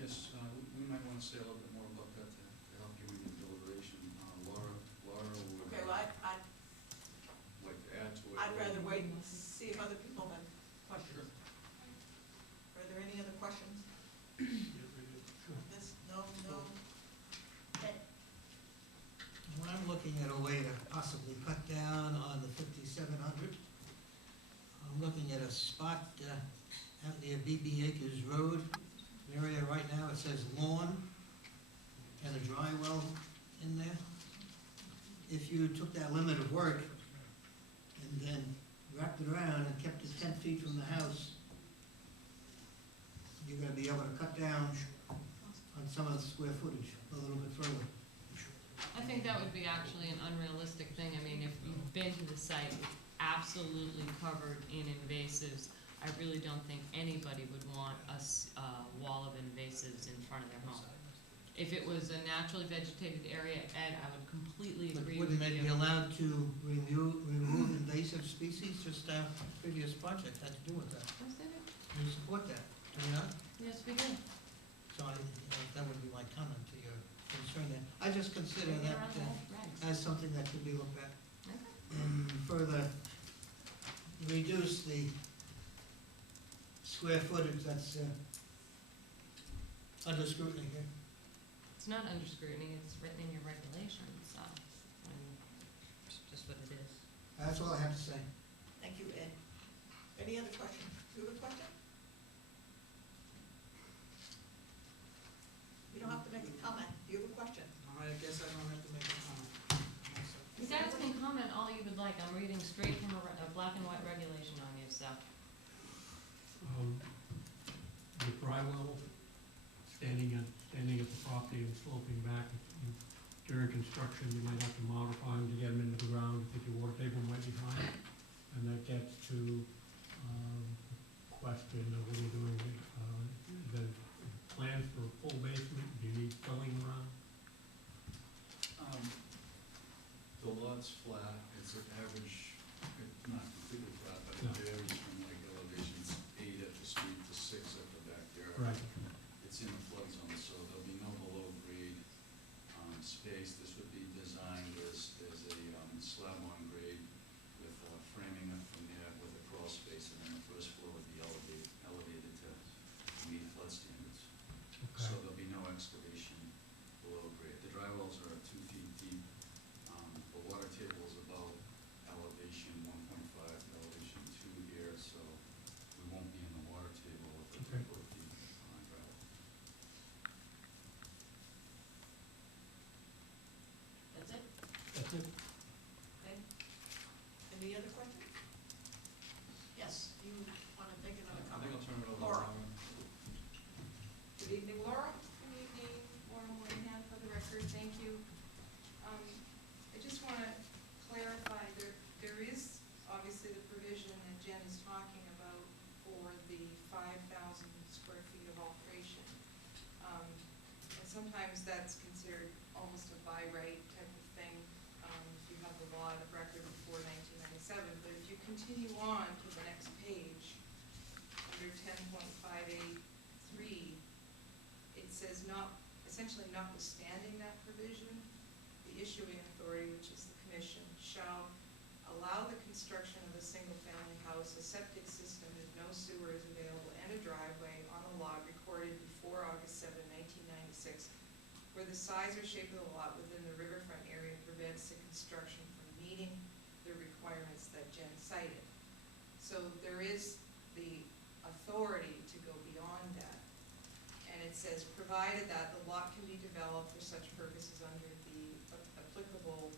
yes, we might want to say a little bit more about that to help you in your deliberation. Laura would Okay, well, I'd like to add to it. rather wait and see if other people have questions. Are there any other questions? This, no? Okay. When I'm looking at a way to possibly cut down on the 5,700, I'm looking at a spot out near BB Acres Road, an area right now it says lawn and a dry well in there. If you took that limit of work and then wrapped it around and kept it 10 feet from the house, you're gonna be able to cut down on some of the square footage a little bit further. I think that would be actually an unrealistic thing. I mean, if you've been to the site, it's absolutely covered in invasives. I really don't think anybody would want a wall of invasives in front of their home. If it was a naturally vegetated area, Ed, I would completely But agree with wouldn't they you. be allowed to remove invasive species? Just our previous project had to do with that. Yes, they do. We support that, do we not? Yes, we do. So that would be my comment to your concern there. I just consider They're that on the regs. as something that could be looked at. Okay. And further reduce the square footage that's under scrutiny here. It's not under scrutiny, it's written in your regulations, so, I mean, it's just what it is. That's all I have to say. Thank you, Ed. Any other questions? You have a question? You don't have to make a comment. Do you have a question? I guess I don't have to make a comment. You guys can comment all you would like, I'm reading straight from a black and white regulation on you, so. The dry well, standing at the property and sloping back, during construction, you might have to modify them to get them into the ground, if your water table might be high. And that gets to, question of what you're doing, the plans for a full basement, do you need filling around? The lot's flat, it's an average, not completely flat, but it No. varies from like elevations 8 at the street to 6 at the backyard. Right. It's in a flood zone, so there'll be no below grade space. This would be designed as a slab on grade with framing up from there with a crawl space, and then the first floor would be elevated to meet flood standards. So Okay. there'll be no excavation below grade. The dry wells are 2 feet deep. The water table is about elevation 1.5 to elevation 2 here, so we won't be in the water table with the Okay. 2 foot deep dry well. That's it? That's it. Okay. Any other questions? Yes, you want to make another I think comment? I'll turn it over to Laura. Laura. Good evening, Laura. Good evening, Laura Moynihan for the record, thank you. I just want to clarify, there is obviously the provision that Jen is talking about for the 5,000 square feet of alteration. And sometimes that's considered almost a by right type of thing, if you have the law of record before 1997. But if you continue on to the next page, under 10.583, it says essentially notwithstanding that provision, the issuing authority, which is the commission, shall allow the construction of a single-family house, a septic system if no sewer is available, and a driveway on a lot recorded before August 7, 1996, where the size or shape of the lot within the riverfront area prevents the construction from meeting the requirements that Jen cited. So there is the authority to go beyond that. And it says, provided that the lot can be developed for such purposes under the applicable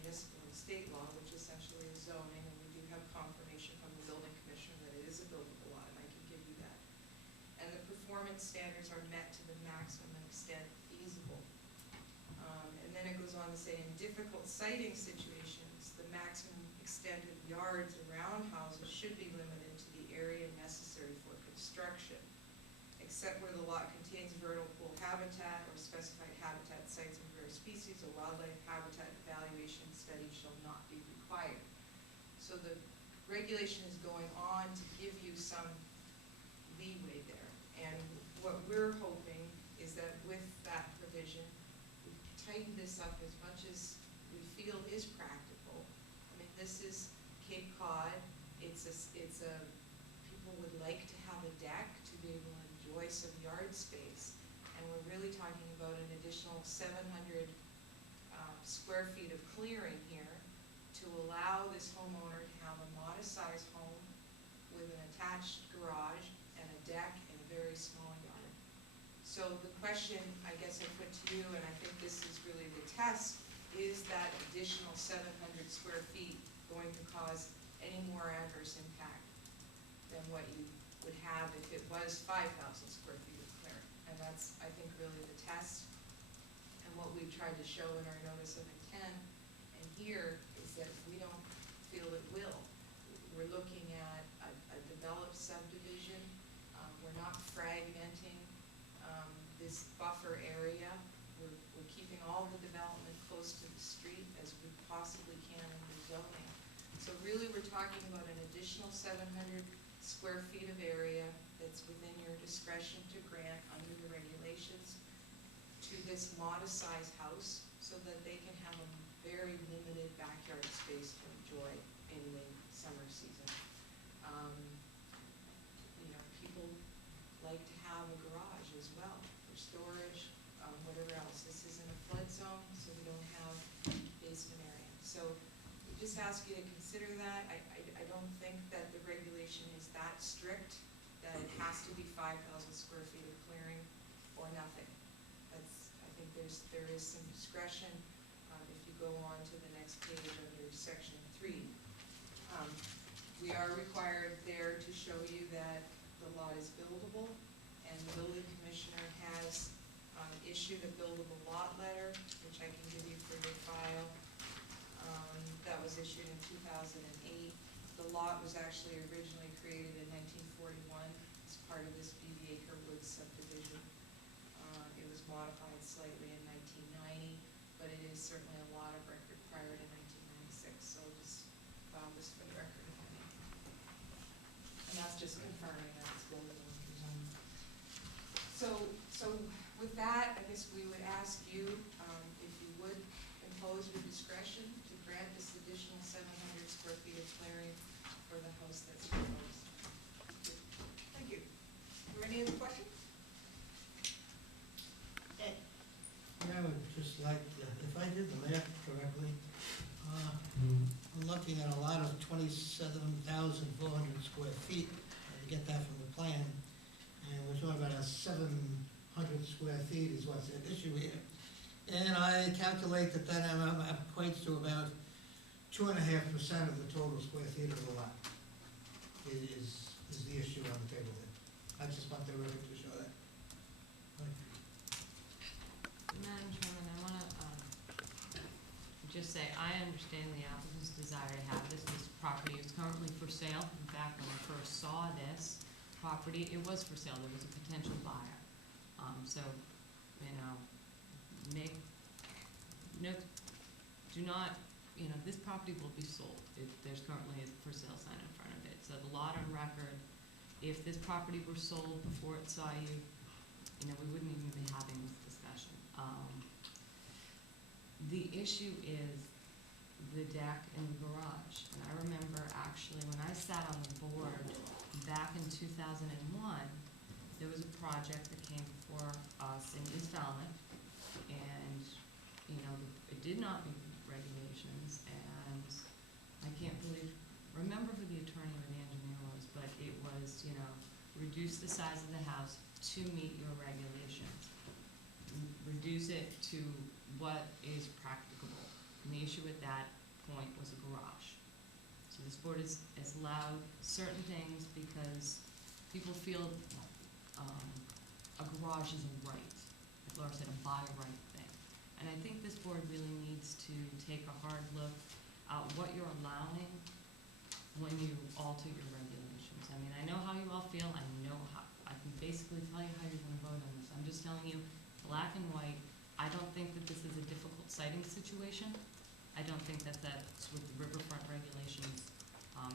municipal and state law, which essentially is zoning, and we do have confirmation from the building commissioner that it is a buildable lot, and I can give you that. And the performance standards are met to the maximum extent feasible. And then it goes on to say, in difficult siting situations, the maximum extent of yards around houses should be limited to the area necessary for construction, except where the lot contains vernal pool habitat or specified habitat sites of rare species. A wildlife habitat evaluation study shall not be required. So the regulation is going on to give you some leeway there. And what we're hoping is that with that provision, we tighten this up as much as we feel is practical. I mean, this is Cape Cod. It's a people would like to have a deck to be able to enjoy some yard space. And we're really talking about an additional 700 square feet of clearing here to allow this homeowner to have a modest-sized home with an attached garage and a deck and a very small yard. So the question I guess I put to you, and I think this is really the test, is that additional 700 square feet going to cause any more adverse impact than what you would have if it was 5,000 square feet of clearing? And that's, I think, really the test. And what we've tried to show in our notice of intent and here is that we don't feel it will. We're looking at a developed subdivision. We're not fragmenting this buffer area. We're keeping all the development close to the street as we possibly can in the zoning. So really we're talking about an additional 700 square feet of area that's within your discretion to grant under the regulations to this modest-sized house so that they can have a very limited backyard space to enjoy in the summer season. You know, people like to have a garage as well for storage, whatever else. This isn't a flood zone, so we don't have basement area. So we just ask you to consider that. I don't think that the regulation is that strict, that it has to be 5,000 square feet of clearing or nothing. I think there is some discretion. If you go on to the next page under section 3, we are required there to show you that the lot is buildable, and the building commissioner has issued a buildable lot letter, which I can give you for your file. That was issued in 2008. The lot was actually originally created in 1941 as part of this B.B. Acre Woods subdivision. It was modified slightly in 1990, but it is certainly a lot of record prior to 1996. So I'll just file this for the record if any. And that's just confirming that it's buildable. So with that, I guess we would ask you if you would impose your discretion to grant this additional 700 square feet of clearing for the house that's proposed. Thank you. Are there any other questions? Ed? I would just like, if I did the math correctly, I'm looking at a lot of 27,400 square feet. You get that from the plan. And we're talking about a 700 square feet is what's at issue here. And I calculate that equates to about 2.5% of the total square feet of the lot is the issue on the table there. I just want the record to show that. Madam Chairman, I want to just say, I understand the applicant's desire to have this. This property is currently for sale. In fact, when I first saw this property, it was for sale. There was a potential buyer. So, you know, do not, you know, this property will be sold. There's currently a for sale sign in front of it. So the lot on record, if this property were sold before it saw you, you know, we wouldn't even be having this discussion. The issue is the deck and the garage. And I remember actually when I sat on the board back in 2001, there was a project that came before us in East Falmouth, and, you know, it did not meet regulations, and I can't remember who the attorney or the engineer was, but it was, you know, reduce the size of the house to meet your regulations. Reduce it to what is practicable. And the issue at that point was a garage. So this board has allowed certain things because people feel a garage is a right, like Laura said, a by right thing. And I think this board really needs to take a hard look at what you're allowing when you alter your regulations. I mean, I know how you all feel, I can basically tell you how you're gonna vote on this. I'm just telling you, black and white, I don't think that this is a difficult siting situation. I don't think that that's what the riverfront regulations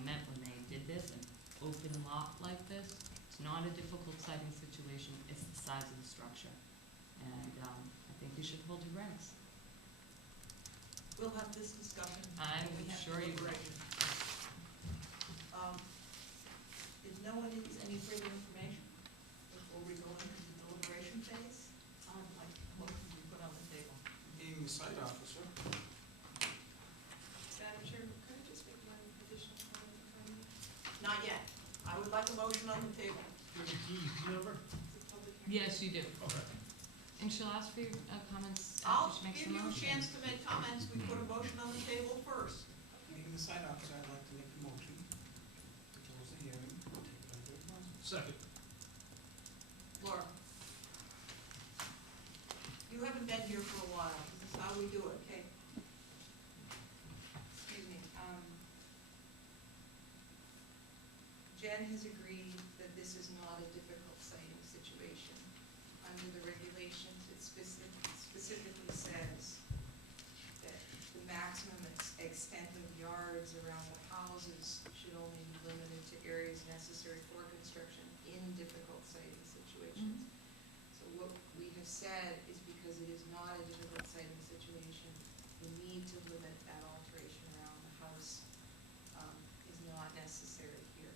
meant when they did this, an open lot like this. It's not a difficult siting situation, it's the size of the structure. And I think you should hold your regs. We'll have this discussion. I'm when we have sure you will. deliberation. If no one needs any further information before we go into the deliberation phase, I'd like a motion to be put on the table. Being the site officer, Madam Chair, could I just make one additional comment if I may? Not yet. I would like a motion on the table. There's a DEP number? It's a public hearing. Yes, you do. Okay. And she'll ask for your comments I'll after she makes give the you a motion. chance to make comments. We put a motion on the table first. being the site officer, I'd like to make a motion to close the hearing and take it under advisement. Second. Laura? You haven't been here for a while. This is how we do it. Okay. Excuse me. Jen has agreed that this is not a difficult siting situation. Under the regulations, it specifically says that the maximum extent of yards around the houses should only be limited to areas necessary for construction in difficult siting situations. So what we have said is because it is not a difficult siting situation, the need to limit that alteration around the house is not necessary here.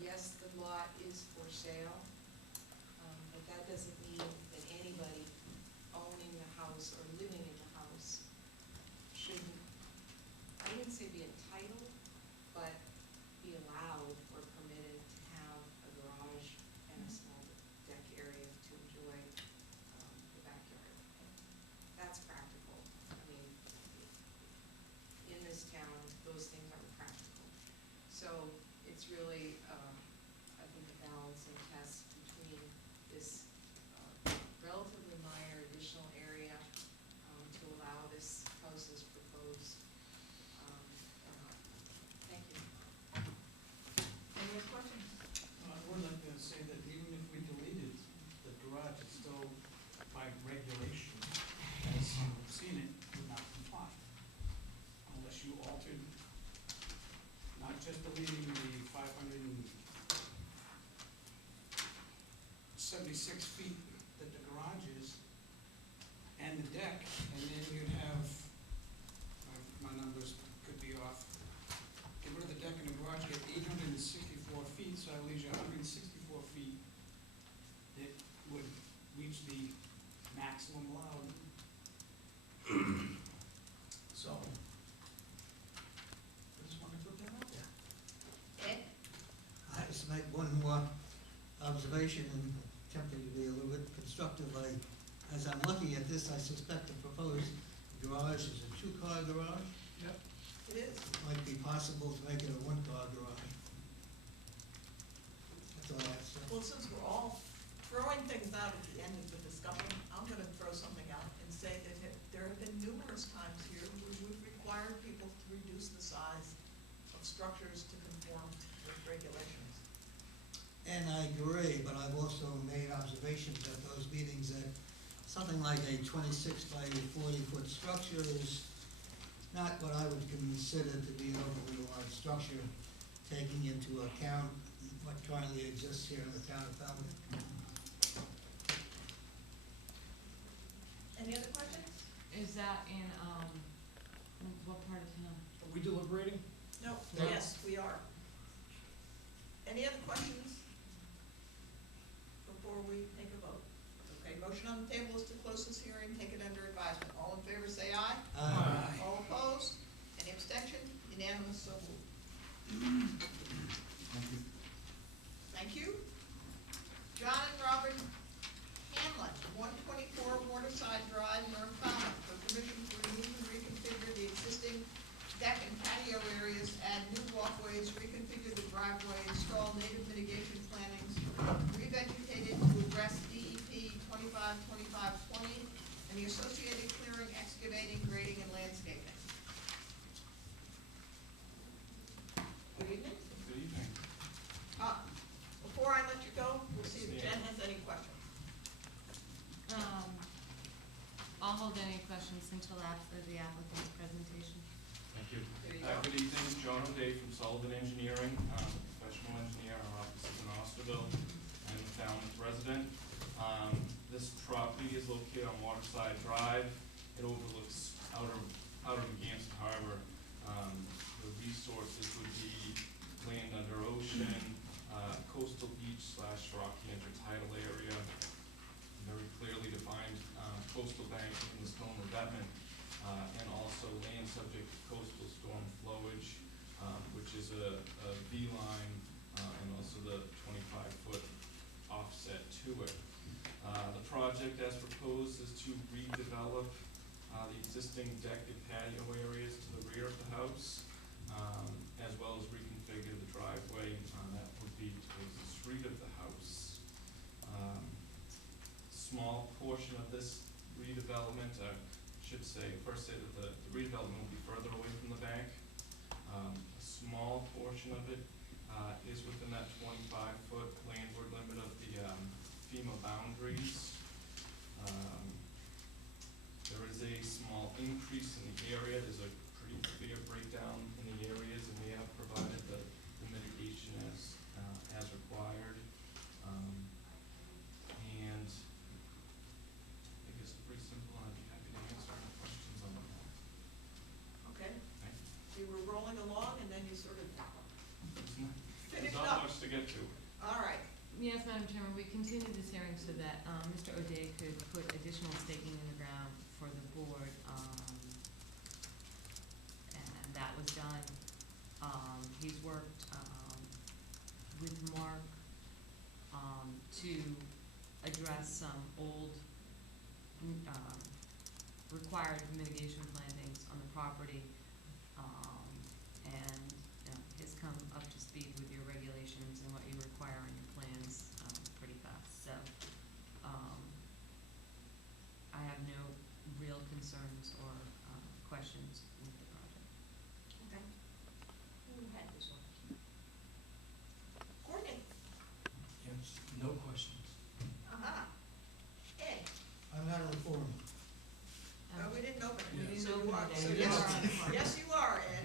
Yes, the lot is for sale, but that doesn't mean that anybody owning the house or living in the house shouldn't, I wouldn't say be entitled, but be allowed or permitted to have a garage and a small deck area to enjoy the backyard. That's practical. I mean, in this town, those things are practical. So it's really, I think, a balancing test between this relatively minor additional area to allow this house as proposed or not. Thank you. Any other questions? I would like to say that even if we deleted the garage, it's still by regulation, as you've seen it, would not comply. Unless you altered, not just deleting the 576 feet that the garage is, and the deck, and then you'd have, my numbers could be off, get rid of the deck and the garage, get 864 feet, so that leaves you 164 feet that would reach the maximum allowed. So, I just wanted to put that out there. Ed? I just make one more observation and attempting to be a little bit constructive. As I'm looking at this, I suspect the proposed garage is a two-car garage. Yep. It is. Might be possible to make it a one-car garage. That's all I have to say. Well, since we're all throwing things out at the end of the discussion, I'm gonna throw something out and say that there have been numerous times here where we've required people to reduce the size of structures to conform with regulations. And I agree, but I've also made observations at those meetings that something like a 26 by 40-foot structure is not what I would consider to be an overly large structure, taking into account what currently exists here in the town of Falmouth. Any other questions? Is that in what part of town? Are we deliberating? No. No. Yes, we are. Any other questions before we take a vote? Okay, motion on the table is to close this hearing, take it under advisement. All in favor, say aye. Aye. All opposed? Any abstention? Unanimous, so moved. Thank you. Thank you. John and Robert Hanlon, 124 Waterside Drive, North Falmouth, for permission to remove and reconfigure the existing deck and patio areas, add new walkways, reconfigure the driveway, install native mitigation plantings, revegetate it to address before I let you go, we'll see if Jen has any questions. I'll hold any questions until after the applicant's presentation. Thank you. There you go. Good evening, John O'Day from Sullivan Engineering. I'm a professional engineer. Our office is in Osterville. I'm a Falmouth resident. This property is located on Waterside Drive. It overlooks outer Gamston Harbor. The resources would be land under ocean, coastal beach / rocky intertidal area, very clearly defined coastal bank in the stone revetment, and also land subject to coastal storm flowage, which is a V-line, and also the 25-foot offset to it. The project as proposed is to redevelop the existing deck and patio areas to the rear of the house, as well as reconfigure the driveway that would be towards the street of the house. Small portion of this redevelopment, should say, first say that the redevelopment will be further away from the bank. A small portion of it is within that 25-foot landward limit of the FEMA boundaries. There is a small increase in the area. There's a pretty clear breakdown in the areas, and we have provided the mitigation as required. And I guess it's pretty simple, and I'd be happy to answer any questions on that. Okay, Thank you. you were rolling along and then you sort of There's finished not up. much to get to. All right, Yes, Madam Chairman, we continued this hearing so that Mr. O'Day could put additional staking in the ground for the board, and that was done. He's worked with Mark to address some old required mitigation plantings on the property, and has come up to speed with your regulations and what you require on your plans pretty fast. So I have no real concerns or questions with the project. okay. Who had this one? Courtney? Yes, no questions. Aha. Ed? I'm not informed. No, we didn't open it. We didn't So open you are, it, so Ed. yes, You are on the front. yes, you are, Ed.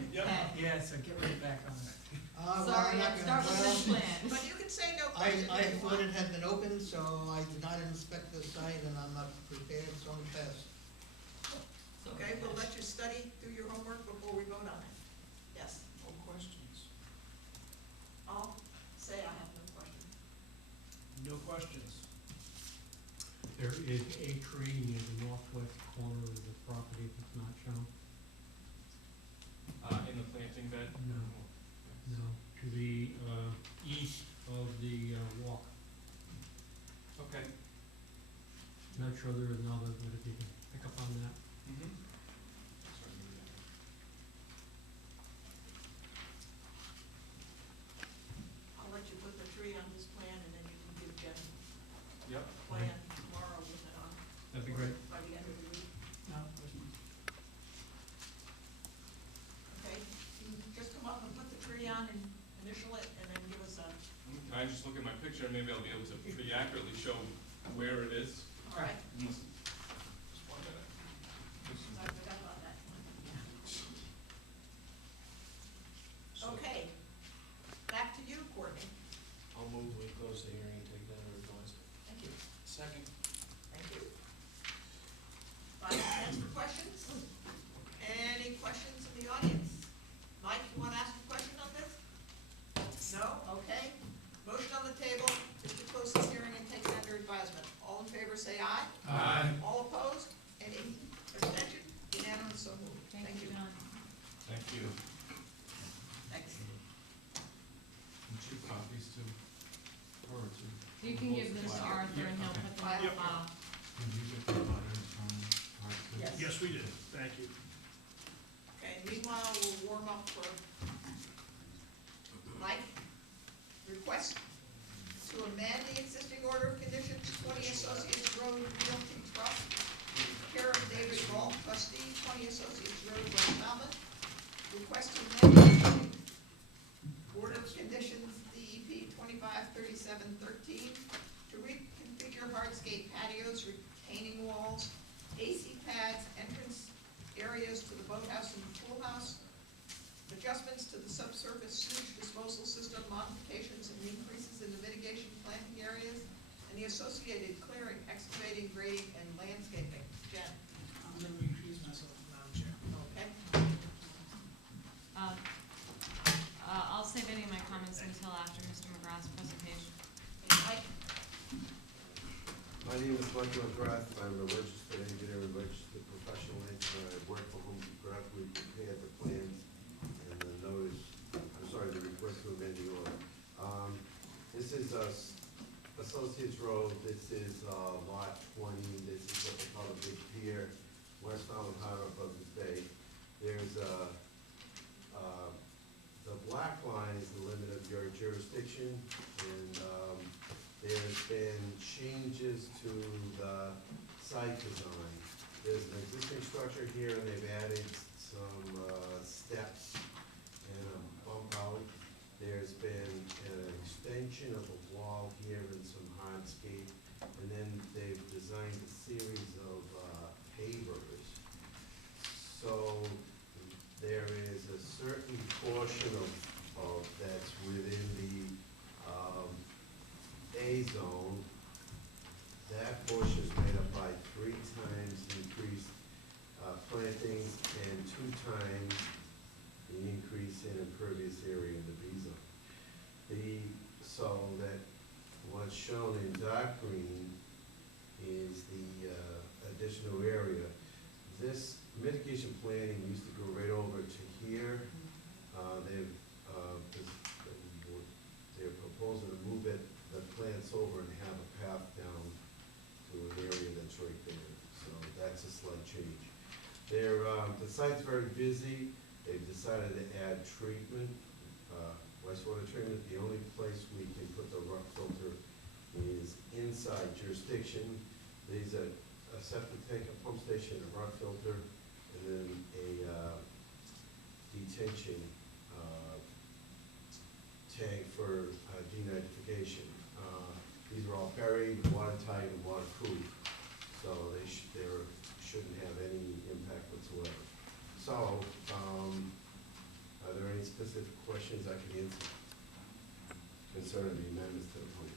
Yeah, so get right back on it. Well, Sorry, I'm not Ed, gonna- start with this plan. But you can say no I question. if you thought want. it had been opened, so I did not inspect the site, and I'm not prepared, so I'm pass. Okay, we'll let you study, do your homework before we vote on it. Yes, No questions. I'll say I have no question. No questions. There is a tree near the northwest corner of the property that's not shown. In the planting bed? No. No, to the east of the walk. Okay. Not sure there is another, but if you can pick up on that. Mm-hmm. I'll let you put the tree on this plan and then you can give Jen Yep. a plan tomorrow with it on. That'd be great. By the end of the week. No, there's one. Okay, you can just come up and put the tree on and initial it and then give us a, Can I just look at my picture and maybe I'll be able to pretty accurately show where it is? all right? Just one minute. I forgot about that one. Okay, back to you, Courtney. I'll move, we close the hearing and take that under advisement. Thank you. Second. Thank you. Final chance for questions? Any questions in the audience? Mike, you want to ask a question on this? No? Okay. Motion on the table is to close this hearing and take it under advisement. All in favor, say aye. Aye. All opposed? Any abstention? Unanimous, so moved. Thank you, John. Thank you. Thanks. And 2 copies too. Or 2. You can give this to Arthur and he'll put them in the file. Can you get the letters from Hartford? Yes. Yes, we did, thank you. Okay, meanwhile, we'll warm up for Mike. Request to amend the existing order of conditions, 20 Associates Road Realty Trust, care of David Ball, trustee, 20 Associates Road, West Falmouth. Request to amend the order of conditions, DEP 25 253713 to reconfigure hardscape patios, retaining walls, AC pads, entrance areas to the boathouse and pool house, adjustments to the subsurface sewage disposal system, modifications and increases in the mitigation planting areas, and the associated clearing, excavating, grading, and landscaping. Jen? I'm gonna recuse myself, Madam Chair. Okay. I'll save any of my comments until after Mr. McGrath's presentation. Mike? My name is Michael McGrath. I'm a registered engineer and registered professional engineer. I work for Home McGrath. We prepared the plans and the notice, I'm sorry, the request to amend the order. This is Associates Road. This is lot 20. This is what they call a big pier, West Falmouth Harbor, Buzzards Bay. There's the black line is the limit of your jurisdiction, and there's been changes to the site design. There's an existing structure here, and they've added some steps and a bump out. There's been an extension of a wall here and some hardscape, and then they've designed a series of pavers. So there is a certain portion of that's within the A zone. That portion is made up by 3 times increased plantings and 2 times the increase in impervious area in the B zone. So that what's shown in dark green is the additional area. This mitigation planning used to go right over to here. They're proposing to move the plants over and have a path down to an area that's right there. So that's a slight change. The site's very busy. They've decided to add treatment, wastewater treatment. The only place we can put the rock filter is inside jurisdiction. There's a septic tank, a pump station, a rock filter, and then a detention tank for denitrification. These are all buried, watertight, and waterproof, so they shouldn't have any impact whatsoever. So, are there any specific questions I can answer concerning the amendments to the plan?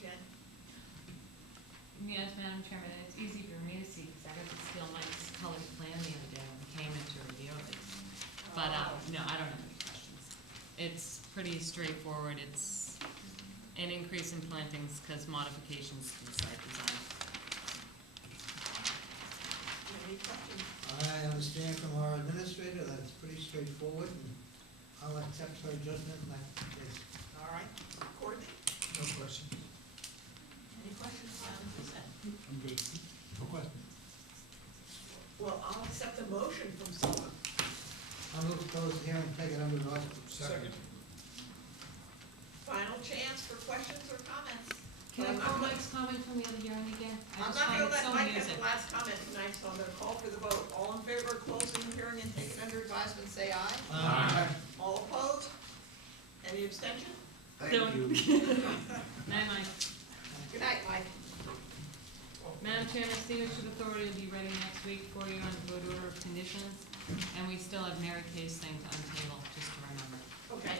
Jen? Yes, Madam Chairman, and it's easy for me to see because I got the Steel Mike's colored plan the other day when we came in to review it. But, no, I don't have any questions. It's pretty straightforward. It's an increase in plantings because modifications to the site design. Any questions? I understand from our administrator that it's pretty straightforward, and I'll accept her judgment in that case. All right. Courtney? No question. Any questions, Madam President? I'm good. No question. Well, I'll accept a motion from someone. I'll move to close the hearing and take it under advisement. Second. Final chance for questions or comments. Can I call Mike's comment from the other hearing again? I'm not gonna let Mike have the last comment tonight, so I'm gonna call for the vote. All in favor of closing the hearing and taking under advisement, say aye. Aye. All opposed? Any abstention? Thank you. Night, Mike. Good night, Mike. Madam Chair, Extinguished Authority will be ready next week for you on the vote order of conditions. And we still have Mary Kay's thing to untable, just to remember. Okay,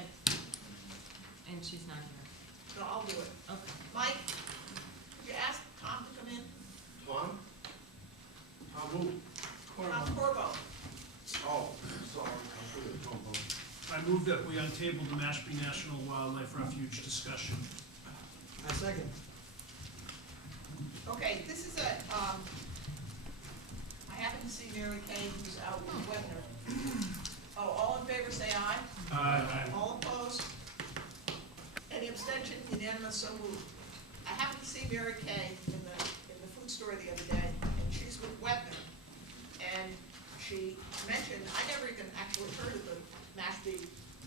And she's not here. so I'll do it. Okay. Mike, could you ask Tom to come in? Tom? Tom who? Tom Corbo. Oh, sorry, I should have told him. I move that we untable the Mashpee National Wildlife Refuge discussion. I second. Okay, this is I happen to see Mary Kay, who's out with Wetner. Oh, all in favor, say aye. Aye. All opposed? Any abstention? Unanimous, so moved. I happened to see Mary Kay in the food store the other day, and she's with Wetner. And she mentioned, I never even actually heard of the Mashpee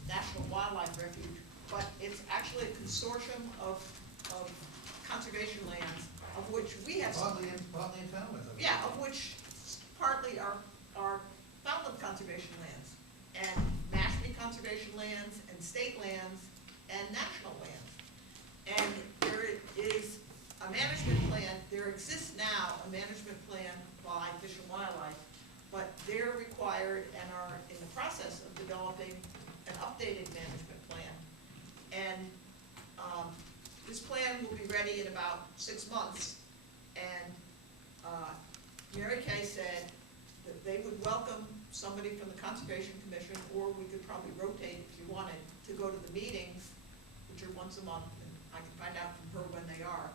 National Wildlife Refuge, but it's actually a consortium of conservation lands, of which we have some. Partly in Falmouth. Yeah, of which partly are Falmouth conservation lands, and Mashpee conservation lands, and state lands, and national lands. his plan will be ready in about 6 months. And Mary Kay said that they would welcome somebody from the Conservation Commission, or we could probably rotate if you wanted, to go to the meetings, which are once a month, and I can find out from her when they are.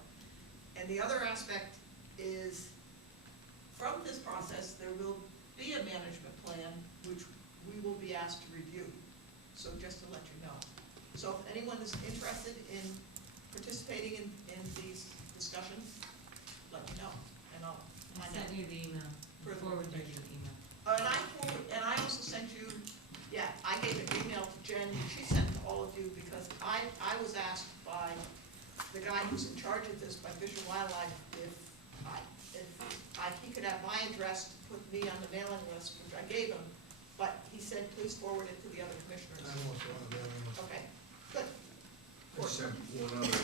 And the other aspect is, from this process, there will be a management plan, which we will be asked to review. So just to let you know. So if anyone is interested in participating in these discussions, let me know, and I'll I find out. sent you the email, Further forward you information. the email. And I also sent you, yeah, I gave an email to Jen, she sent to all of you, because I was asked by the guy who's in charge of this, by Fish and Wildlife, if he could have my address to put me on the mailing list, which I gave him, but he said, please forward it to the other commissioners. I'm also on the mailing list. Okay, good. I just have one other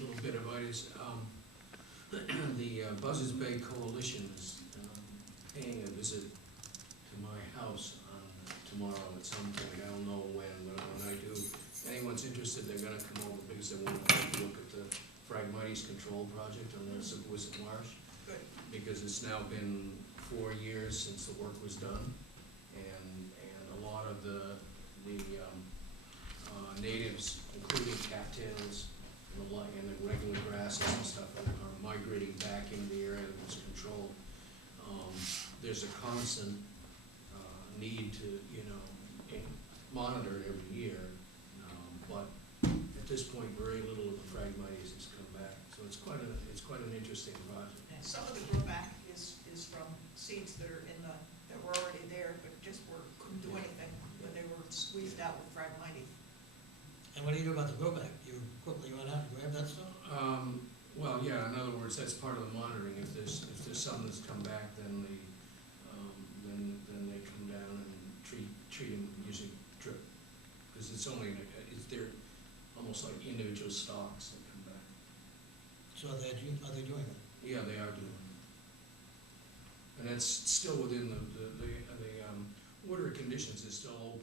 little bit of advice. The Buzzards Bay Coalition is paying a visit to my house on tomorrow at some point. I don't know when, but when I do, if anyone's interested, they're gonna come over because they want to take a look at the Phragmites Control Project on the Wissahickon Marsh. Good. Because it's now been 4 years since the work was done, and a lot of the natives, including cattails and the regular grasses and stuff, are migrating back into the area that was controlled. There's a constant need to, monitor it every year, but at this point, very little of the Phragmites has come back. So it's quite an interesting project. And some of the grow back is from seeds that are that were already there, but just couldn't do anything when they were squeezed out with Phragmites. And what do you do about the grow back? You quickly run out and grab that stuff? Well, yeah, in other words, that's part of the monitoring. If there's something that's come back, then they come down and treat them using drip. Because they're almost like individual stalks that come back. So are they doing that? Yeah, they are doing it. And that's still within the order of conditions is still open.